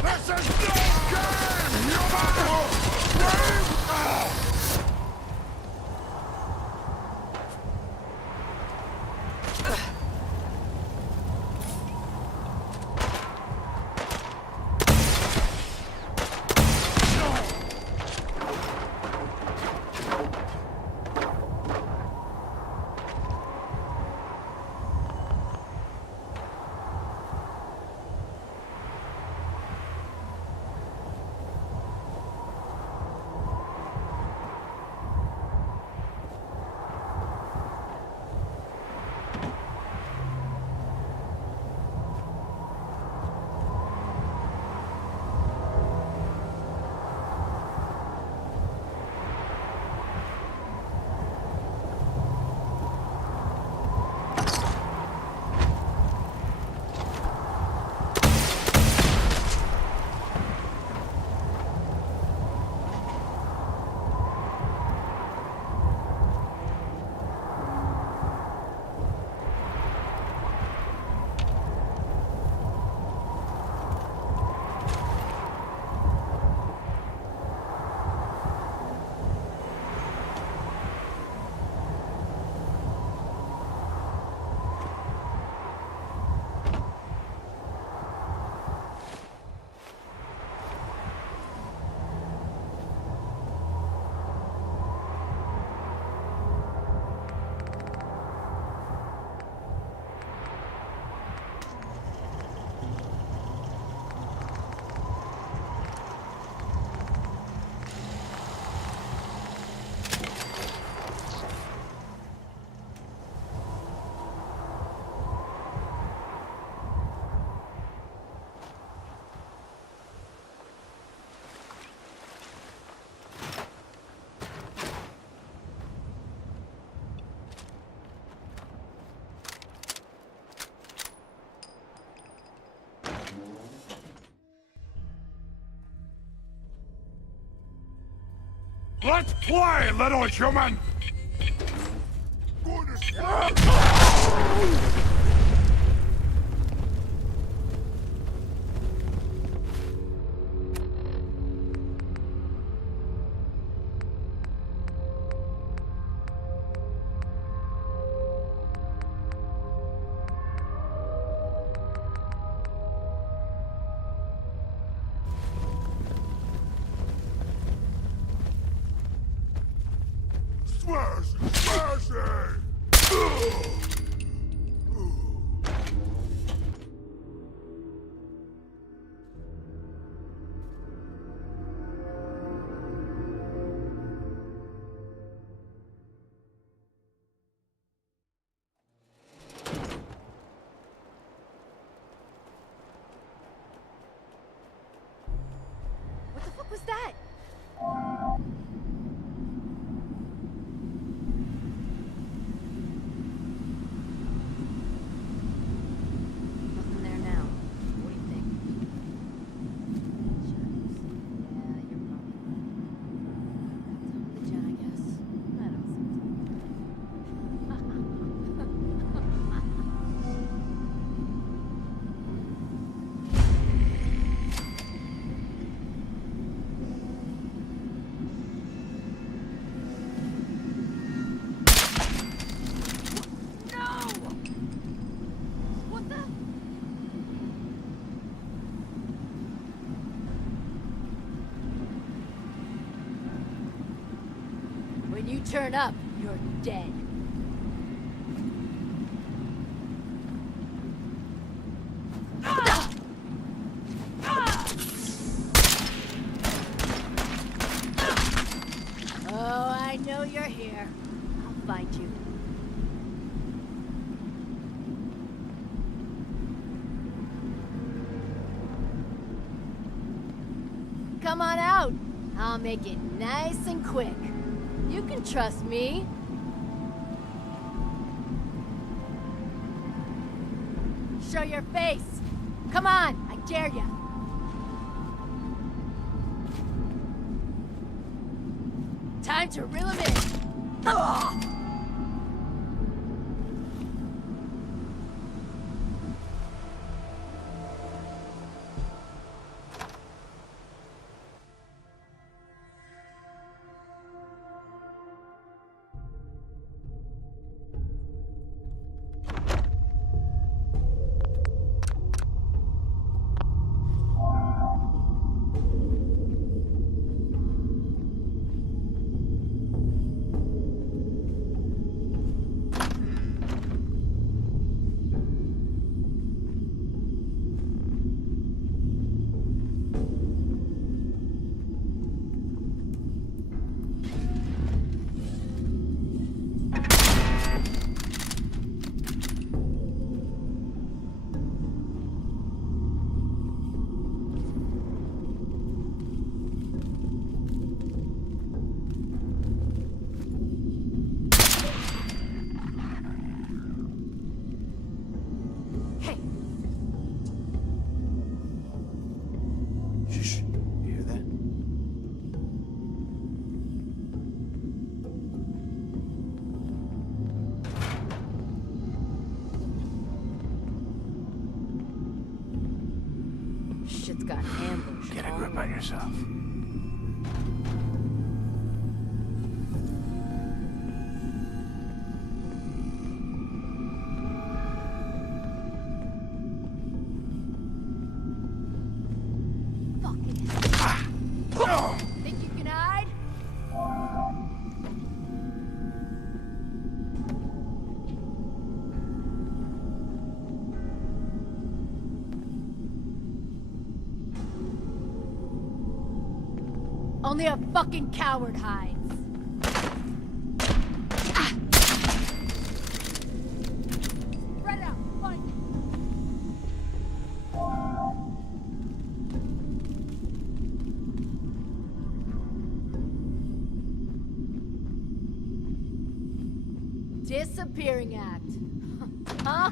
This is no game, human! Let's play, little human! What the fuck was that? Nothing there now. What do you think? Shadows. Yeah, you're probably right. The Jen, I guess. I don't When you turn up, you're dead. Oh, I know you're here. I'll find you. Come on out. I'll make it nice and quick. You can trust me. Show your face. Come on, I dare ya. Time to reel him in. Ugh. Shit's got ambushed. Get a grip on yourself. Think you can hide? Only a fucking coward hides. Spread out, fight. Disappearing act. Huh?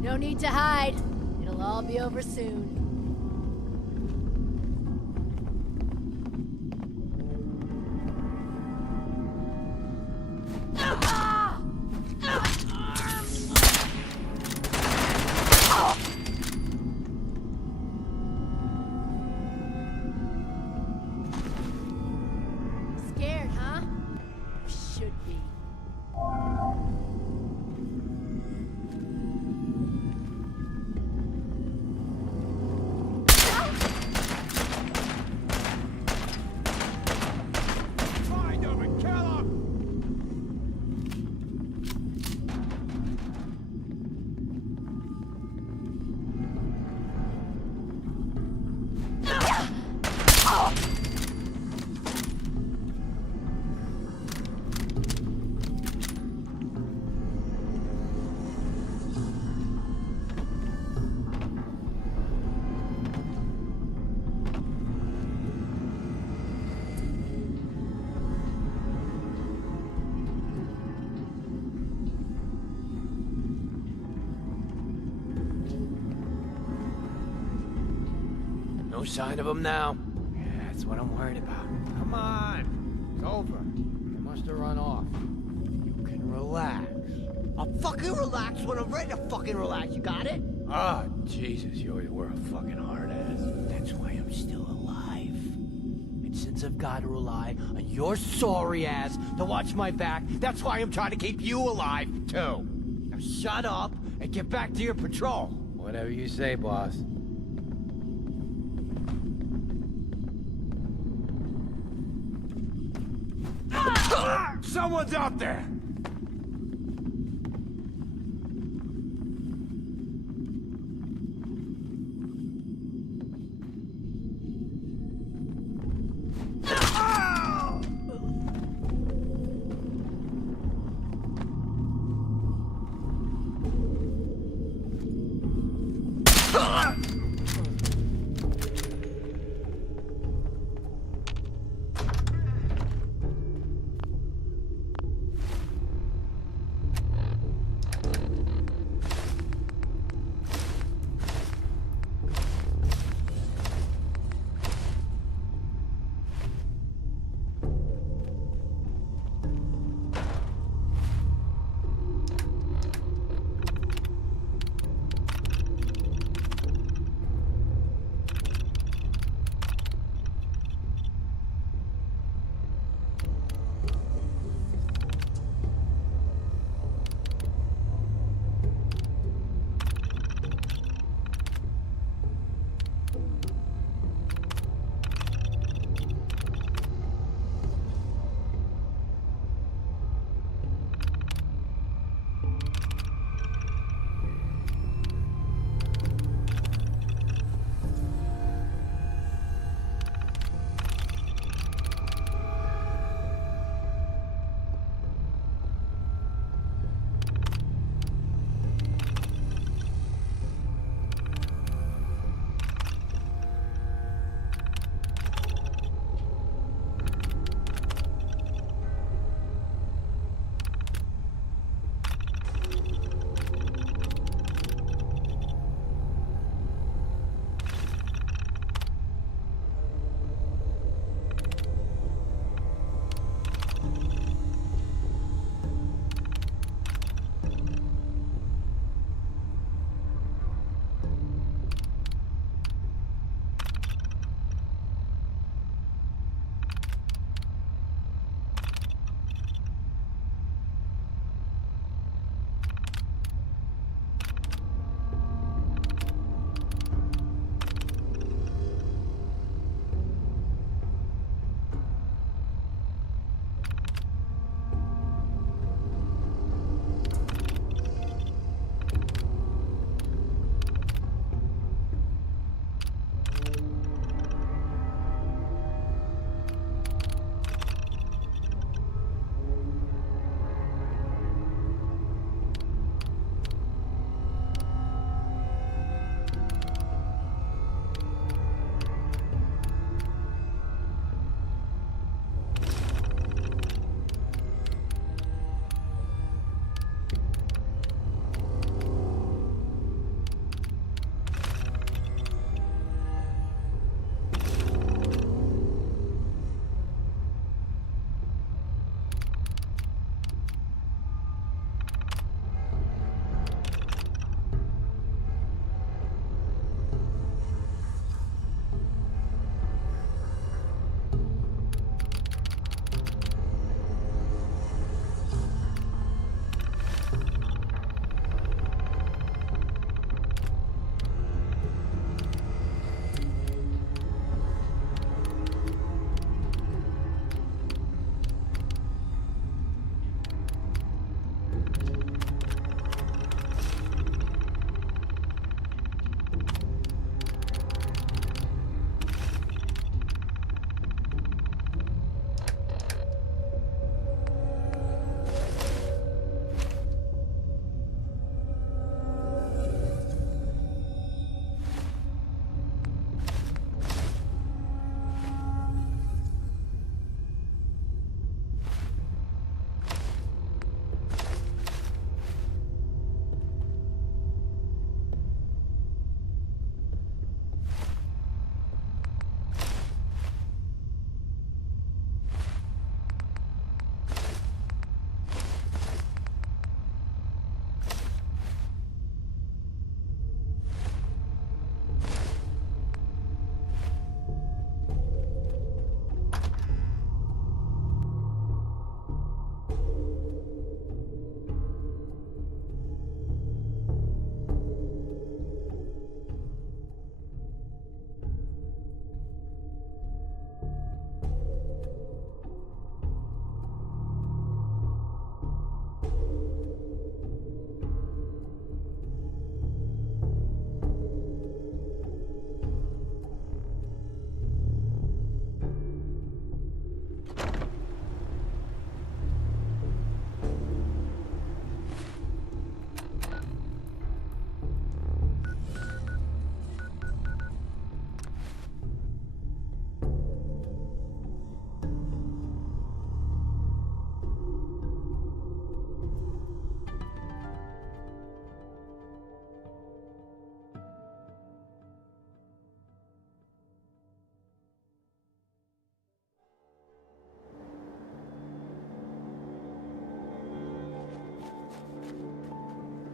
No need to hide. It'll all be over soon. Scared, huh? Should be. No sign of him now? Yeah, that's what I'm worried about. Come on. It's over. They must have run off. You can relax. I'll fucking relax when I'm ready to fucking relax. You got it? Ah, Jesus, you always were a fucking hard ass. That's why I'm still alive. And since I've got to rely on your sorry ass to watch my back, that's why I'm trying to keep you alive, too. Now shut up and get back to your patrol. Whatever you say, boss. Someone's out there!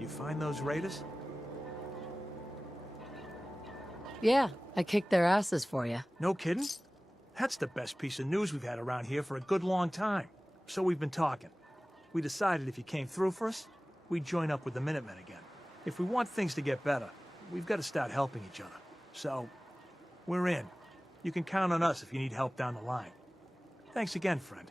You find those raiders? Yeah, I kicked their asses for you. No kidding? That's the best piece of news we've had around here for a good long time. So we've been talking. We decided if you came through for us, we'd join up with the Minutemen again. If we want things to get better, we've got to start helping each other. So, we're in. You can count on us if you need help down the line. Thanks again, friend.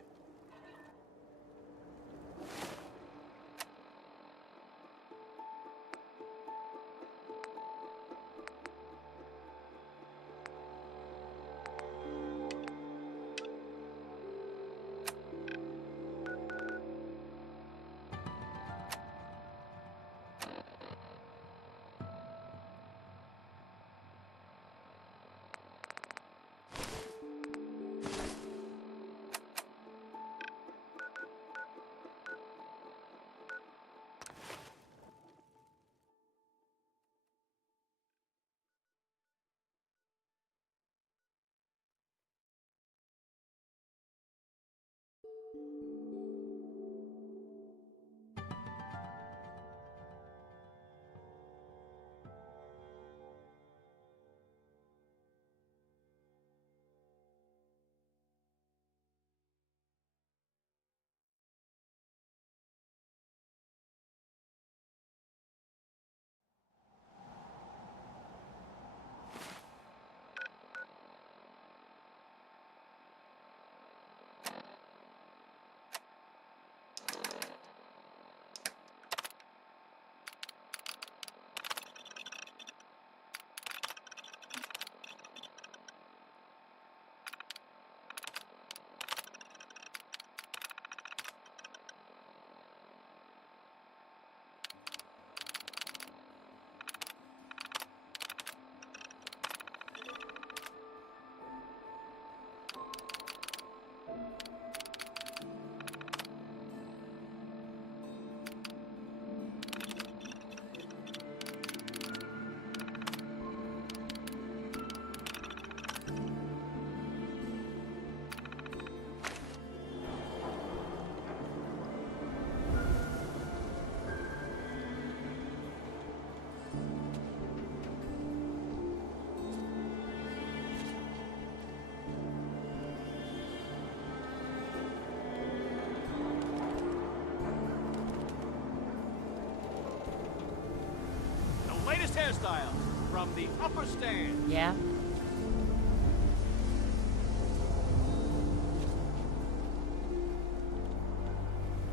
Latest hairstyle from the upper stand. Yeah?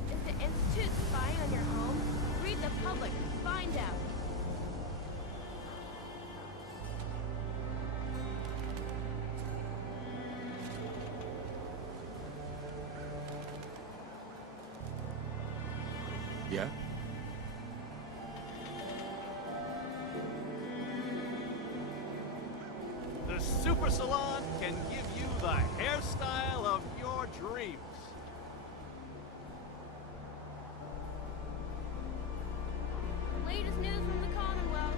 Is the Institute spying on your home? Read the public. Find out. Yeah? The Super Salon can give you the hairstyle of your dreams. Latest news from the Commonwealth.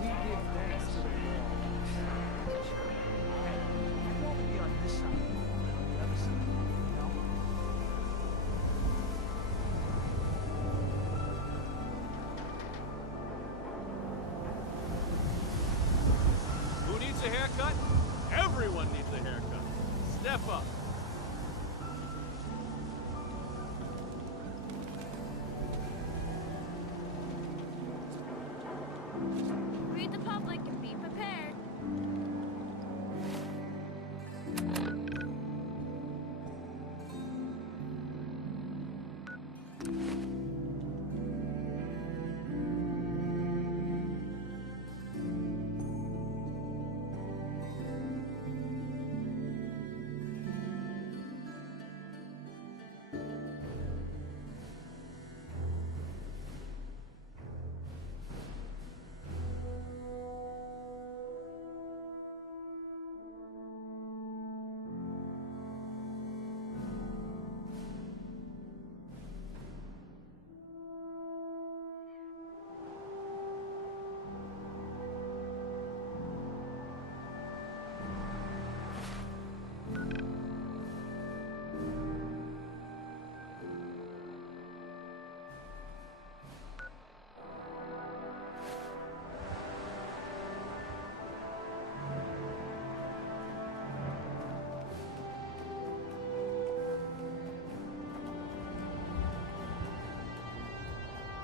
We give thanks to the Lord. I'd rather be on this side than on the other side, you know? Who needs a haircut? Everyone needs a haircut. Step up. Read the public and be prepared.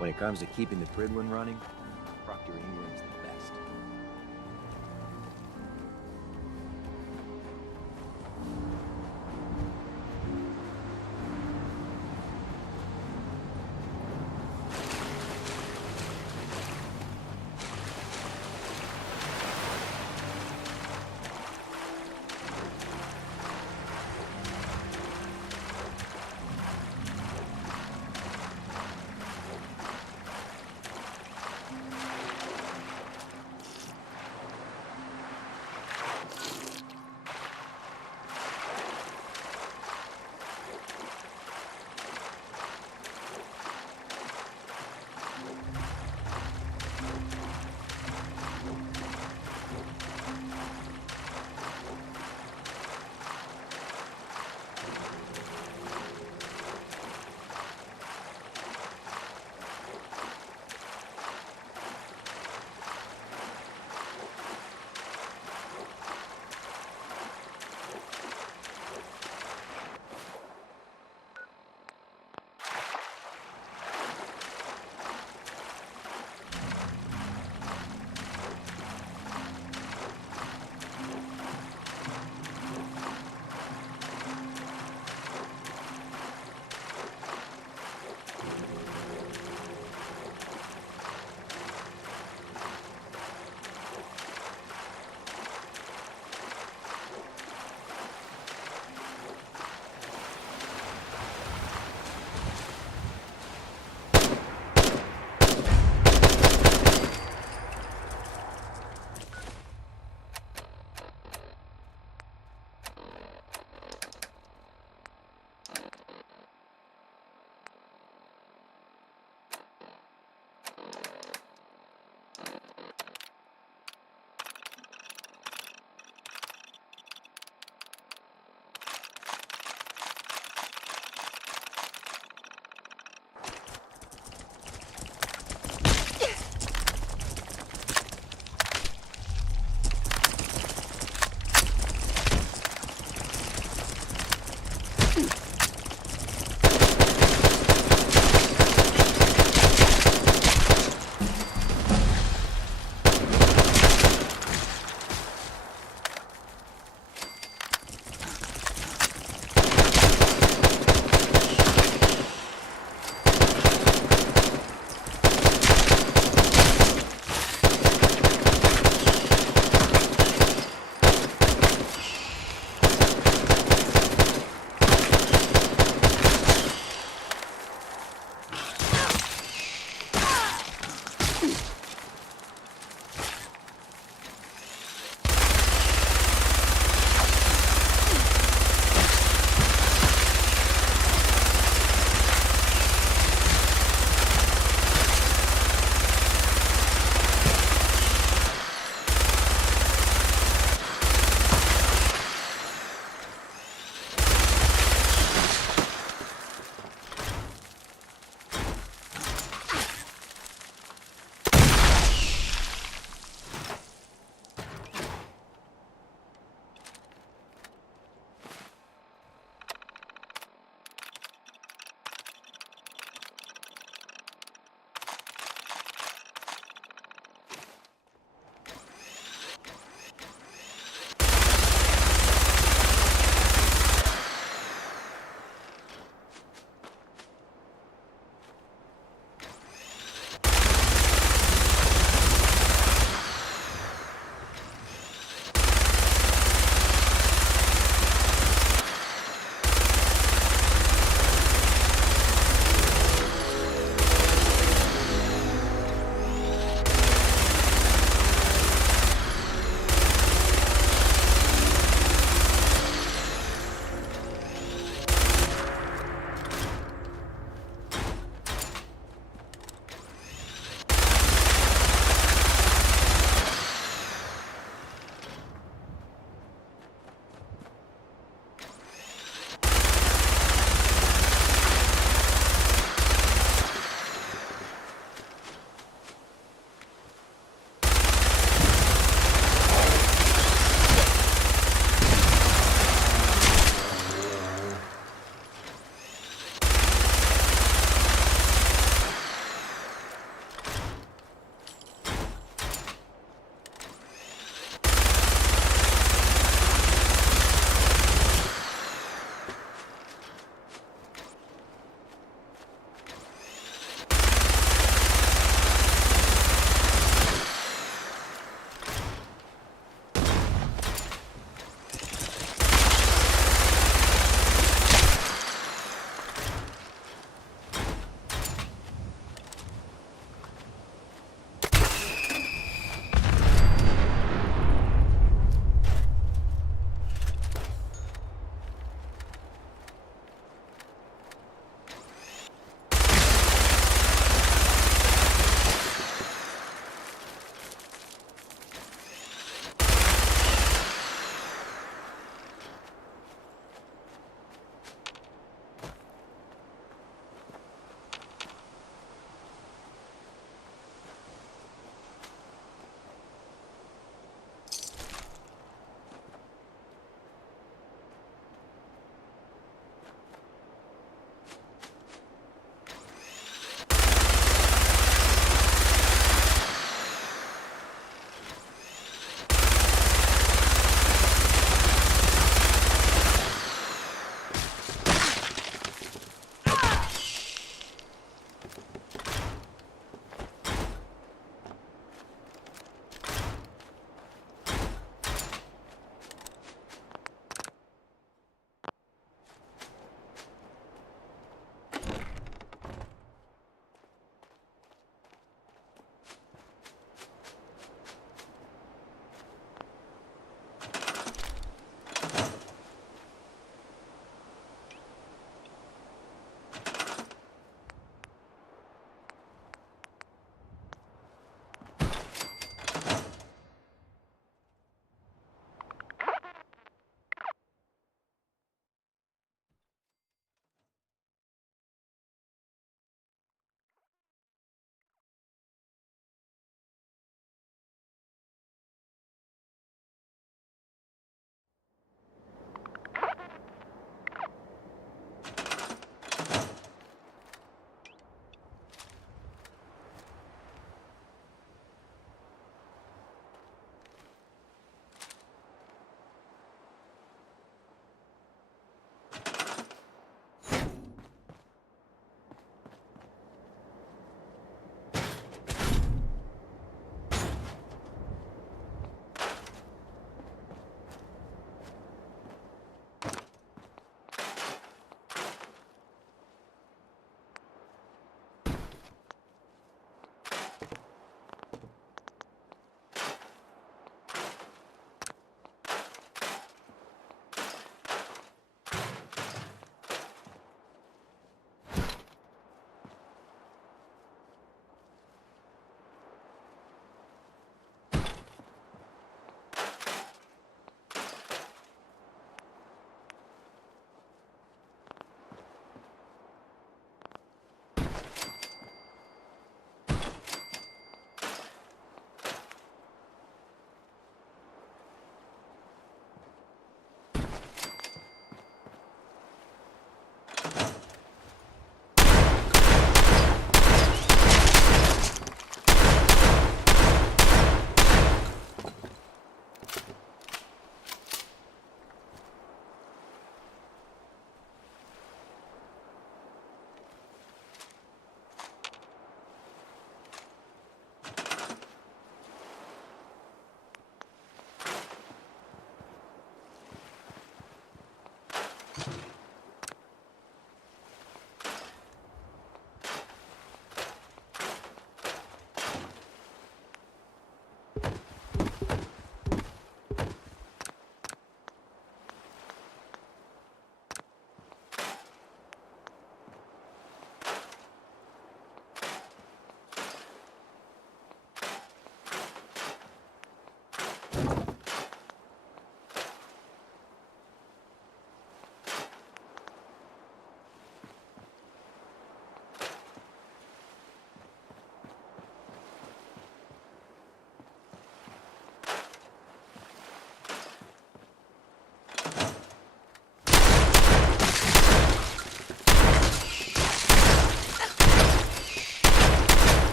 When it comes to keeping the Prydwen running, Proctor Ingram's the best.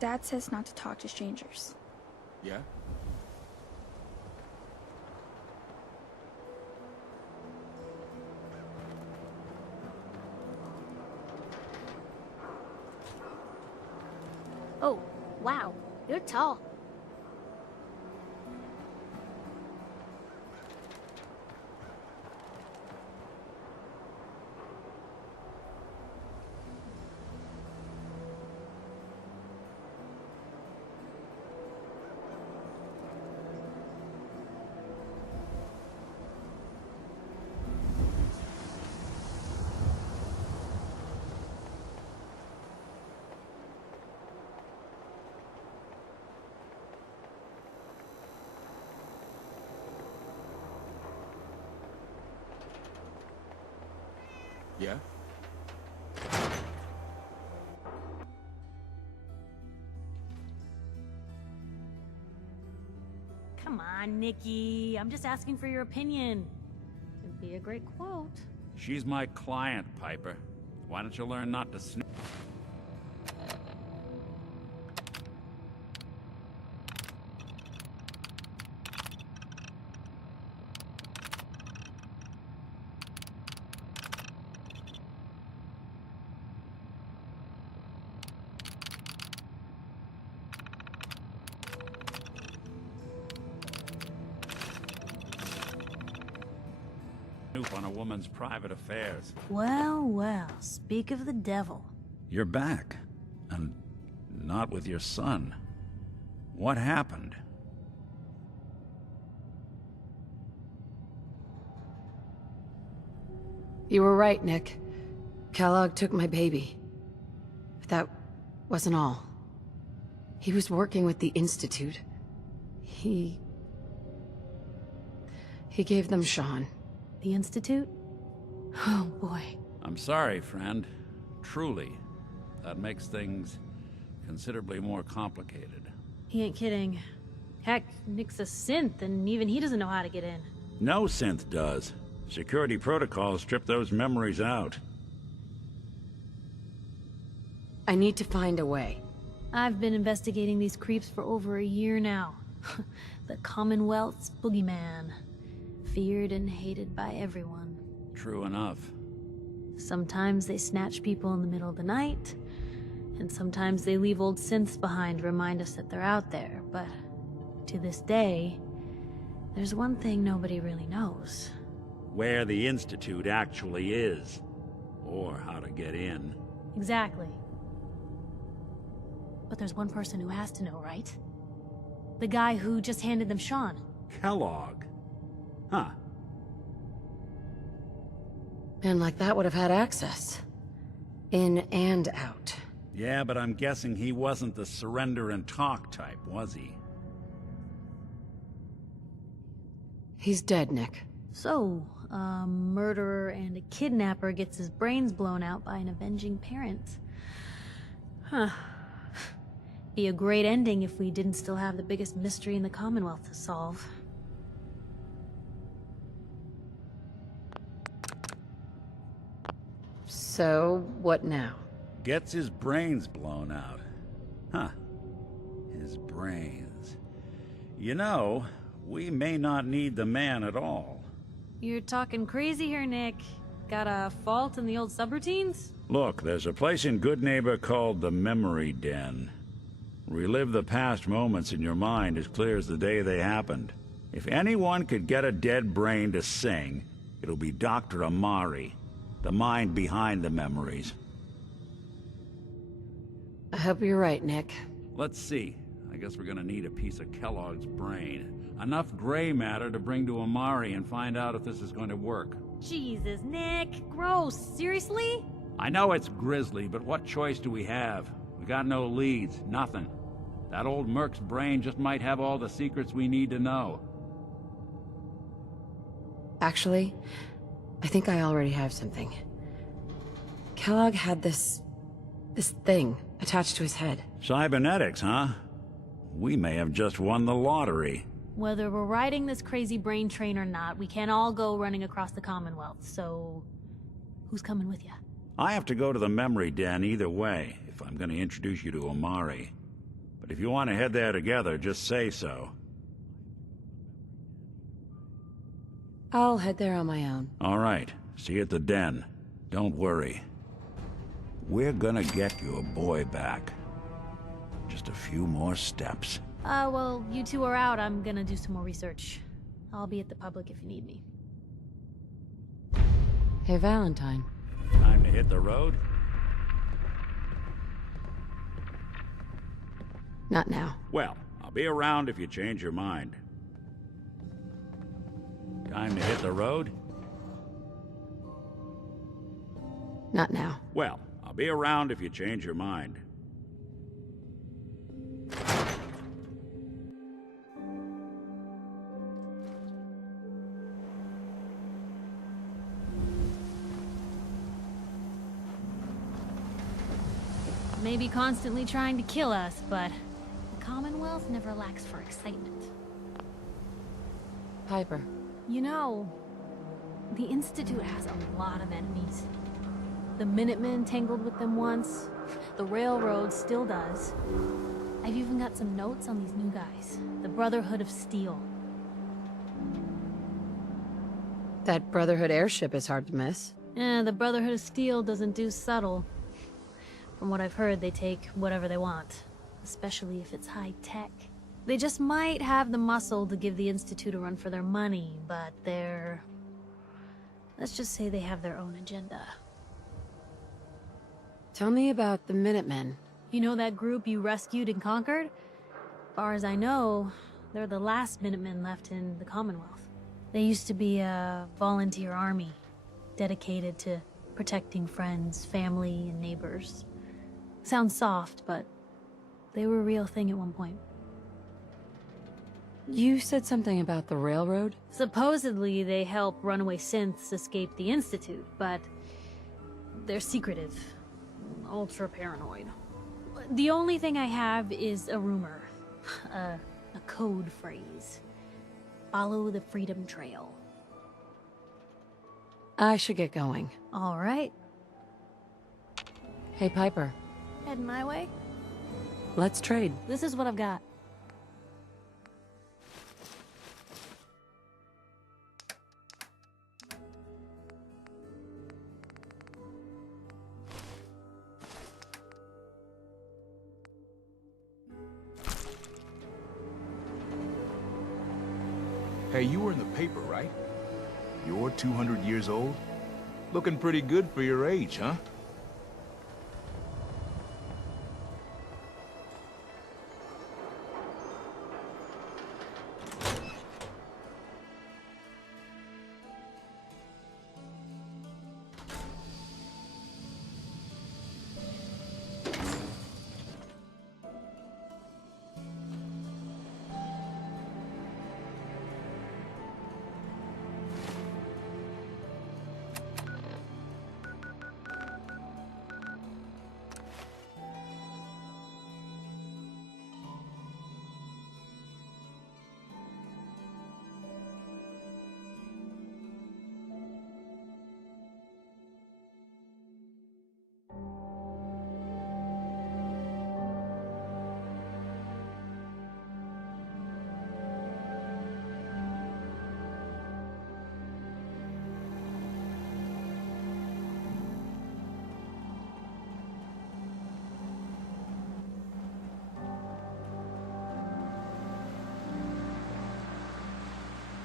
Dad says not to talk to strangers. Yeah? Oh, wow. You're tall. Yeah? Come on, Nikki. I'm just asking for your opinion. It'd be a great quote. She's my client, Piper. Why don't you learn not to snoop? On a woman's private affairs. Well, well, speak of the devil. You're back. And not with your son. What happened? You were right, Nick. Kellogg took my baby. But that wasn't all. He was working with the Institute. He gave them Sean. The Institute? Oh, boy. I'm sorry, friend. Truly. That makes things considerably more complicated. He ain't kidding. Heck, Nick's a synth, and even he doesn't know how to get in. No synth does. Security protocols strip those memories out. I need to find a way. I've been investigating these creeps for over a year now. The Commonwealth's boogeyman. Feared and hated by everyone. True enough. Sometimes they snatch people in the middle of the night, and sometimes they leave old synths behind to remind us that they're out there, but to this day, there's one thing nobody really knows. Where the Institute actually is. Or how to get in. Exactly. But there's one person who has to know, right? The guy who just handed them Sean. Kellogg. Huh. Man like that would have had access. In and out. Yeah, but I'm guessing he wasn't the surrender and talk type, was he? He's dead, Nick. So, a murderer and a kidnapper gets his brains blown out by an avenging parent. Huh. Be a great ending if we didn't still have the biggest mystery in the Commonwealth to solve. So, what now? Gets his brains blown out. Huh. His brains. You know, we may not need the man at all. You're talking crazy here, Nick. Got a fault in the old subroutines? Look, there's a place in Good Neighbor called the Memory Den. Relive the past moments in your mind as clear as the day they happened. If anyone could get a dead brain to sing, it'll be Dr. Amari, the mind behind the memories. I hope you're right, Nick. Let's see. I guess we're gonna need a piece of Kellogg's brain. Enough gray matter to bring to Amari and find out if this is going to work. Jesus, Nick. Gross. Seriously? I know it's grisly, but what choice do we have? We got no leads, nothing. That old Merc's brain just might have all the secrets we need to know. Actually, I think I already have something. Kellogg had this thing attached to his head. Cybernetics, huh? We may have just won the lottery. Whether we're riding this crazy brain train or not, we can't all go running across the Commonwealth, so... who's coming with you? I have to go to the Memory Den either way, if I'm gonna introduce you to Amari. But if you want to head there together, just say so. I'll head there on my own. All right. See you at the den. Don't worry. We're gonna get your boy back. Just a few more steps. Well, you two are out. I'm gonna do some more research. I'll be at the public if you need me. Hey, Valentine. Time to hit the road? Not now. Well, I'll be around if you change your mind. Time to hit the road? Not now. Well, I'll be around if you change your mind. Maybe constantly trying to kill us, but the Commonwealth never lacks for excitement. Piper. You know, the Institute has a lot of enemies. The Minutemen tangled with them once. The Railroad still does. I've even got some notes on these new guys. The Brotherhood of Steel. That Brotherhood airship is hard to miss. The Brotherhood of Steel doesn't do subtle. From what I've heard, they take whatever they want. Especially if it's high-tech. They just might have the muscle to give the Institute a run for their money, but they're... let's just say they have their own agenda. Tell me about the Minutemen. You know that group you rescued and conquered? As far as I know, they're the last Minutemen left in the Commonwealth. They used to be a volunteer army, dedicated to protecting friends, family, and neighbors. Sounds soft, but they were a real thing at one point. You said something about the Railroad? Supposedly, they help runaway synths escape the Institute, but they're secretive. Ultra paranoid. The only thing I have is a rumor. A code phrase. Follow the Freedom Trail. I should get going. All right. Hey, Piper. Heading my way? Let's trade. This is what I've got. Hey, you were in the paper, right? You're 200 years old? Looking pretty good for your age, huh?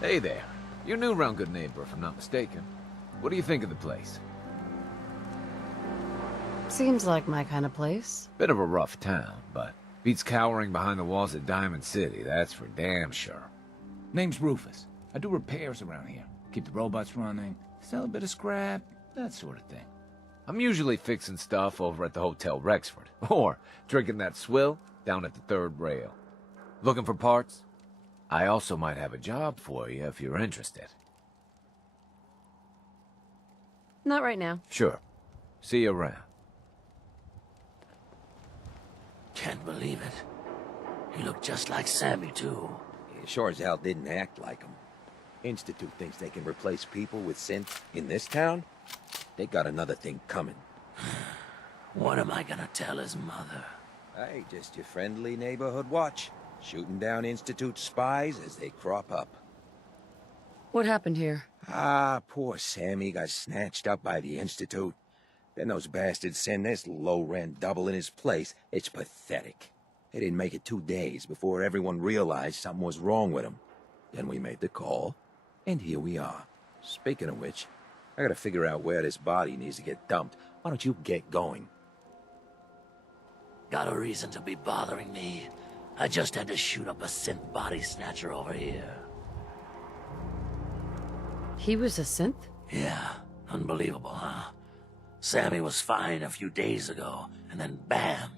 Hey there. You're new around Good Neighbor, if I'm not mistaken. What do you think of the place? Seems like my kind of place. Bit of a rough town, but beats cowering behind the walls at Diamond City, that's for damn sure. Name's Rufus. I do repairs around here. Keep the robots running, sell a bit of scrap, that sort of thing. I'm usually fixing stuff over at the Hotel Rexford, or drinking that swill down at the Third Rail. Looking for parts? I also might have a job for you if you're interested. Not right now. Sure. See you around. Can't believe it. He looked just like Sammy, too. He sure as hell didn't act like him. Institute thinks they can replace people with synths in this town? They got another thing coming. What am I gonna tell his mother? Hey, just your friendly neighborhood watch. Shooting down Institute spies as they crop up. What happened here? Ah, poor Sammy got snatched up by the Institute. Then those bastards send this low-rent double in his place. It's pathetic. They didn't make it 2 days before everyone realized something was wrong with him. Then we made the call, and here we are. Speaking of which, I gotta figure out where this body needs to get dumped. Why don't you get going? Got a reason to be bothering me? I just had to shoot up a synth body snatcher over here. He was a synth? Yeah, unbelievable, huh? Sammy was fine a few days ago, and then bam!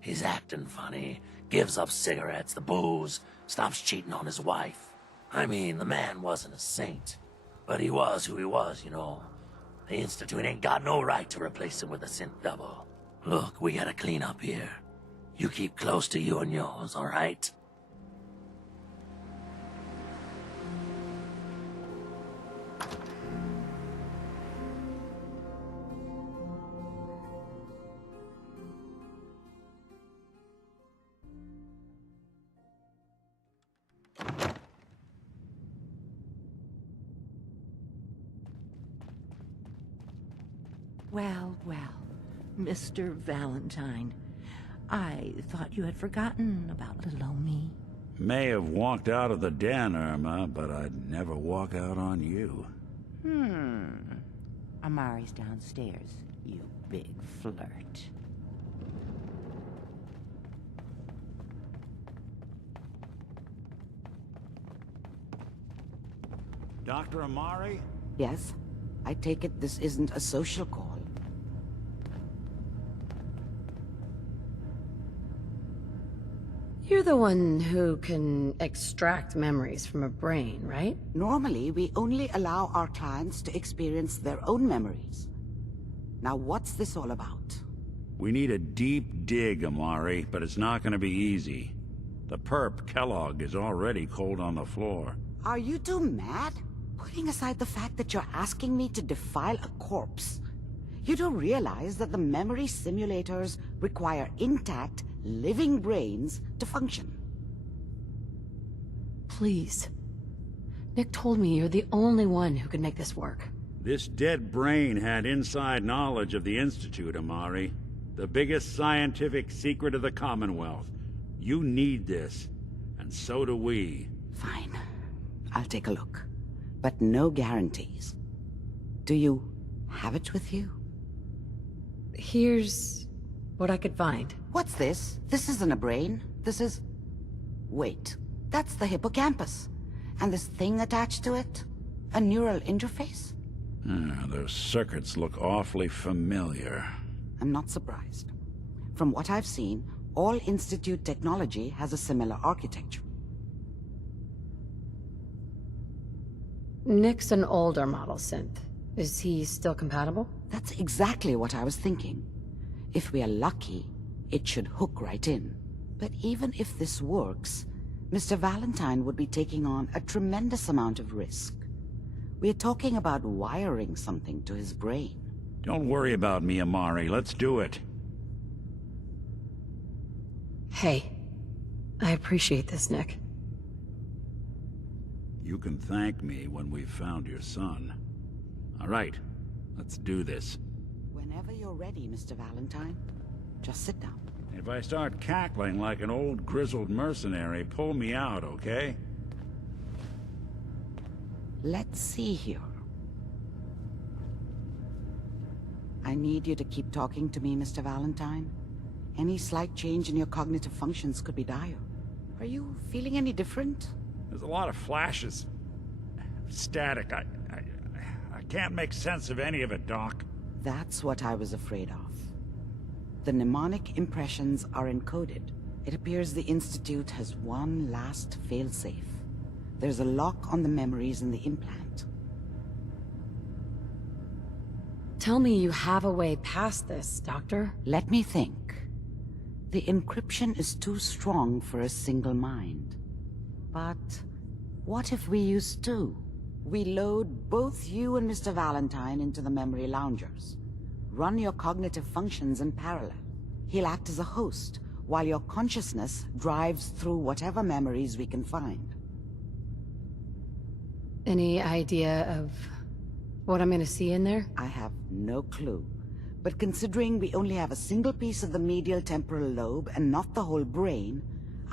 He's acting funny, gives up cigarettes, the booze, stops cheating on his wife. I mean, the man wasn't a saint, but he was who he was, you know. The Institute ain't got no right to replace him with a synth double. Look, we gotta clean up here. You keep close to you and yours, all right? Well, well, Mr. Valentine. I thought you had forgotten about little old me. May have walked out of the den, Irma, but I'd never walk out on you. Amari's downstairs, you big flirt. Dr. Amari? Yes? I take it this isn't a social call. You're the one who can extract memories from a brain, right? Normally, we only allow our clients to experience their own memories. Now, what's this all about? We need a deep dig, Amari, but it's not gonna be easy. The perp, Kellogg, is already cold on the floor. Are you two mad? Putting aside the fact that you're asking me to defile a corpse, you don't realize that the memory simulators require intact, living brains to function. Please. Nick told me you're the only one who could make this work. This dead brain had inside knowledge of the Institute, Amari. The biggest scientific secret of the Commonwealth. You need this, and so do we. Fine. I'll take a look. But no guarantees. Do you have it with you? Here's what I could find. What's this? This isn't a brain. This is... Wait. That's the hippocampus. And this thing attached to it? A neural interface? Those circuits look awfully familiar. I'm not surprised. From what I've seen, all Institute technology has a similar architecture. Nick's an older model synth. Is he still compatible? That's exactly what I was thinking. If we are lucky, it should hook right in. But even if this works, Mr. Valentine would be taking on a tremendous amount of risk. We're talking about wiring something to his brain. Don't worry about me, Amari. Let's do it. Hey, I appreciate this, Nick. You can thank me when we've found your son. All right, let's do this. Whenever you're ready, Mr. Valentine. Just sit down. If I start cackling like an old grizzled mercenary, pull me out, okay? Let's see here. I need you to keep talking to me, Mr. Valentine. Any slight change in your cognitive functions could be dire. Are you feeling any different? There's a lot of flashes. Static. I can't make sense of any of it, Doc. That's what I was afraid of. The mnemonic impressions are encoded. It appears the Institute has one last failsafe. There's a lock on the memories in the implant. Tell me you have a way past this, Doctor. Let me think. The encryption is too strong for a single mind. But what if we use two? We load both you and Mr. Valentine into the memory loungers. Run your cognitive functions in parallel. He'll act as a host, while your consciousness drives through whatever memories we can find. Any idea of what I'm gonna see in there? I have no clue. But considering we only have a single piece of the medial temporal lobe and not the whole brain,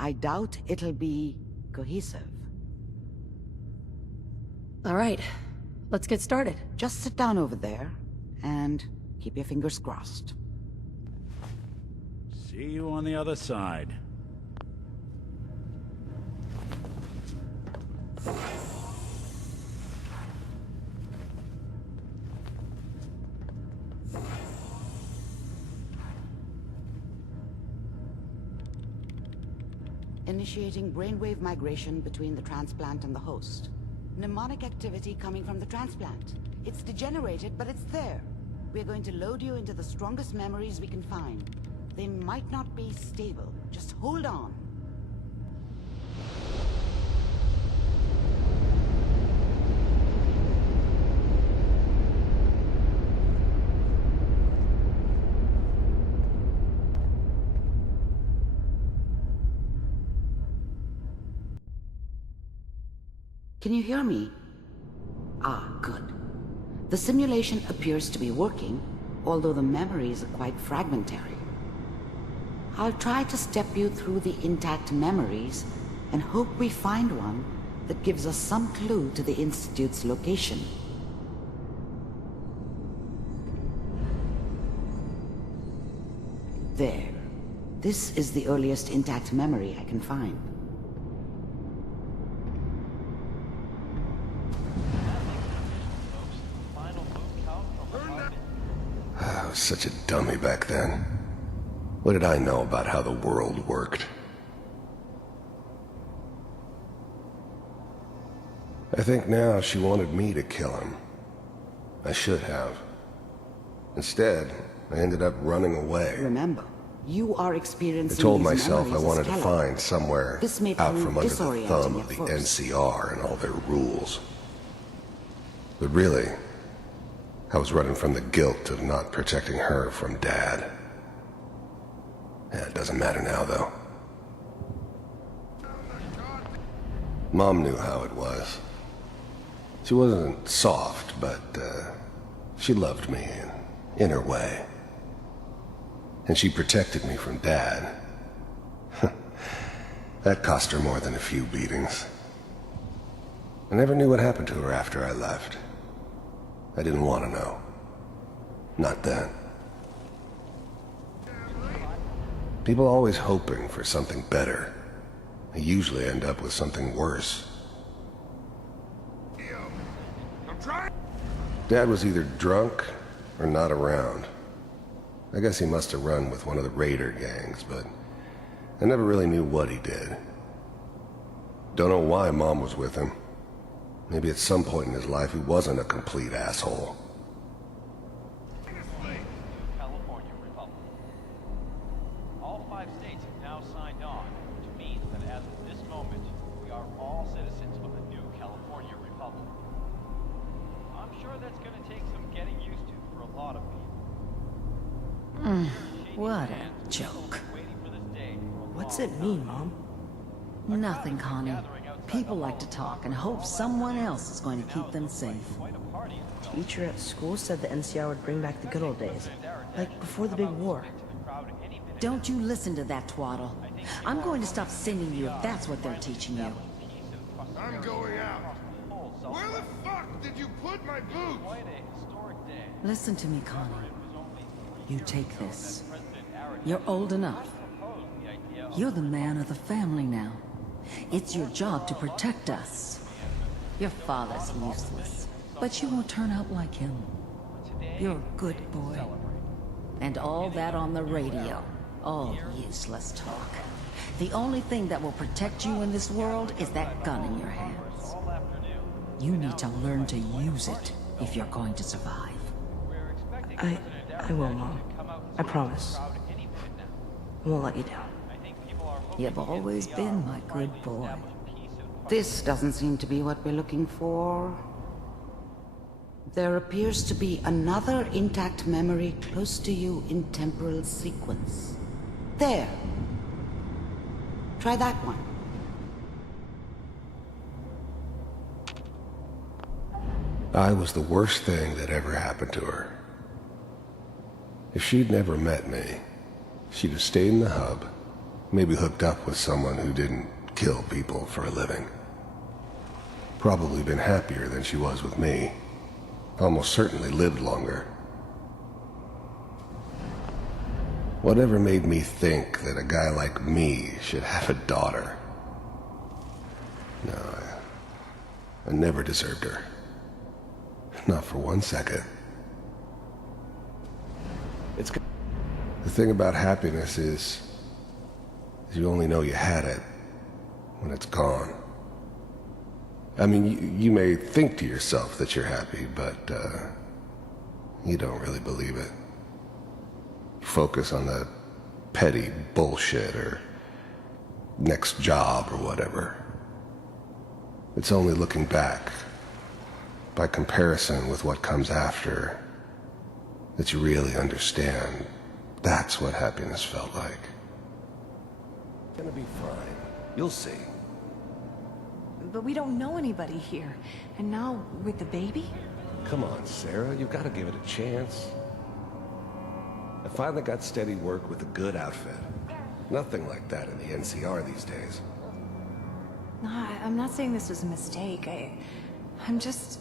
I doubt it'll be cohesive. All right, let's get started. Just sit down over there and keep your fingers crossed. See you on the other side. Initiating brainwave migration between the transplant and the host. Mnemonic activity coming from the transplant. It's degenerated, but it's there. We're going to load you into the strongest memories we can find. They might not be stable. Just hold on. Can you hear me? Ah, good. The simulation appears to be working, although the memories are quite fragmentary. I'll try to step you through the intact memories and hope we find one that gives us some clue to the Institute's location. There. This is the earliest intact memory I can find. I was such a dummy back then. What did I know about how the world worked? I think now she wanted me to kill him. I should have. Instead, I ended up running away. Remember, you are experiencing I told these myself I memories wanted as to Kellogg. find somewhere This may out prove from under the disorienting thumb of at the first. NCR and all their rules. But really, I was running from the guilt of not protecting her from Dad. Yeah, it doesn't matter now, though. Mom knew how it was. She wasn't soft, but she loved me in her way. And she protected me from Dad. That cost her more than a few beatings. I never knew what happened to her after I left. I didn't want to know. Not then. People are always hoping for something better. They usually end up with something worse. Dad was either drunk or not around. I guess he must have run with one of the raider gangs, but I never really knew what he did. Don't know why Mom was with him. Maybe at some point in his life he wasn't a complete asshole. California Republic. All 5 states have now signed on, which means that as of this moment, we are all citizens of the new California Republic. I'm sure that's going to take some getting used to for a lot of people. What a joke. What's it mean, Mom? Nothing, Connie. People like to talk and hope someone else is going to keep them safe. Teacher at school said the NCR would bring back the good old days, like before the big war. Don't you listen to that twaddle. I'm going to stop sending you if that's what they're teaching you. I'm going out. Where the fuck did you put my boots? Listen to me, Connie. You take this. You're old enough. You're the man of the family now. It's your job to protect us. Your father's useless, but you won't turn out like him. You're a good boy. And all that on the radio. All useless talk. The only thing that will protect you in this world is that gun in your hands. You need to learn to use it if you're going to survive. I will, Mom. I promise. I won't let you down. You've always been my good boy. This doesn't seem to be what we're looking for. There appears to be another intact memory close to you in temporal sequence. There! Try that one. I was the worst thing that ever happened to her. If she'd never met me, she'd have stayed in the hub, maybe hooked up with someone who didn't kill people for a living. Probably been happier than she was with me. Almost certainly lived longer. Whatever made me think that a guy like me should have a daughter? No, I never deserved her. Not for 1 second. The thing about happiness is you only know you had it when it's gone. I mean, you may think to yourself that you're happy, but you don't really believe it. Focus on that petty bullshit or next job or whatever. It's only looking back, by comparison with what comes after, that you really understand that's what happiness felt like. It's gonna be fine. You'll see. But we don't know anybody here. And now, with the baby? Come on, Sarah, you've got to give it a chance. I finally got steady work with a good outfit. Nothing like that in the NCR these days. No, I'm not saying this was a mistake. I'm just...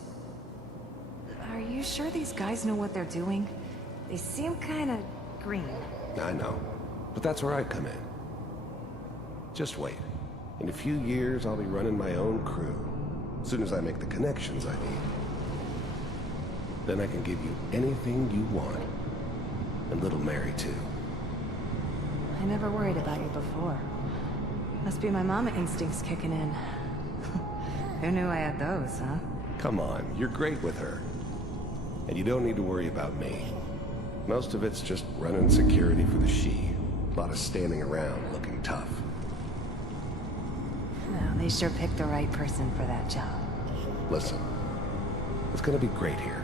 Are you sure these guys know what they're doing? They seem kind of green. I know, but that's where I come in. Just wait. In a few years, I'll be running my own crew. As soon as I make the connections I need. Then I can give you anything you want. And little Mary, too. I never worried about you before. Must be my mama instincts kicking in. Who knew I had those, huh? Come on, you're great with her. And you don't need to worry about me. Most of it's just running security for the she. A lot of standing around looking tough. Well, they sure picked the right person for that job. Listen, it's gonna be great here.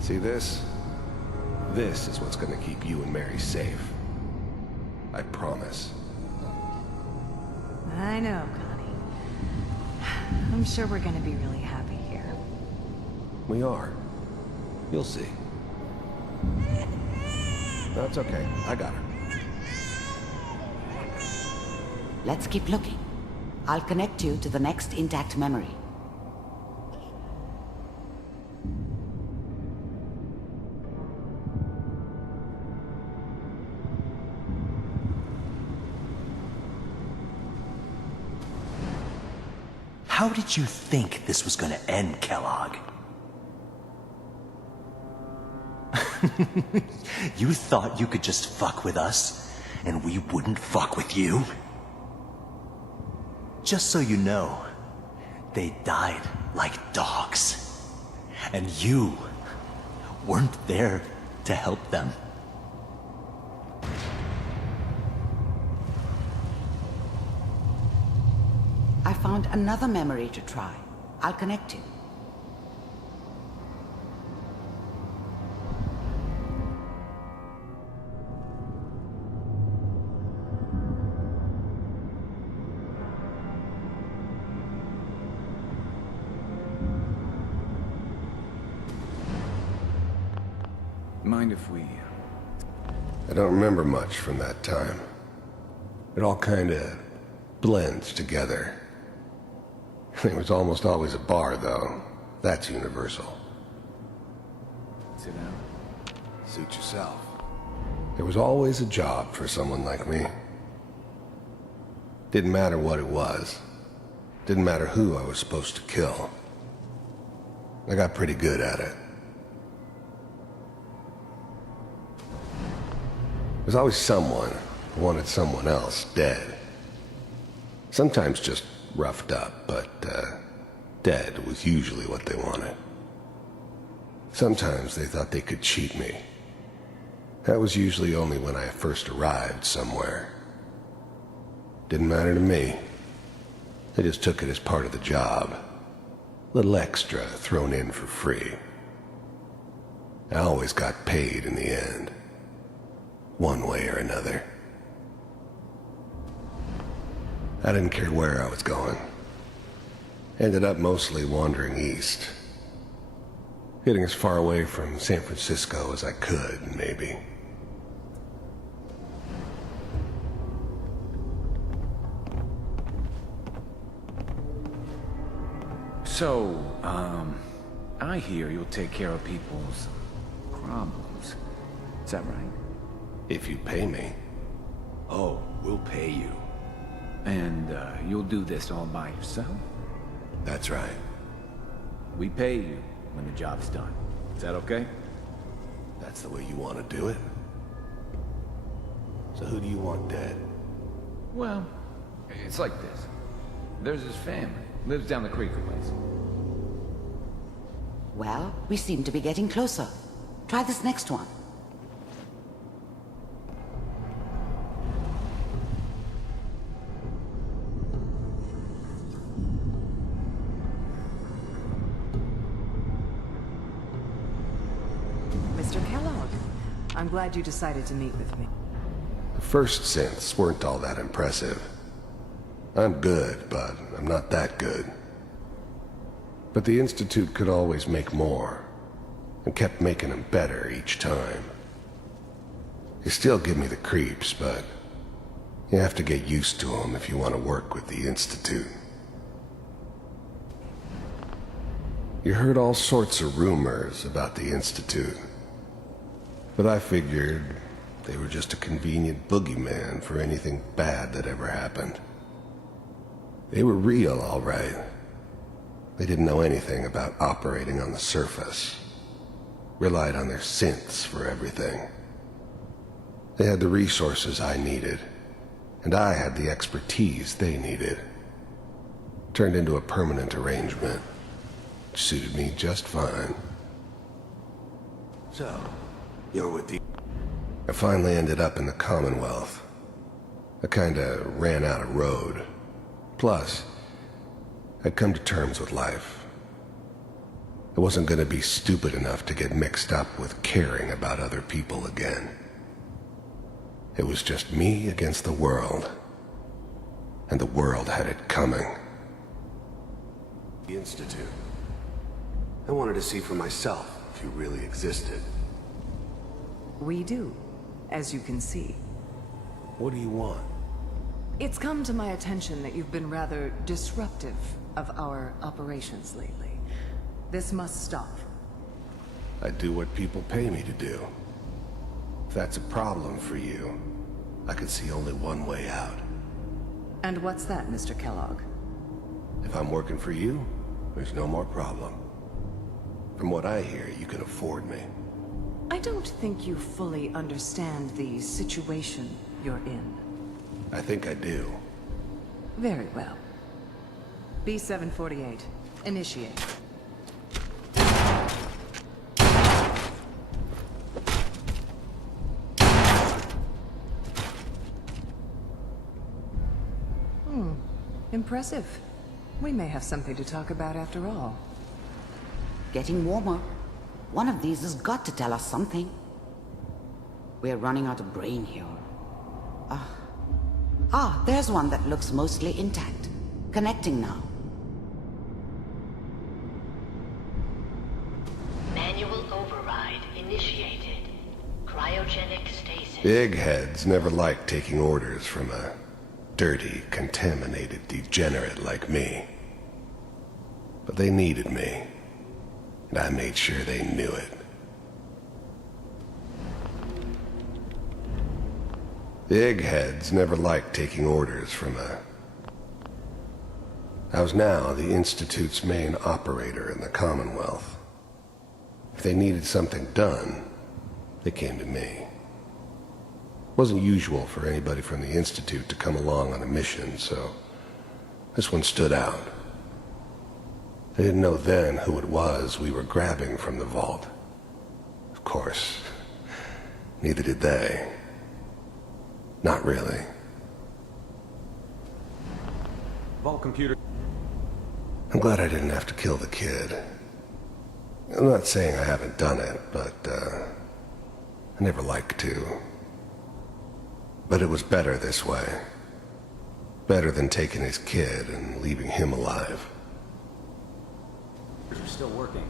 See this? This is what's gonna keep you and Mary safe. I promise. I know, Connie. I'm sure we're gonna be really happy here. We are. You'll see. That's okay. I got her. Let's keep looking. I'll connect you to the next intact memory. How did you think this was gonna end, Kellogg? You thought you could just fuck with us, and we wouldn't fuck with you? Just so you know, they died like dogs. And you weren't there to help them. I found another memory to try. I'll connect you. Mind if we... I don't remember much from that time. It all kinda blends together. There was almost always a bar, though. That's universal. Sit down. Suit yourself. There was always a job for someone like me. Didn't matter what it was. Didn't matter who I was supposed to kill. I got pretty good at it. There's always someone who wanted someone else dead. Sometimes just roughed up, but dead was usually what they wanted. Sometimes they thought they could cheat me. That was usually only when I first arrived somewhere. Didn't matter to me. They just took it as part of the job. Little extra thrown in for free. I always got paid in the end. One way or another. I didn't care where I was going. Ended up mostly wandering east. Getting as far away from San Francisco as I could, maybe. So, I hear you'll take care of people's problems. Is that right? If you pay me. Oh, we'll pay you. And, you'll do this all by yourself? That's right. We pay you when the job's done. Is that okay? That's the way you want to do it? So who do you want dead? Well, it's like this. There's his family. Lives down the creek a ways. Well, we seem to be getting closer. Try this next one. Mr. Kellogg, I'm glad you decided to meet with me. The first synths weren't all that impressive. I'm good, but I'm not that good. But the Institute could always make more, and kept making them better each time. They still give me the creeps, but you have to get used to them if you want to work with the Institute. You heard all sorts of rumors about the Institute, but I figured they were just a convenient boogeyman for anything bad that ever happened. They were real, all right. They didn't know anything about operating on the surface. Relied on their synths for everything. They had the resources I needed, and I had the expertise they needed. Turned into a permanent arrangement, which suited me just fine. So, you're with the... I finally ended up in the Commonwealth. I kinda ran out of road. Plus, I'd come to terms with life. I wasn't gonna be stupid enough to get mixed up with caring about other people again. It was just me against the world. And the world had it coming. The Institute. I wanted to see for myself if you really existed. We do, as you can see. What do you want? It's come to my attention that you've been rather disruptive of our operations lately. This must stop. I do what people pay me to do. If that's a problem for you, I can see only one way out. And what's that, Mr. Kellogg? If I'm working for you, there's no more problem. From what I hear, you can afford me. I don't think you fully understand the situation you're in. I think I do. Very well. B-748, initiate. Impressive. We may have something to talk about after all. Getting warmer. One of these has got to tell us something. We're running out of brain here. There's one that looks mostly intact. Connecting now. Manual override initiated. Cryogenic stasis. Big heads never liked taking orders from a dirty, contaminated degenerate like me. But they needed me, and I made sure they knew it. Big heads never liked taking orders from a... I was now the Institute's main operator in the Commonwealth. If they needed something done, they came to me. It wasn't usual for anybody from the Institute to come along on a mission, so this one stood out. They didn't know then who it was we were grabbing from the vault. Of course, neither did they. Not really. Vault computer. I'm glad I didn't have to kill the kid. I'm not saying I haven't done it, but, I never liked to. But it was better this way. Better than taking his kid and leaving him alive. We're still working.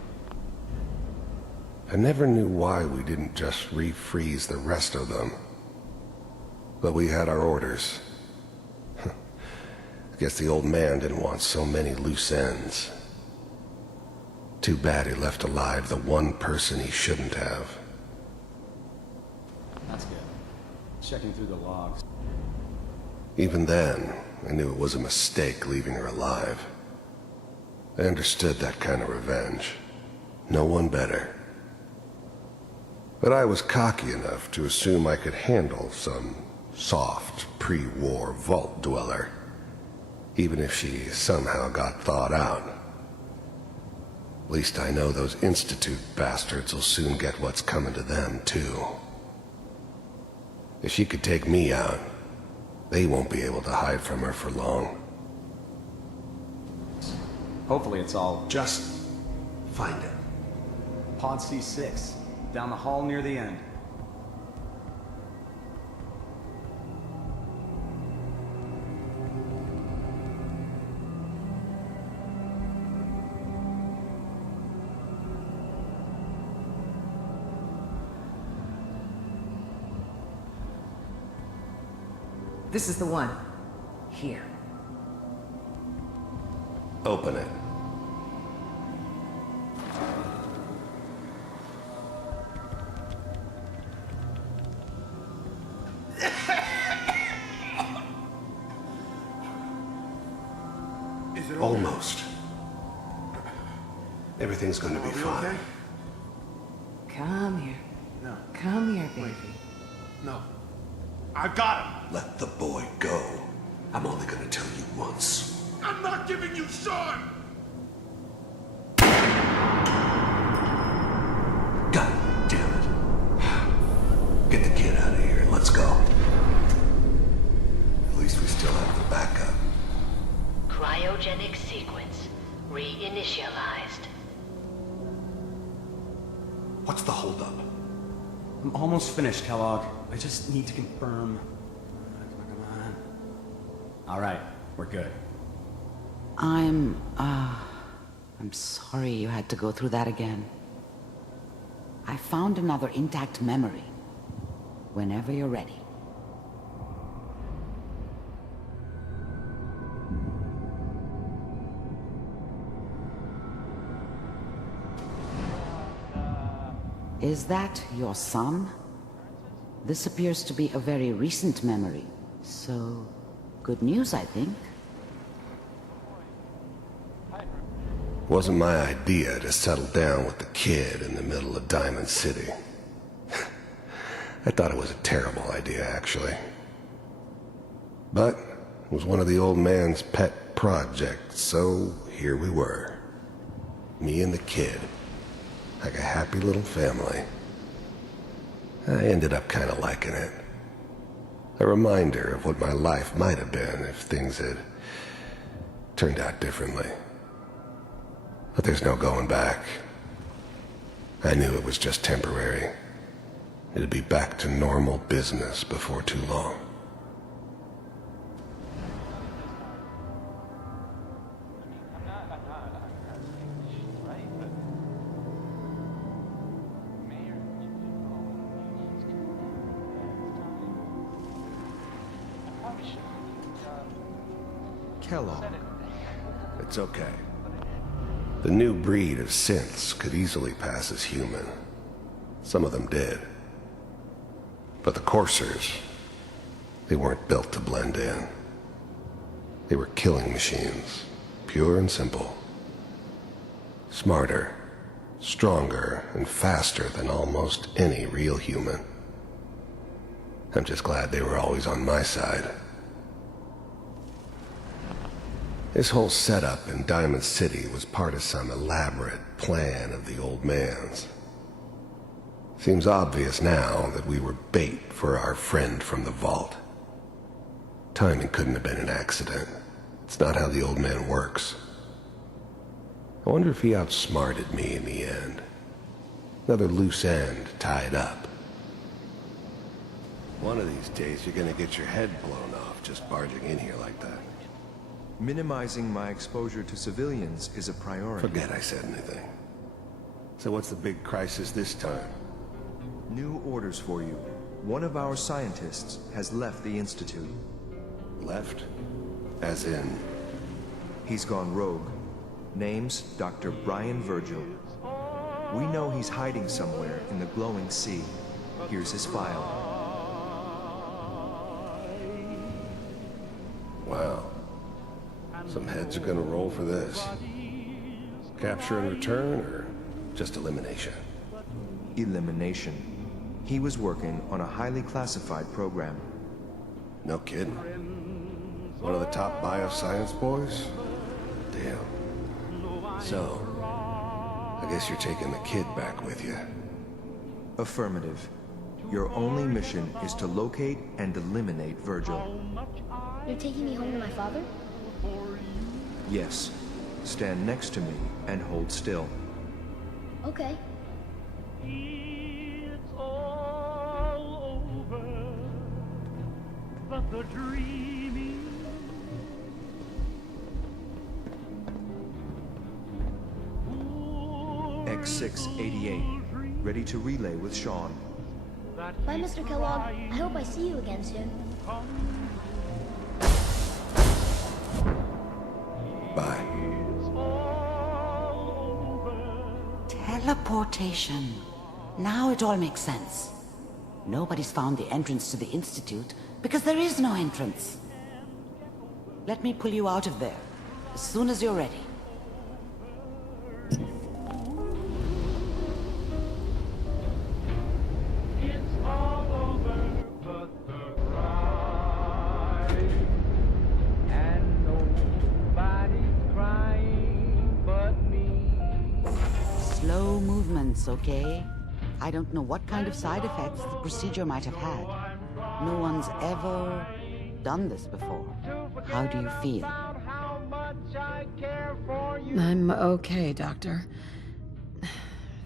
I never knew why we didn't just refreeze the rest of them. But we had our orders. I guess the old man didn't want so many loose ends. Too bad he left alive the one person he shouldn't have. That's good. Checking through the logs. Even then, I knew it was a mistake leaving her alive. I understood that kind of revenge. No one better. But I was cocky enough to assume I could handle some soft, pre-war vault dweller, even if she somehow got thawed out. At least I know those Institute bastards will soon get what's coming to them, too. If she could take me out, they won't be able to hide from her for long. Hopefully it's all... Just find it. Pod C6, down the hall near the end. This is the one. Here. Open it. Is it Almost. Everything's going to be fine. Okay? Come here. No. Come here, baby. No. I got him! Let the boy go. I'm only gonna tell you once. I'm not giving you Sean! God damn it. Get the kid out of here. Let's go. At least we still have the backup. Cryogenic sequence reinitialized. What's the holdup? I'm almost finished, Kellogg. I just need to confirm. Come on. All right, we're good. I'm sorry you had to go through that again. I found another intact memory. Whenever you're ready. Is that your son? This appears to be a very recent memory, so good news, I think. Wasn't my idea to settle down with the kid in the middle of Diamond City. I thought it was a terrible idea, actually. But it was one of the old man's pet projects, so here we were. Me and the kid. Like a happy little family. I ended up kind of liking it. A reminder of what my life might have been if things had turned out differently. But there's no going back. I knew it was just temporary. It'd be back to normal business before too long. Kellogg. It's okay. The new breed of synths could easily pass as human. Some of them did. But the coursers, they weren't built to blend in. They were killing machines, pure and simple. Smarter, stronger, and faster than almost any real human. I'm just glad they were always on my side. This whole setup in Diamond City was part of some elaborate plan of the old man's. Seems obvious now that we were bait for our friend from the vault. Timing couldn't have been an accident. It's not how the old man works. I wonder if he outsmarted me in the end. Another loose end tied up. One of these days, you're gonna get your head blown off just barging in here like that. Minimizing my exposure to civilians is a priority. Forget I said anything. So what's the big crisis this time? New orders for you. One of our scientists has left the Institute. Left? As in? He's gone rogue. Name's Dr. Brian Virgil. We know he's hiding somewhere in the glowing sea. Here's his file. Wow. Some heads are gonna roll for this. Capture and return, or just elimination? Elimination. He was working on a highly classified program. No kidding. One of the top bioscience boys? Damn. So, I guess you're taking the kid back with you. Affirmative. Your only mission is to locate and eliminate Virgil. You're taking me home to my father? Yes. Stand next to me and hold still. Okay. It's all over, but the dreaming. X688. Ready to relay with Sean. Bye, Mr. Kellogg. I hope I see you again soon. Bye. Teleportation. Now it all makes sense. Nobody's found the entrance to the Institute because there is no entrance. Let me pull you out of there as soon as you're ready. It's all over, but the crying, and nobody's crying but me. Slow movements, okay? I don't know what kind of side effects the procedure might have had. No one's ever done this before. How do you feel? I'm okay, Doctor.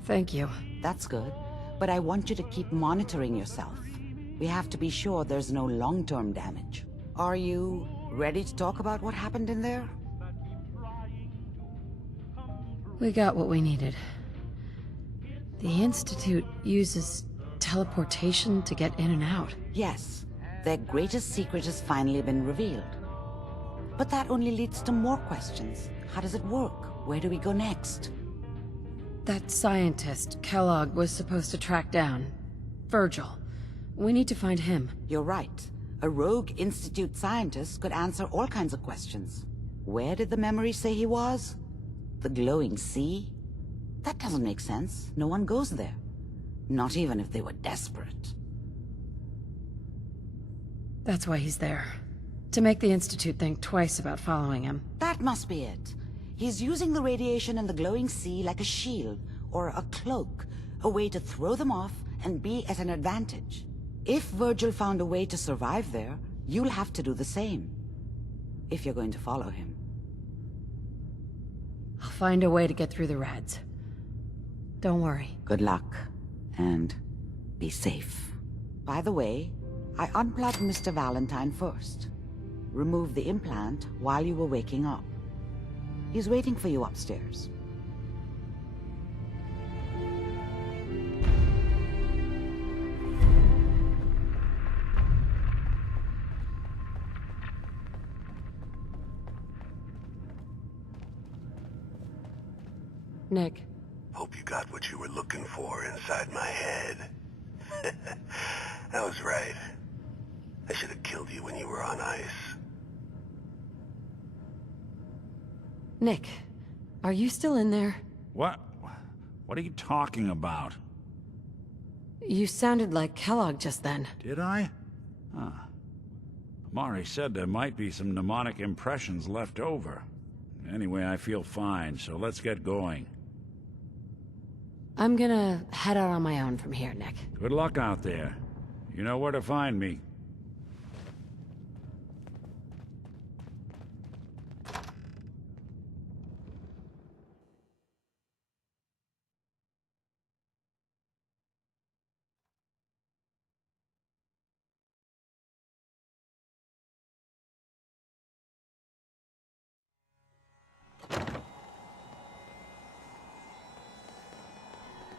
Thank you. That's good, but I want you to keep monitoring yourself. We have to be sure there's no long-term damage. Are you ready to talk about what happened in there? We got what we needed. The Institute uses teleportation to get in and out. Yes, their greatest secret has finally been revealed. But that only leads to more questions. How does it work? Where do we go next? That scientist Kellogg was supposed to track down. Virgil. We need to find him. You're right. A rogue Institute scientist could answer all kinds of questions. Where did the memory say he was? The glowing sea? That doesn't make sense. No one goes there. Not even if they were desperate. That's why he's there. To make the Institute think twice about following him. That must be it. He's using the radiation in the glowing sea like a shield, or a cloak, a way to throw them off and be at an advantage. If Virgil found a way to survive there, you'll have to do the same. If you're going to follow him. I'll find a way to get through the rads. Don't worry. Good luck, and be safe. By the way, I unplugged Mr. Valentine first. Removed the implant while you were waking up. He's waiting for you upstairs. Nick. Hope you got what you were looking for inside my head. I was right. I should have killed you when you were on ice. Nick, are you still in there? What? What are you talking about? You sounded like Kellogg just then. Did I? Huh. Mari said there might be some mnemonic impressions left over. Anyway, I feel fine, so let's get going. I'm gonna head out on my own from here, Nick. Good luck out there. You know where to find me.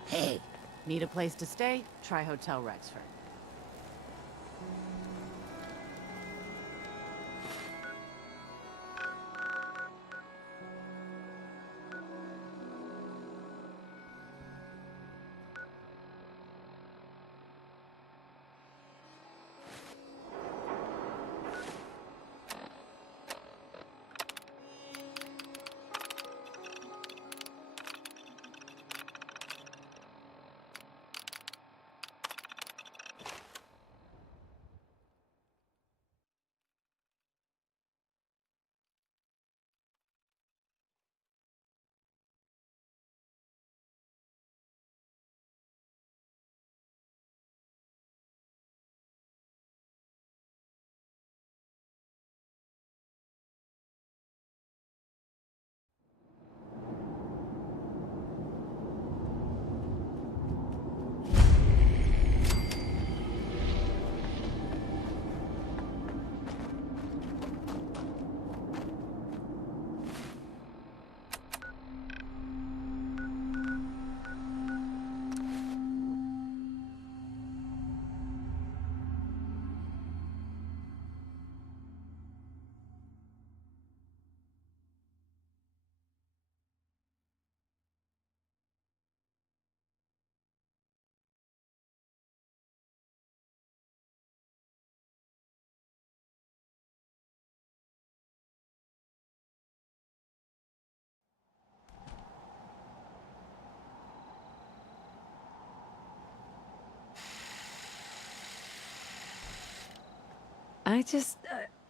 Hey, need a place to stay? Try Hotel Rexford.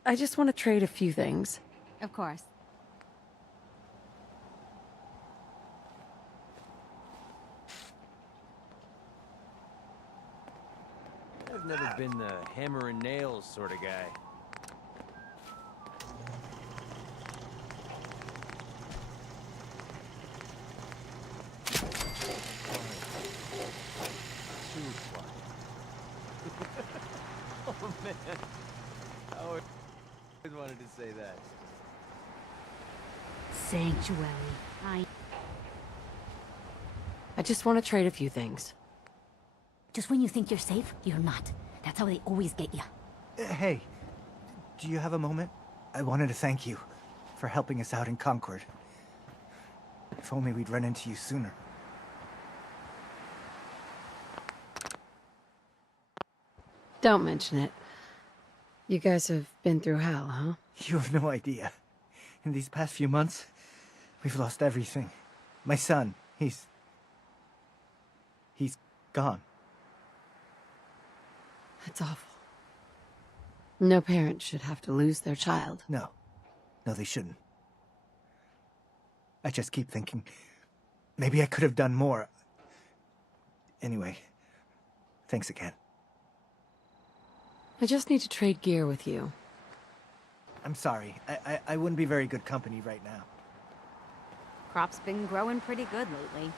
I just want to trade a few things. Of course. I've never been the hammer and nails sort of guy. Too quiet. Oh man, I always wanted to say that. Sanctuary. I just want to trade a few things. Just when you think you're safe, you're not. That's how they always get you. Hey, do you have a moment? I wanted to thank you for helping us out in Concord. If only we'd run into you sooner. Don't mention it. You guys have been through hell, huh? You have no idea. In these past few months, we've lost everything. My son, he's gone. That's awful. No parent should have to lose their child. No, they shouldn't. I just keep thinking, maybe I could have done more. Anyway, thanks again. I just need to trade gear with you. I'm sorry. I wouldn't be very good company right now. Crop's been growing pretty good lately.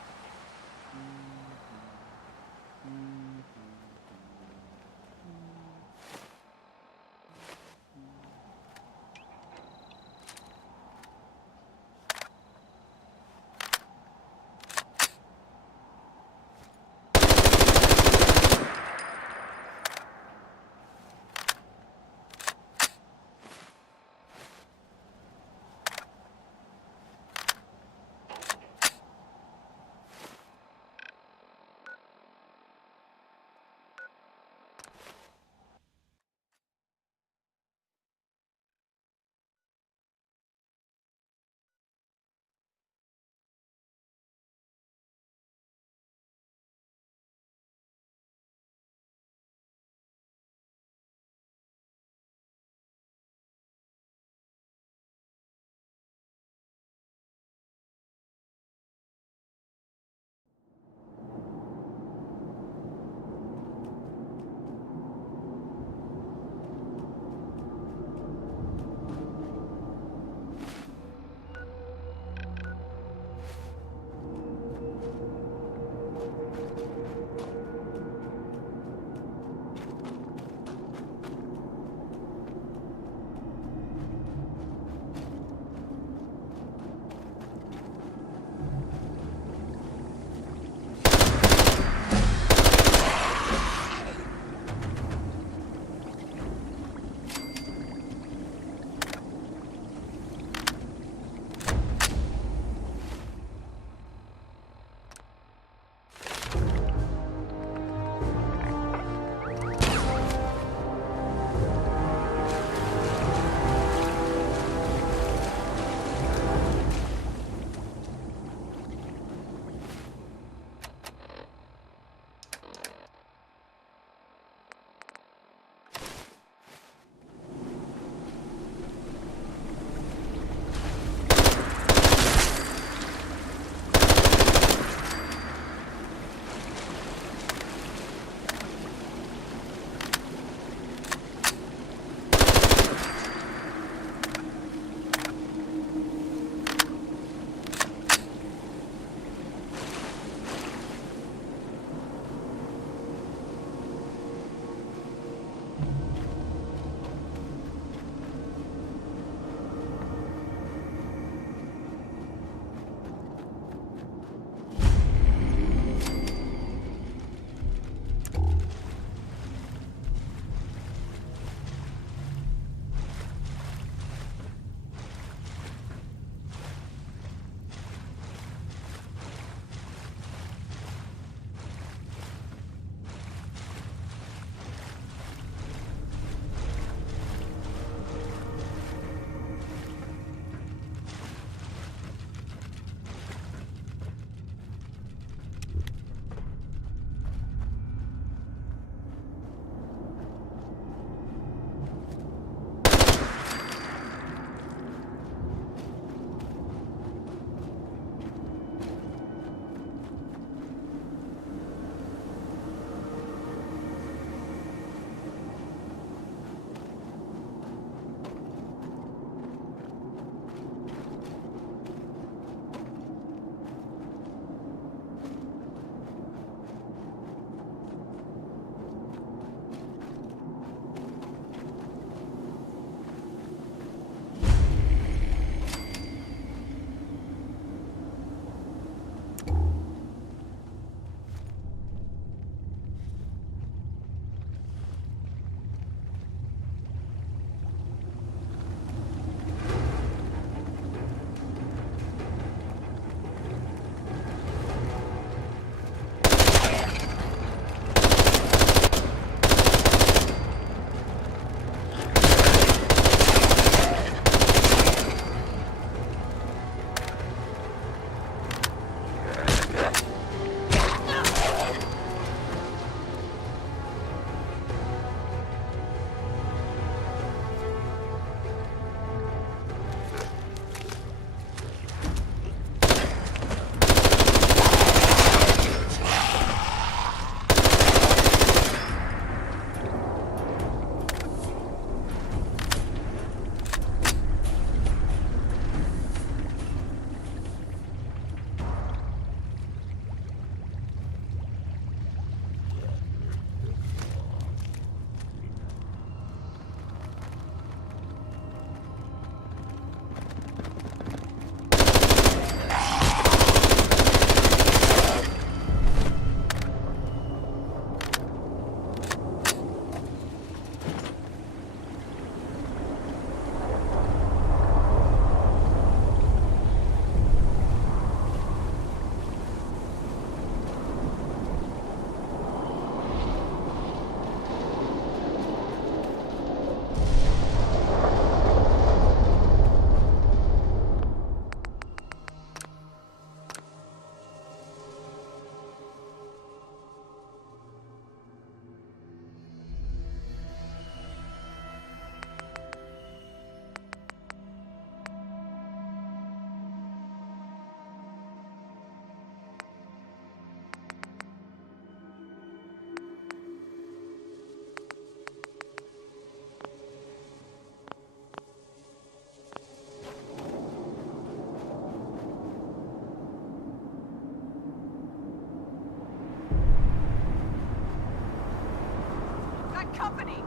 got company!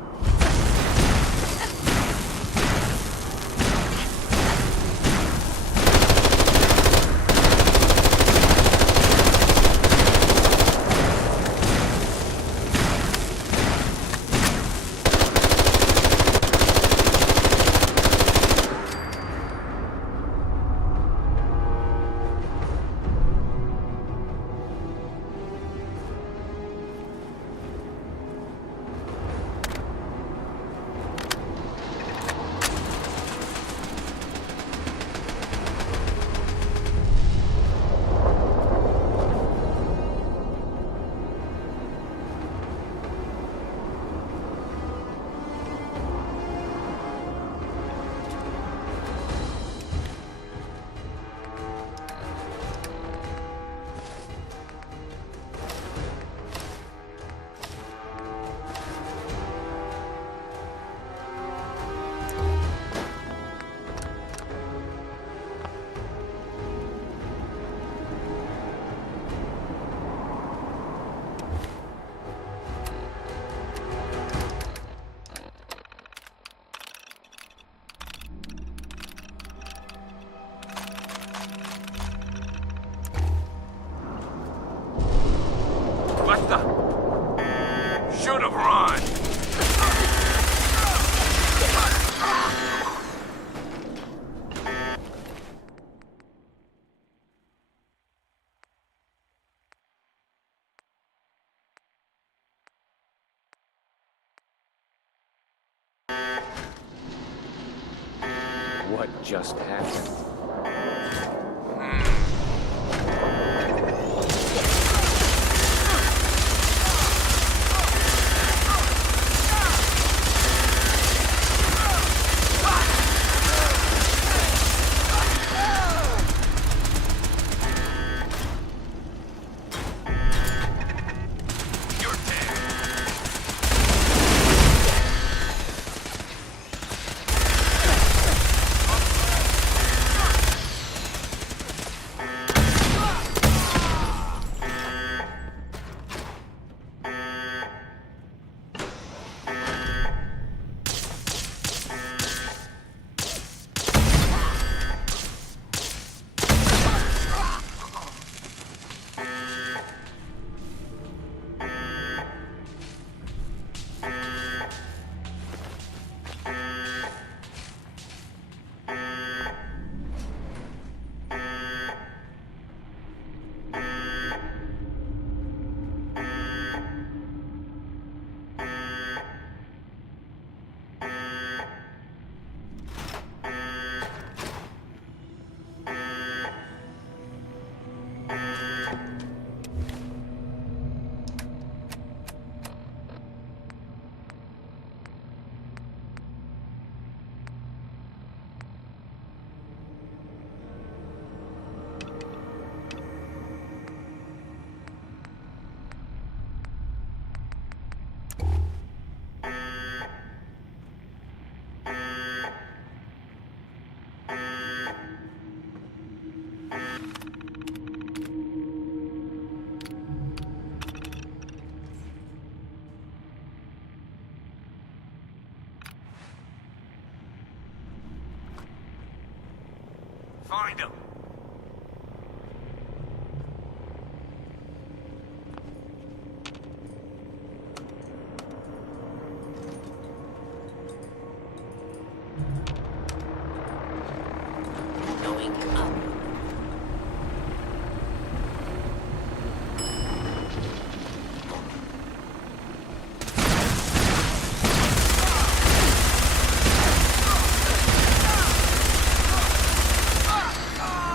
What the? Should have run! What just happened? Find him! Going up. Ah!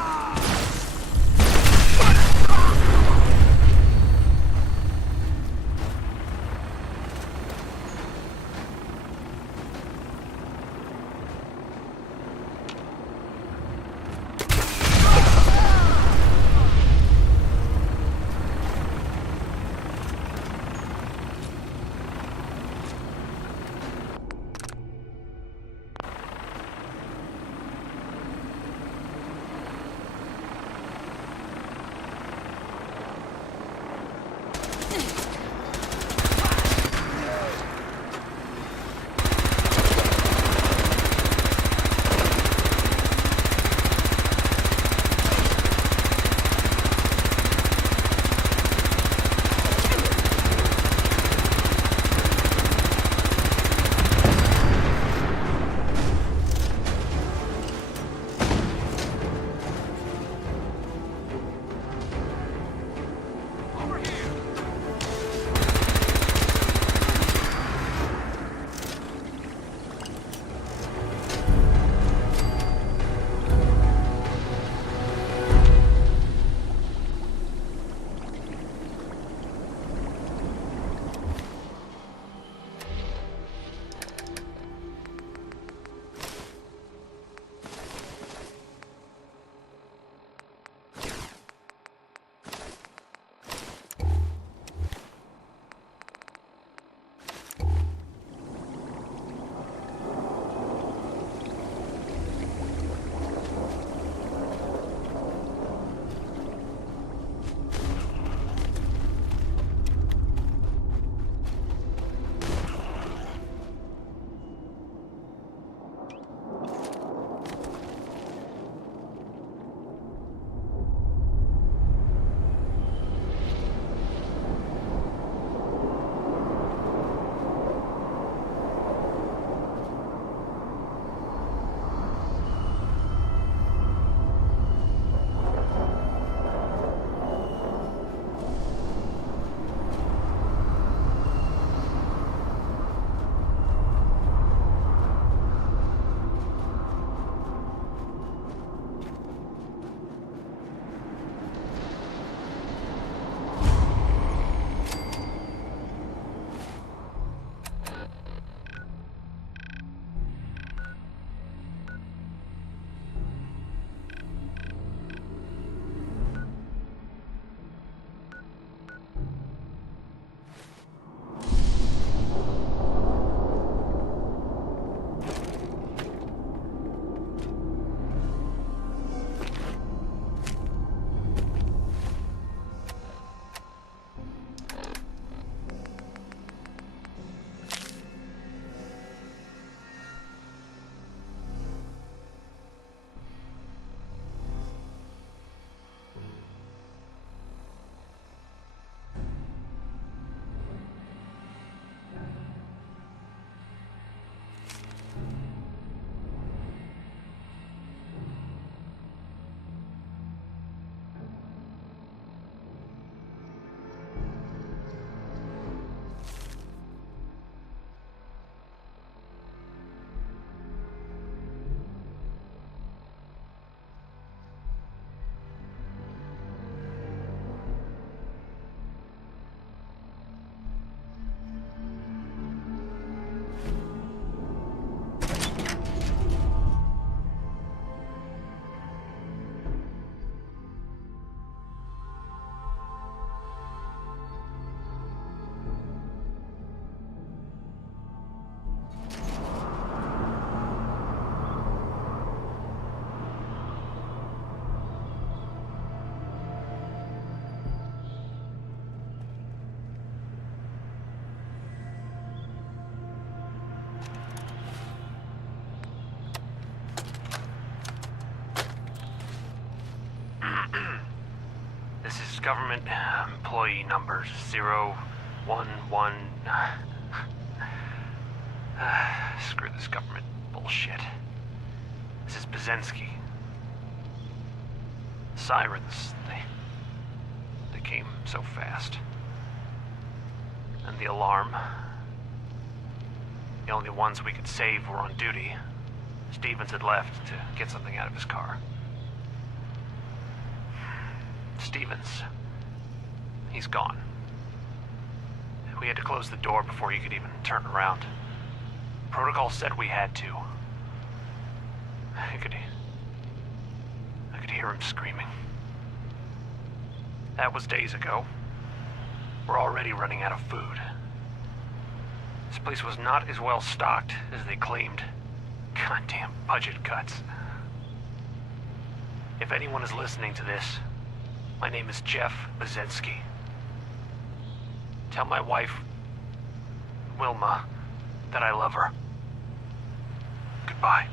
government employee number 011... Screw this government bullshit. This is Bazensky. Sirens, they came so fast. And the alarm. The only ones we could save were on duty. Stevens had left to get something out of his car. Stevens. He's gone. We had to close the door before he could even turn around. Protocol said we had to. I could hear him screaming. That was days ago. We're already running out of food. This place was not as well stocked as they claimed. Goddamn budget cuts. If anyone is listening to this, my name is Jeff Bazensky. Tell my wife, Wilma, that I love her. Goodbye.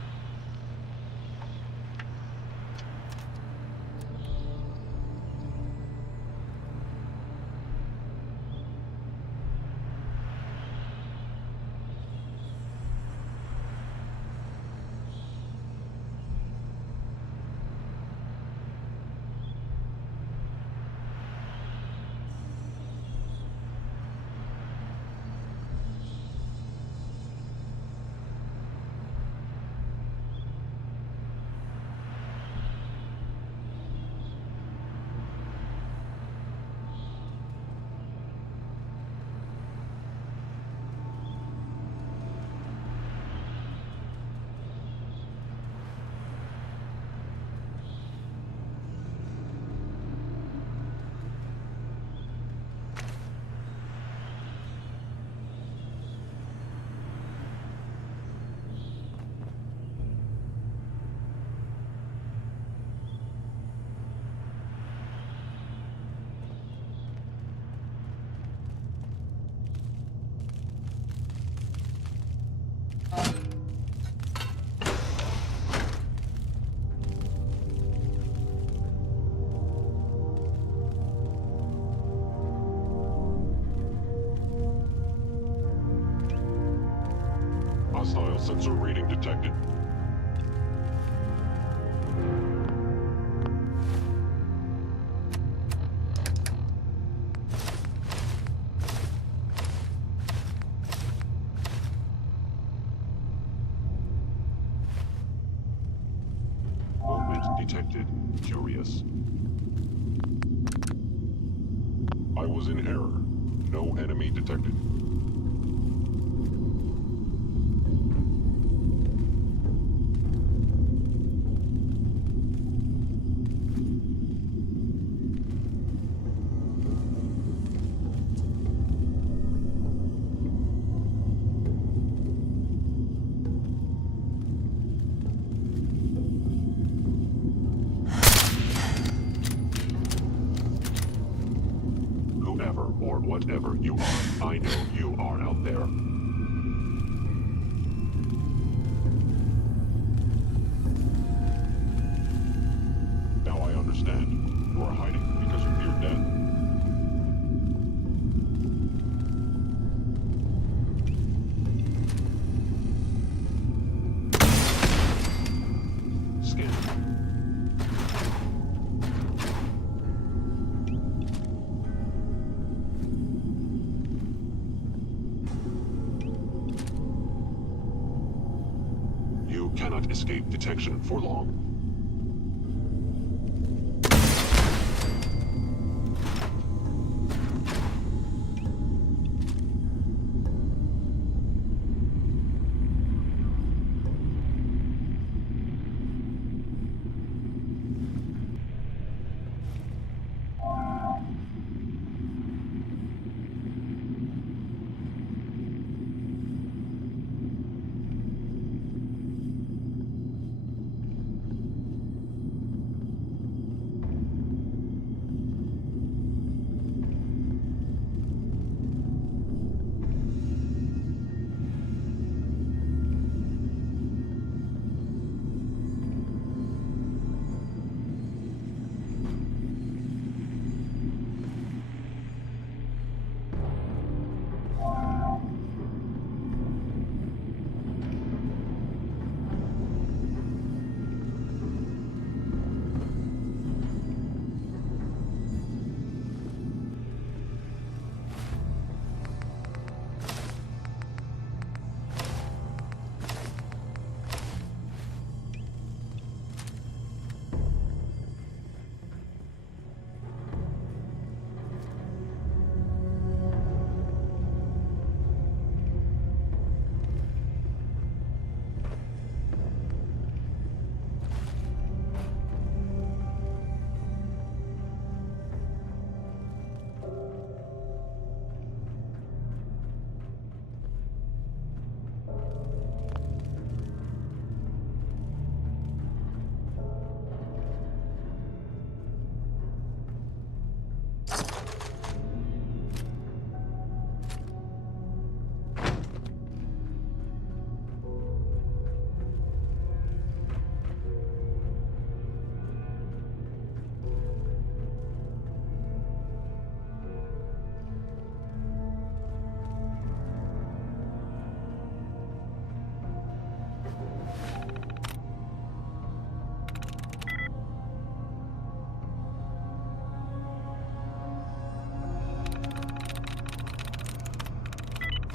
Hostile sensor reading detected. Movement detected. Curious. I was in error. No enemy detected. Or whatever you are, I know you are out there. Now I understand. You are hiding because you fear death. Cannot escape detection for long.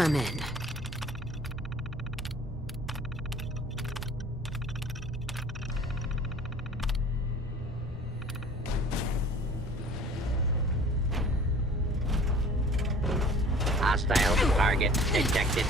I'm in. Hostile target detected.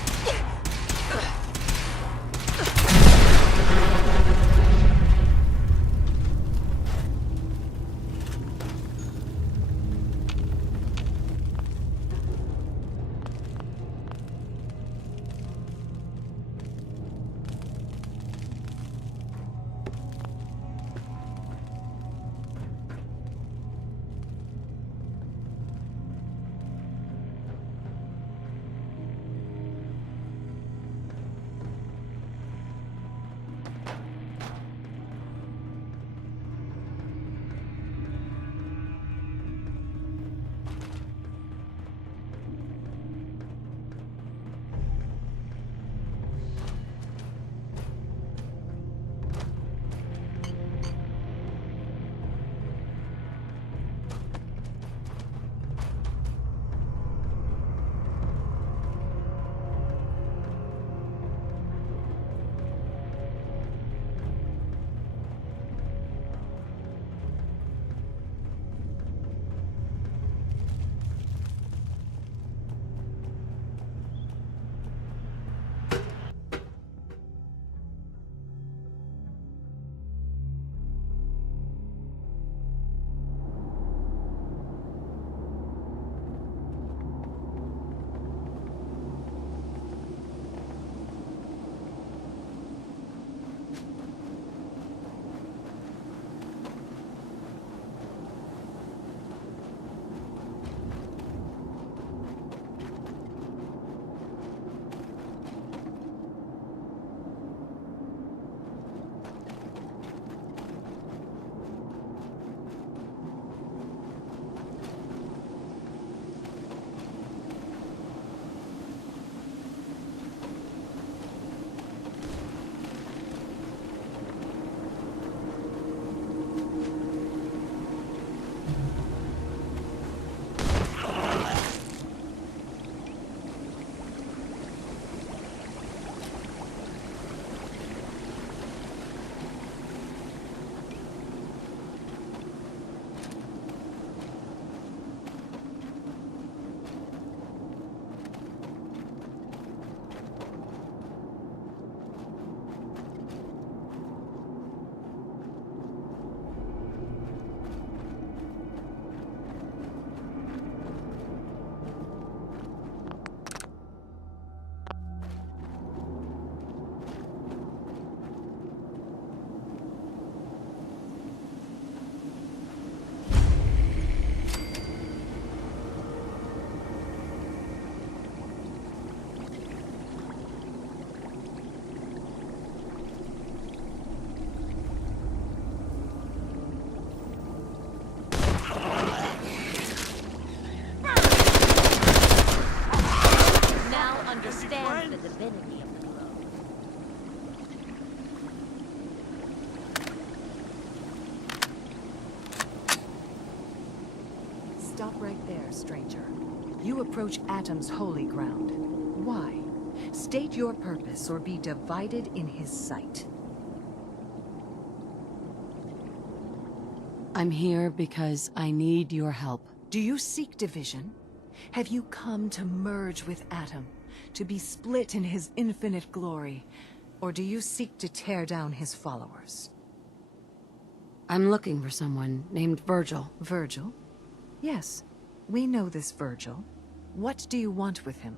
Understand the divinity of the blow. Stop right there, stranger. You approach Atom's holy ground. Why? State your purpose or be divided in his sight. I'm here because I need your help. Do you seek division? Have you come to merge with Atom? To be split in his infinite glory? Or do you seek to tear down his followers? I'm looking for someone named Virgil. Virgil? Yes, we know this Virgil. What do you want with him?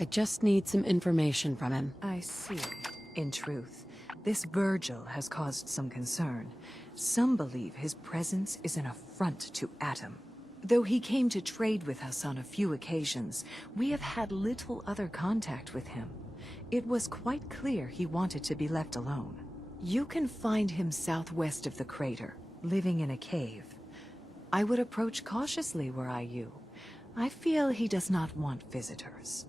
I just need some information from him. I see. In truth, this Virgil has caused some concern. Some believe his presence is an affront to Atom. Though he came to trade with us on a few occasions, we have had little other contact with him. It was quite clear he wanted to be left alone. You can find him southwest of the crater, living in a cave. I would approach cautiously were I you. I feel he does not want visitors.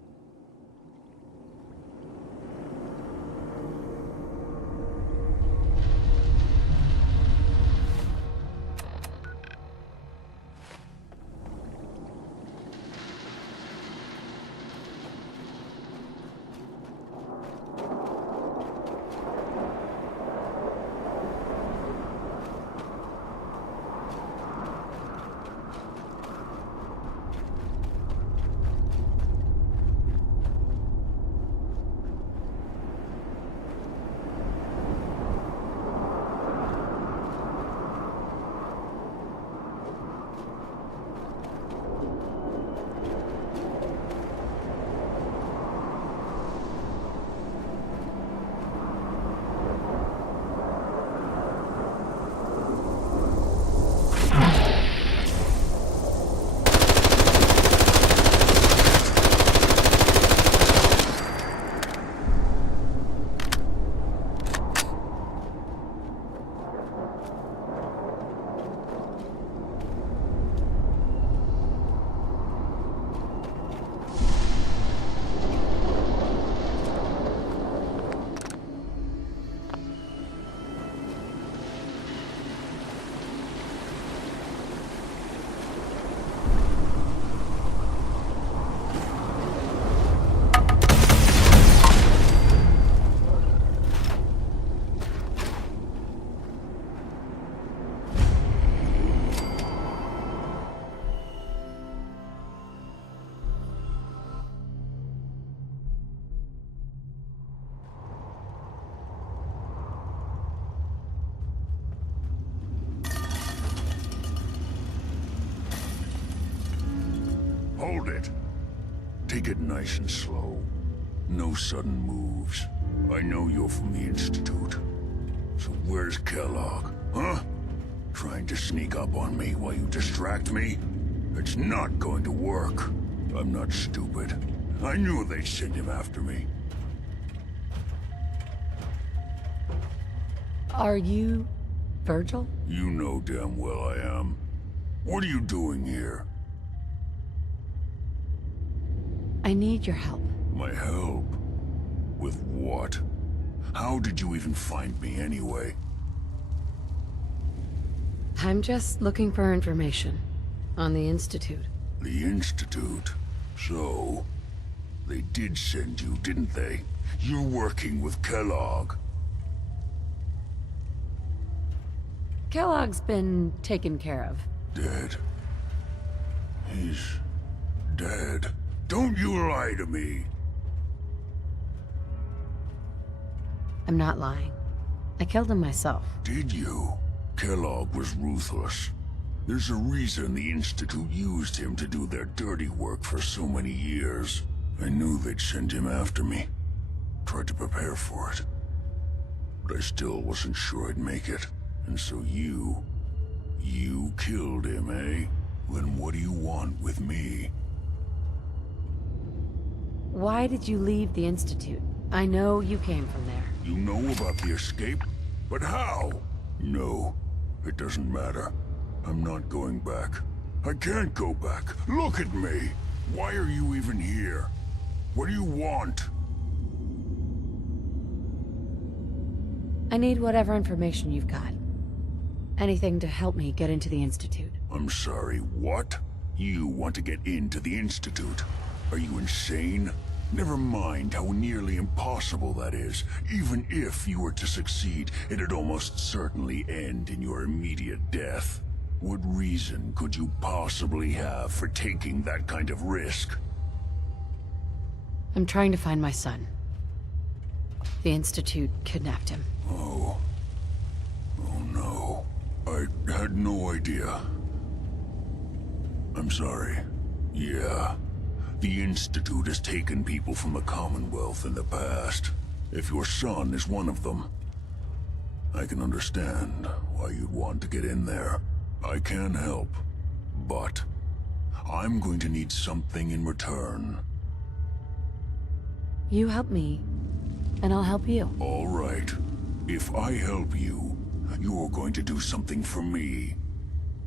hold it. Take it nice and slow. No sudden moves. I know you're from the Institute. So where's Kellogg, huh? Trying to sneak up on me while you distract me? It's not going to work. I'm not stupid. I knew they'd send him after me. Are you Virgil? You know damn well I am. What are you doing here? I need your help. My help? With what? How did you even find me anyway? I'm just looking for information on the Institute. The Institute? So, they did send you, didn't they? You're working with Kellogg. Kellogg's been taken care of. Dead. He's dead. Don't you lie to me! I'm not lying. I killed him myself. Did you? Kellogg was ruthless. There's a reason the Institute used him to do their dirty work for so many years. I knew they'd send him after me. Tried to prepare for it. But I still wasn't sure I'd make it. And so you killed him, eh? Then what do you want with me? Why did you leave the Institute? I know you came from there. You know about the escape? But how? No, it doesn't matter. I'm not going back. I can't go back. Look at me! Why are you even here? What do you want? I need whatever information you've got. Anything to help me get into the Institute. I'm sorry, what? You want to get into the Institute? Are you insane? Never mind how nearly impossible that is. Even if you were to succeed, it'd almost certainly end in your immediate death. What reason could you possibly have for taking that kind of risk? I'm trying to find my son. The Institute kidnapped him. Oh. Oh no. I had no idea. I'm sorry. Yeah. The Institute has taken people from the Commonwealth in the past. If your son is one of them, I can understand why you'd want to get in there. I can help, but I'm going to need something in return. You help me, and I'll help you. All right. If I help you, you're going to do something for me.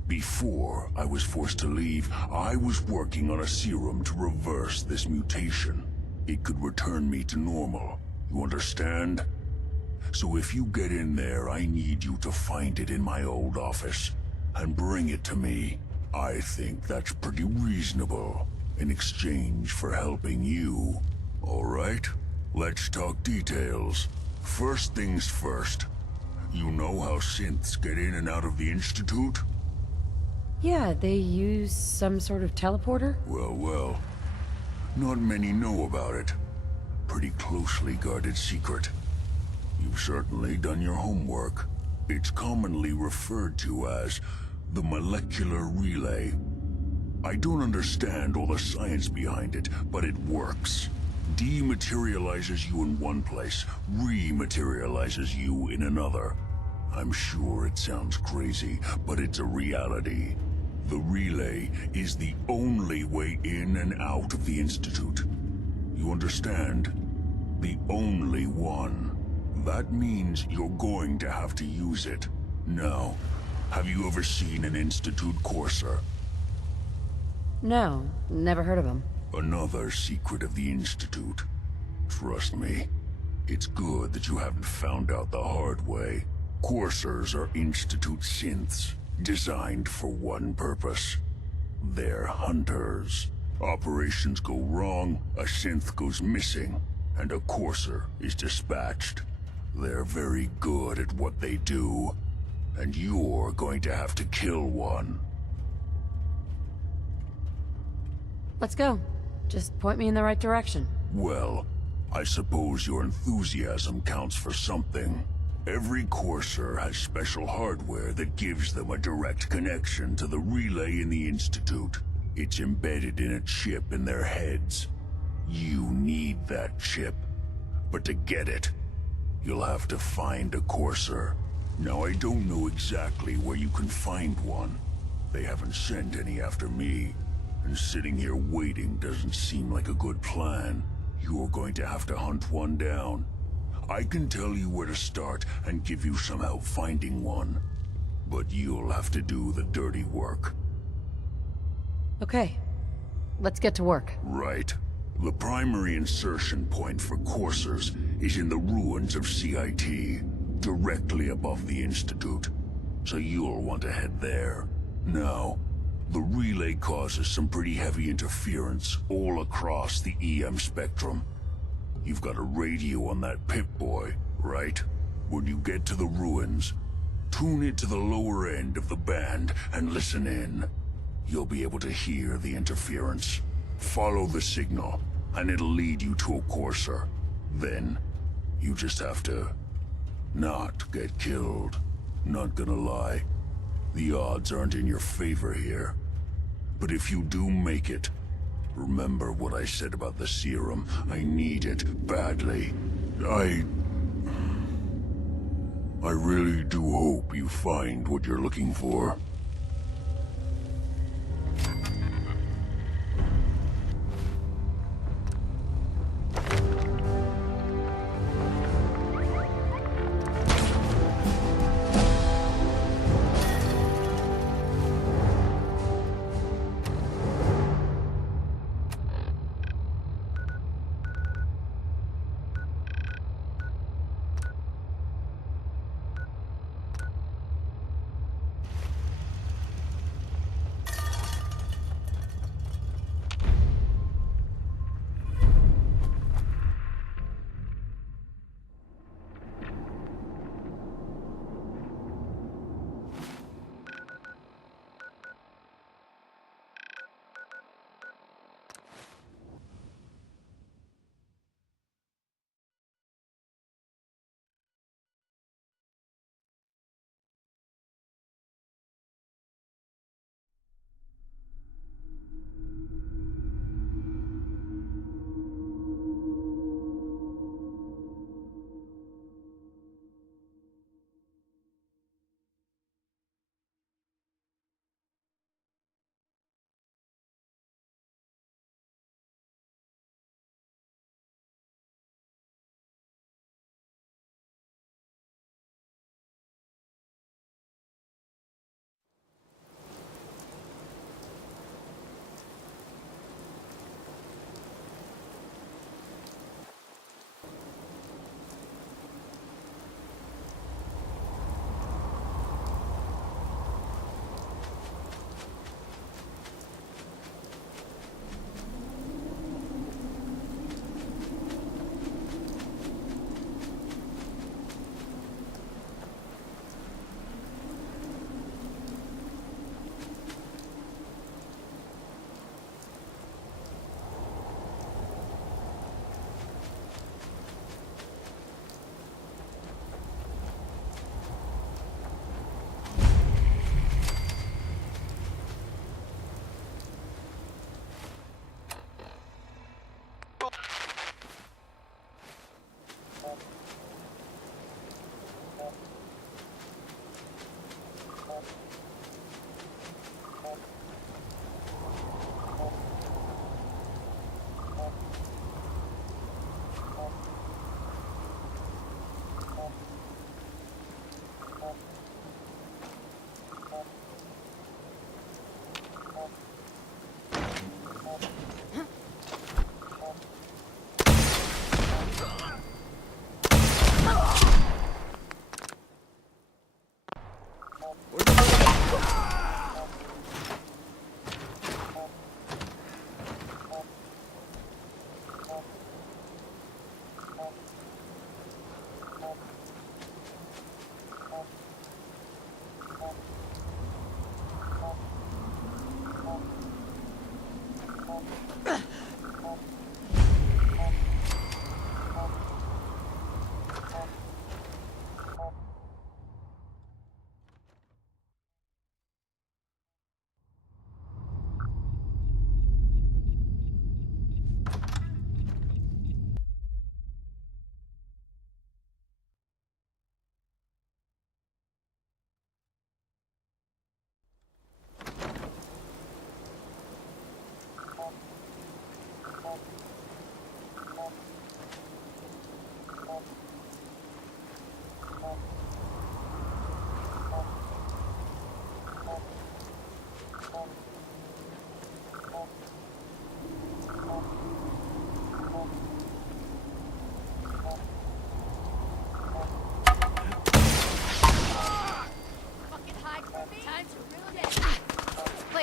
Before I was forced to leave, I was working on a serum to reverse this mutation. It could return me to normal. You understand? So if you get in there, I need you to find it in my old office and bring it to me. I think that's pretty reasonable in exchange for helping you. All right? Let's talk details. First things first. You know how synths get in and out of the Institute? Yeah, they use some sort of teleporter? Well. Not many know about it. Pretty closely guarded secret. You've certainly done your homework. It's commonly referred to as the molecular relay. I don't understand all the science behind it, but it works. Dematerializes you in one place, rematerializes you in another. I'm sure it sounds crazy, but it's a reality. The relay is the only way in and out of the Institute. You understand? The only one. That means you're going to have to use it. Now, have you ever seen an Institute Courser? No, never heard of him. Another secret of the Institute. Trust me, it's good that you haven't found out the hard way. Coursers are Institute synths, designed for one purpose. They're hunters. Operations go wrong, a synth goes missing, and a Courser is dispatched. They're very good at what they do, and you're going to have to kill one. Let's go. Just point me in the right direction. Well, I suppose your enthusiasm counts for something. Every Courser has special hardware that gives them a direct connection to the relay in the Institute. It's embedded in a chip in their heads. You need that chip. But to get it, you'll have to find a Courser. Now, I don't know exactly where you can find one. They haven't sent any after me. And sitting here waiting doesn't seem like a good plan. You're going to have to hunt one down. I can tell you where to start and give you some help finding one. But you'll have to do the dirty work. Okay. Let's get to work. Right. The primary insertion point for coursers is in the ruins of CIT, directly above the Institute. So you'll want to head there. Now, the relay causes some pretty heavy interference all across the EM spectrum. You've got a radio on that Pip-Boy, right? When you get to the ruins, tune it to the lower end of the band and listen in. You'll be able to hear the interference. Follow the signal, and it'll lead you to a Courser. Then, you just have to not get killed. Not gonna lie, the odds aren't in your favor here. But if you do make it, remember what I said about the serum. I need it badly. I really do hope you find what you're looking for.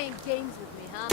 playing games with me, huh?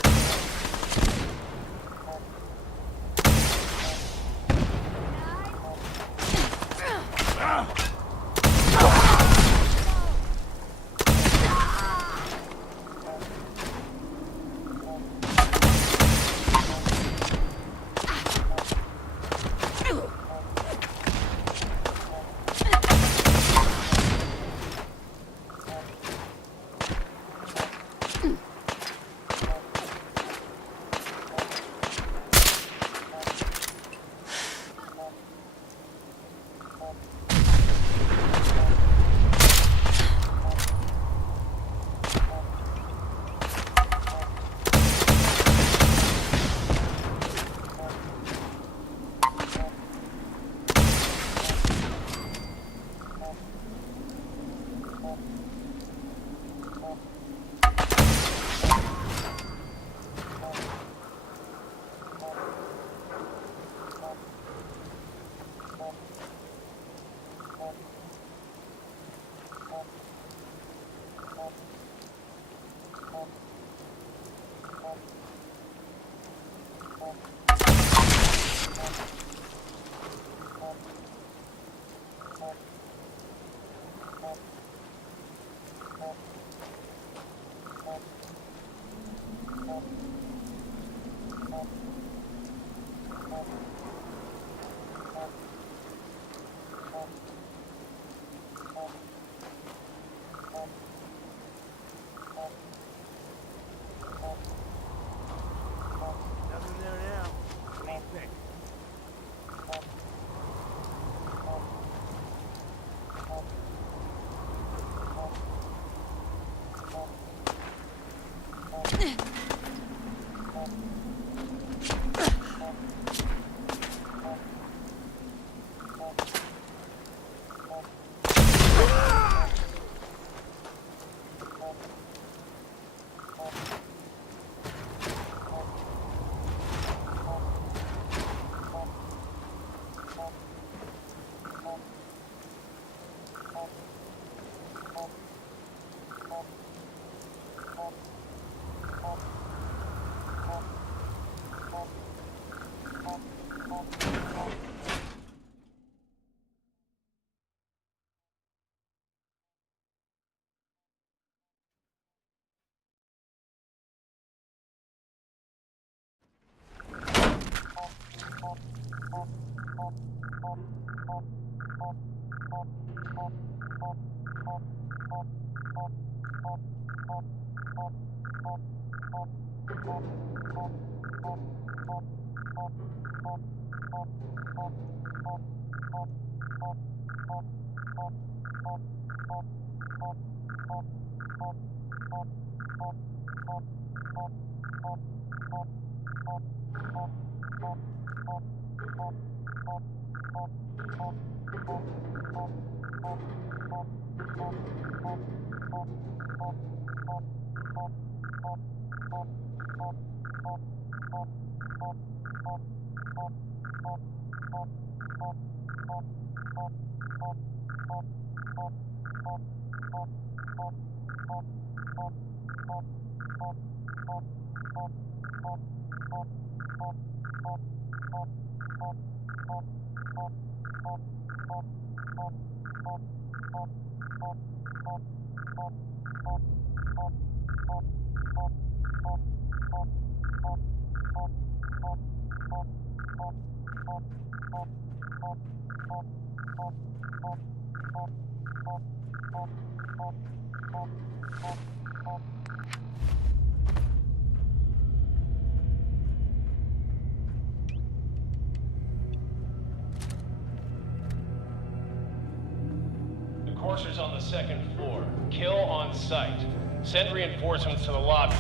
Coursers on the second floor. Kill on sight. Send reinforcements to the lobby.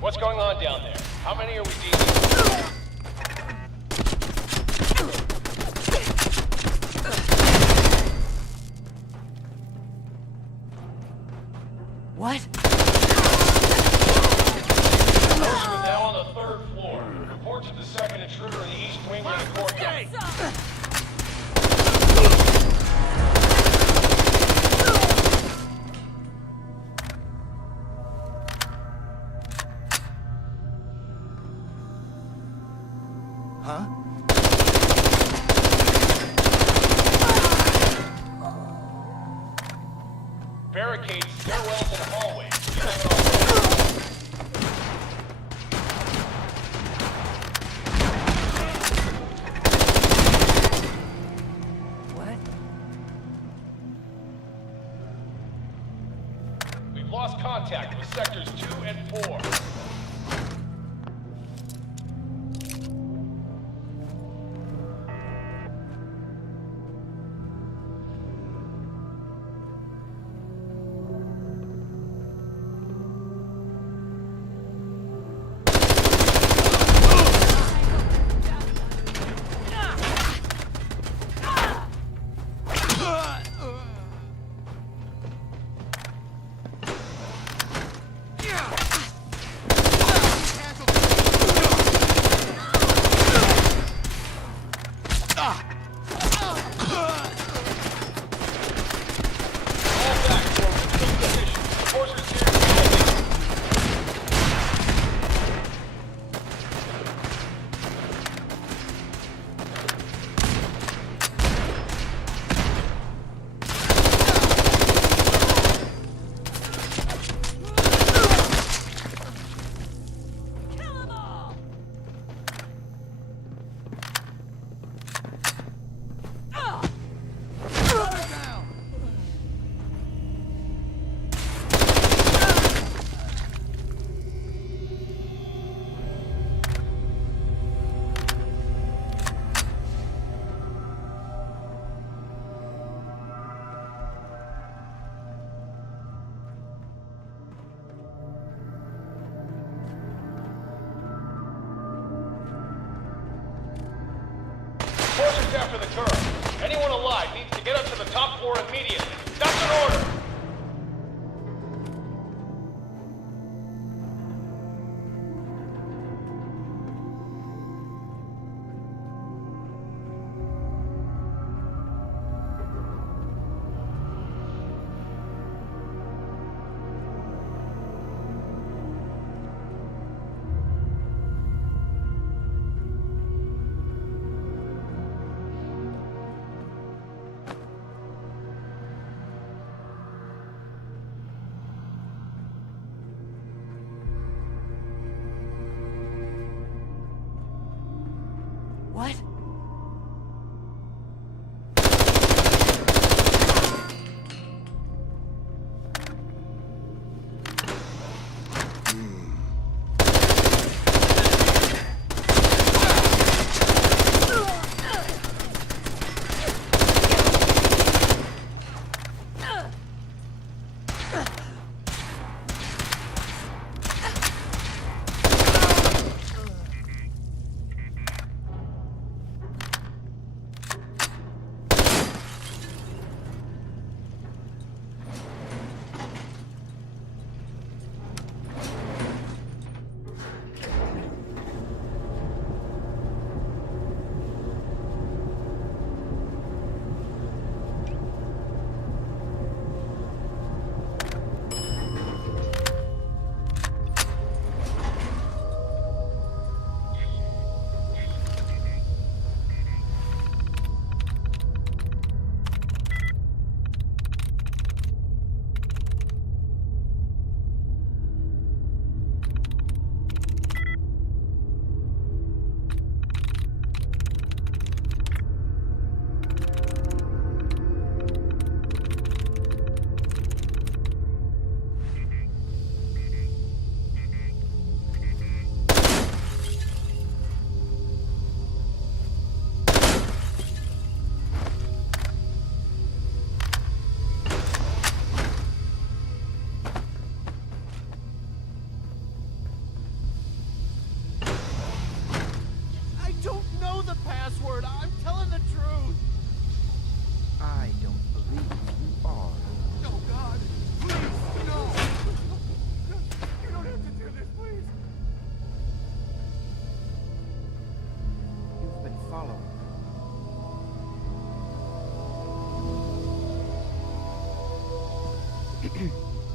What's going on down there? How many are we dealing with? What? Most are now on the 3rd floor. Report to the second intruder in the east wing of the courtyard. Huh? Barricades, stairwells, and hallways. You have it all. What? We've lost contact with sectors 2 and 4. Forces after the turret. Anyone alive needs to get up to the top floor immediately. That's an order!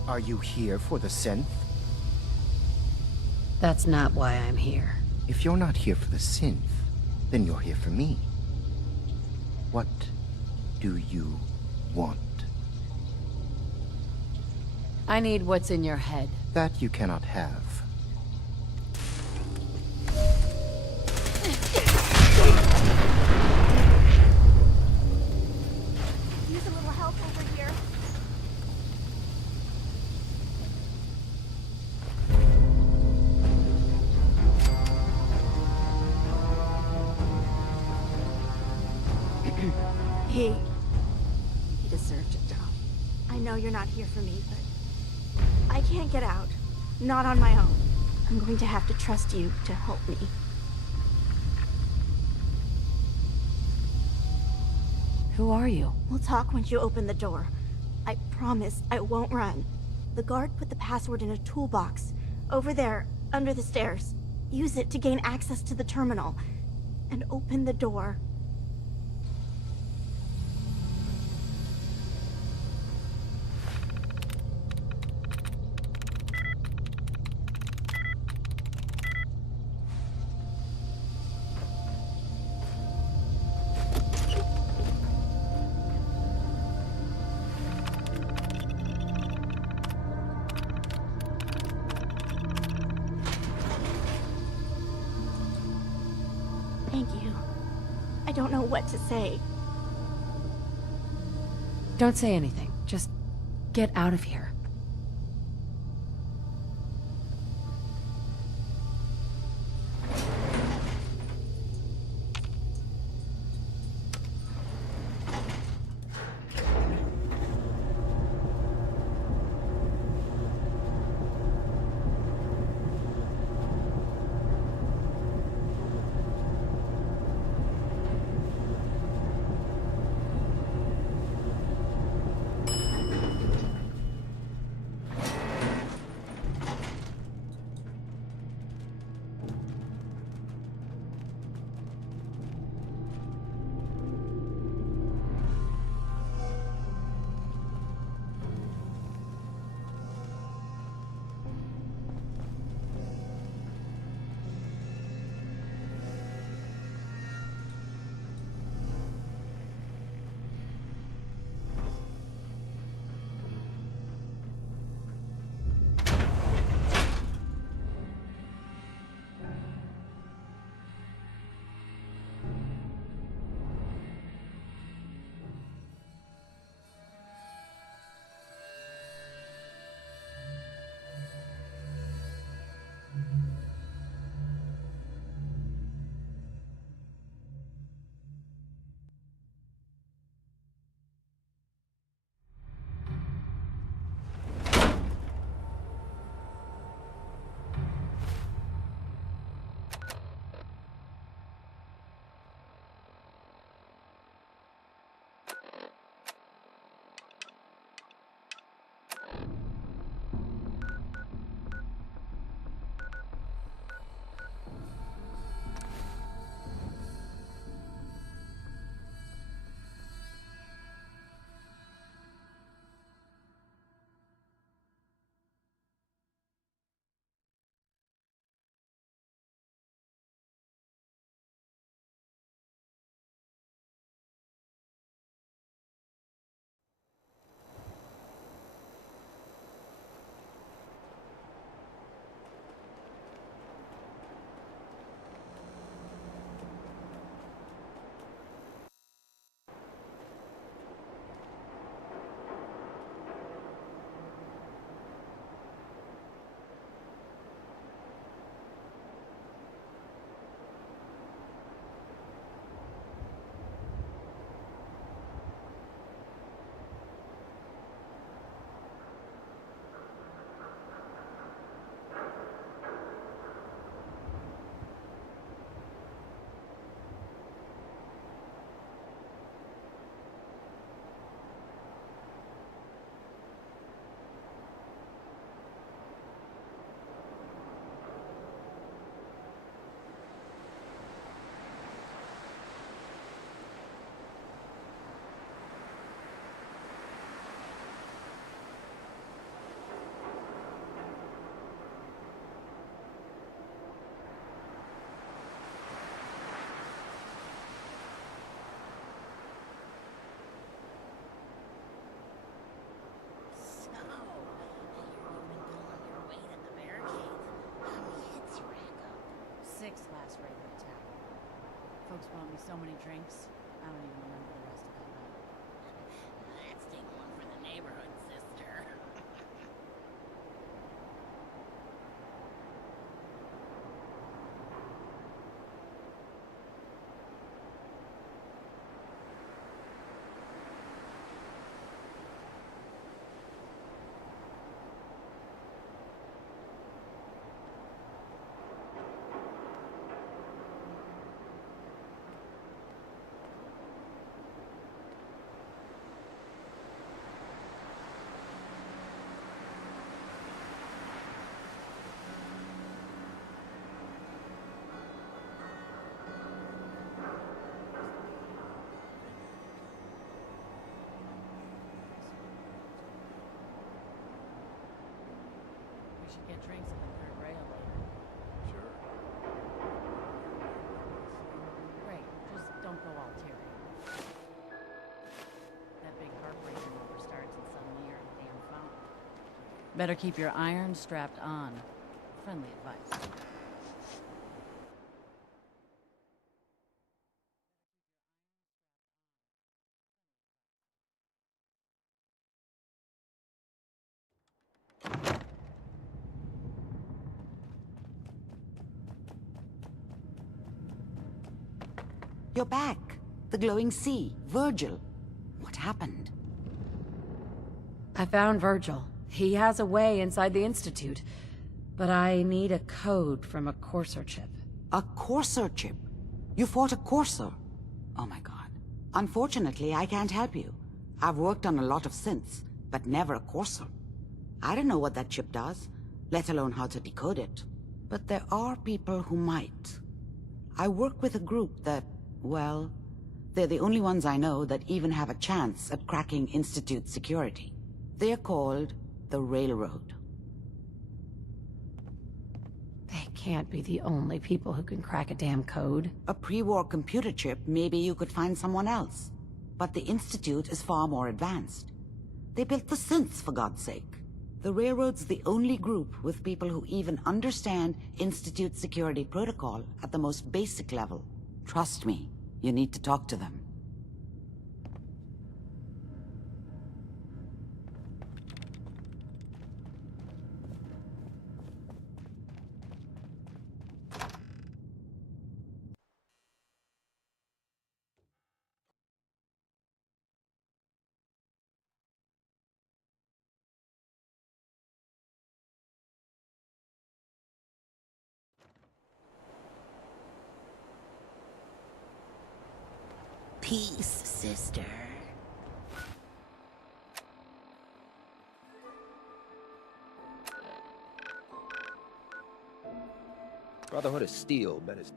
Are you here for the synth? That's not why I'm here. If you're not here for the synth, then you're here for me. What do you want? I need what's in your head. That you cannot have. Use a little help over here. He deserved it, Dom. I know you're not here for me, but I can't get out. Not on my own. I'm going to have to trust you to help me. Who are you? We'll talk once you open the door. I promise I won't run. The guard put the password in a toolbox. Over there, under the stairs. Use it to gain access to the terminal. And open the door. Thank you. I don't know what to say. Don't say anything. Just get out of here. Folks bought me so many drinks, I don't even remember the rest of that night. Let's take one for the neighborhood, sister. We should get drinks at the third rail later. Sure. Great, just don't go all teary. That big heartbreaker never starts in some near damn fountain. Better keep your iron strapped on. Friendly advice. You're back. The glowing sea. Virgil. What happened? I found Virgil. He has a way inside the Institute. But I need a code from a Courser chip. A Courser chip? You fought a Courser? Oh my god. Unfortunately, I can't help you. I've worked on a lot of synths, but never a Courser. I don't know what that chip does, let alone how to decode it. But there are people who might. I work with a group that, well, they're the only ones I know that even have a chance at cracking Institute security. They're called the Railroad. They can't be the only people who can crack a damn code. A pre-war computer chip, maybe you could find someone else. But the Institute is far more advanced. They built the synths, for God's sake. The Railroad's the only group with people who even understand Institute security protocol at the most basic level. Trust me, you need to talk to them. Peace, sister. Brotherhood of Steel bet his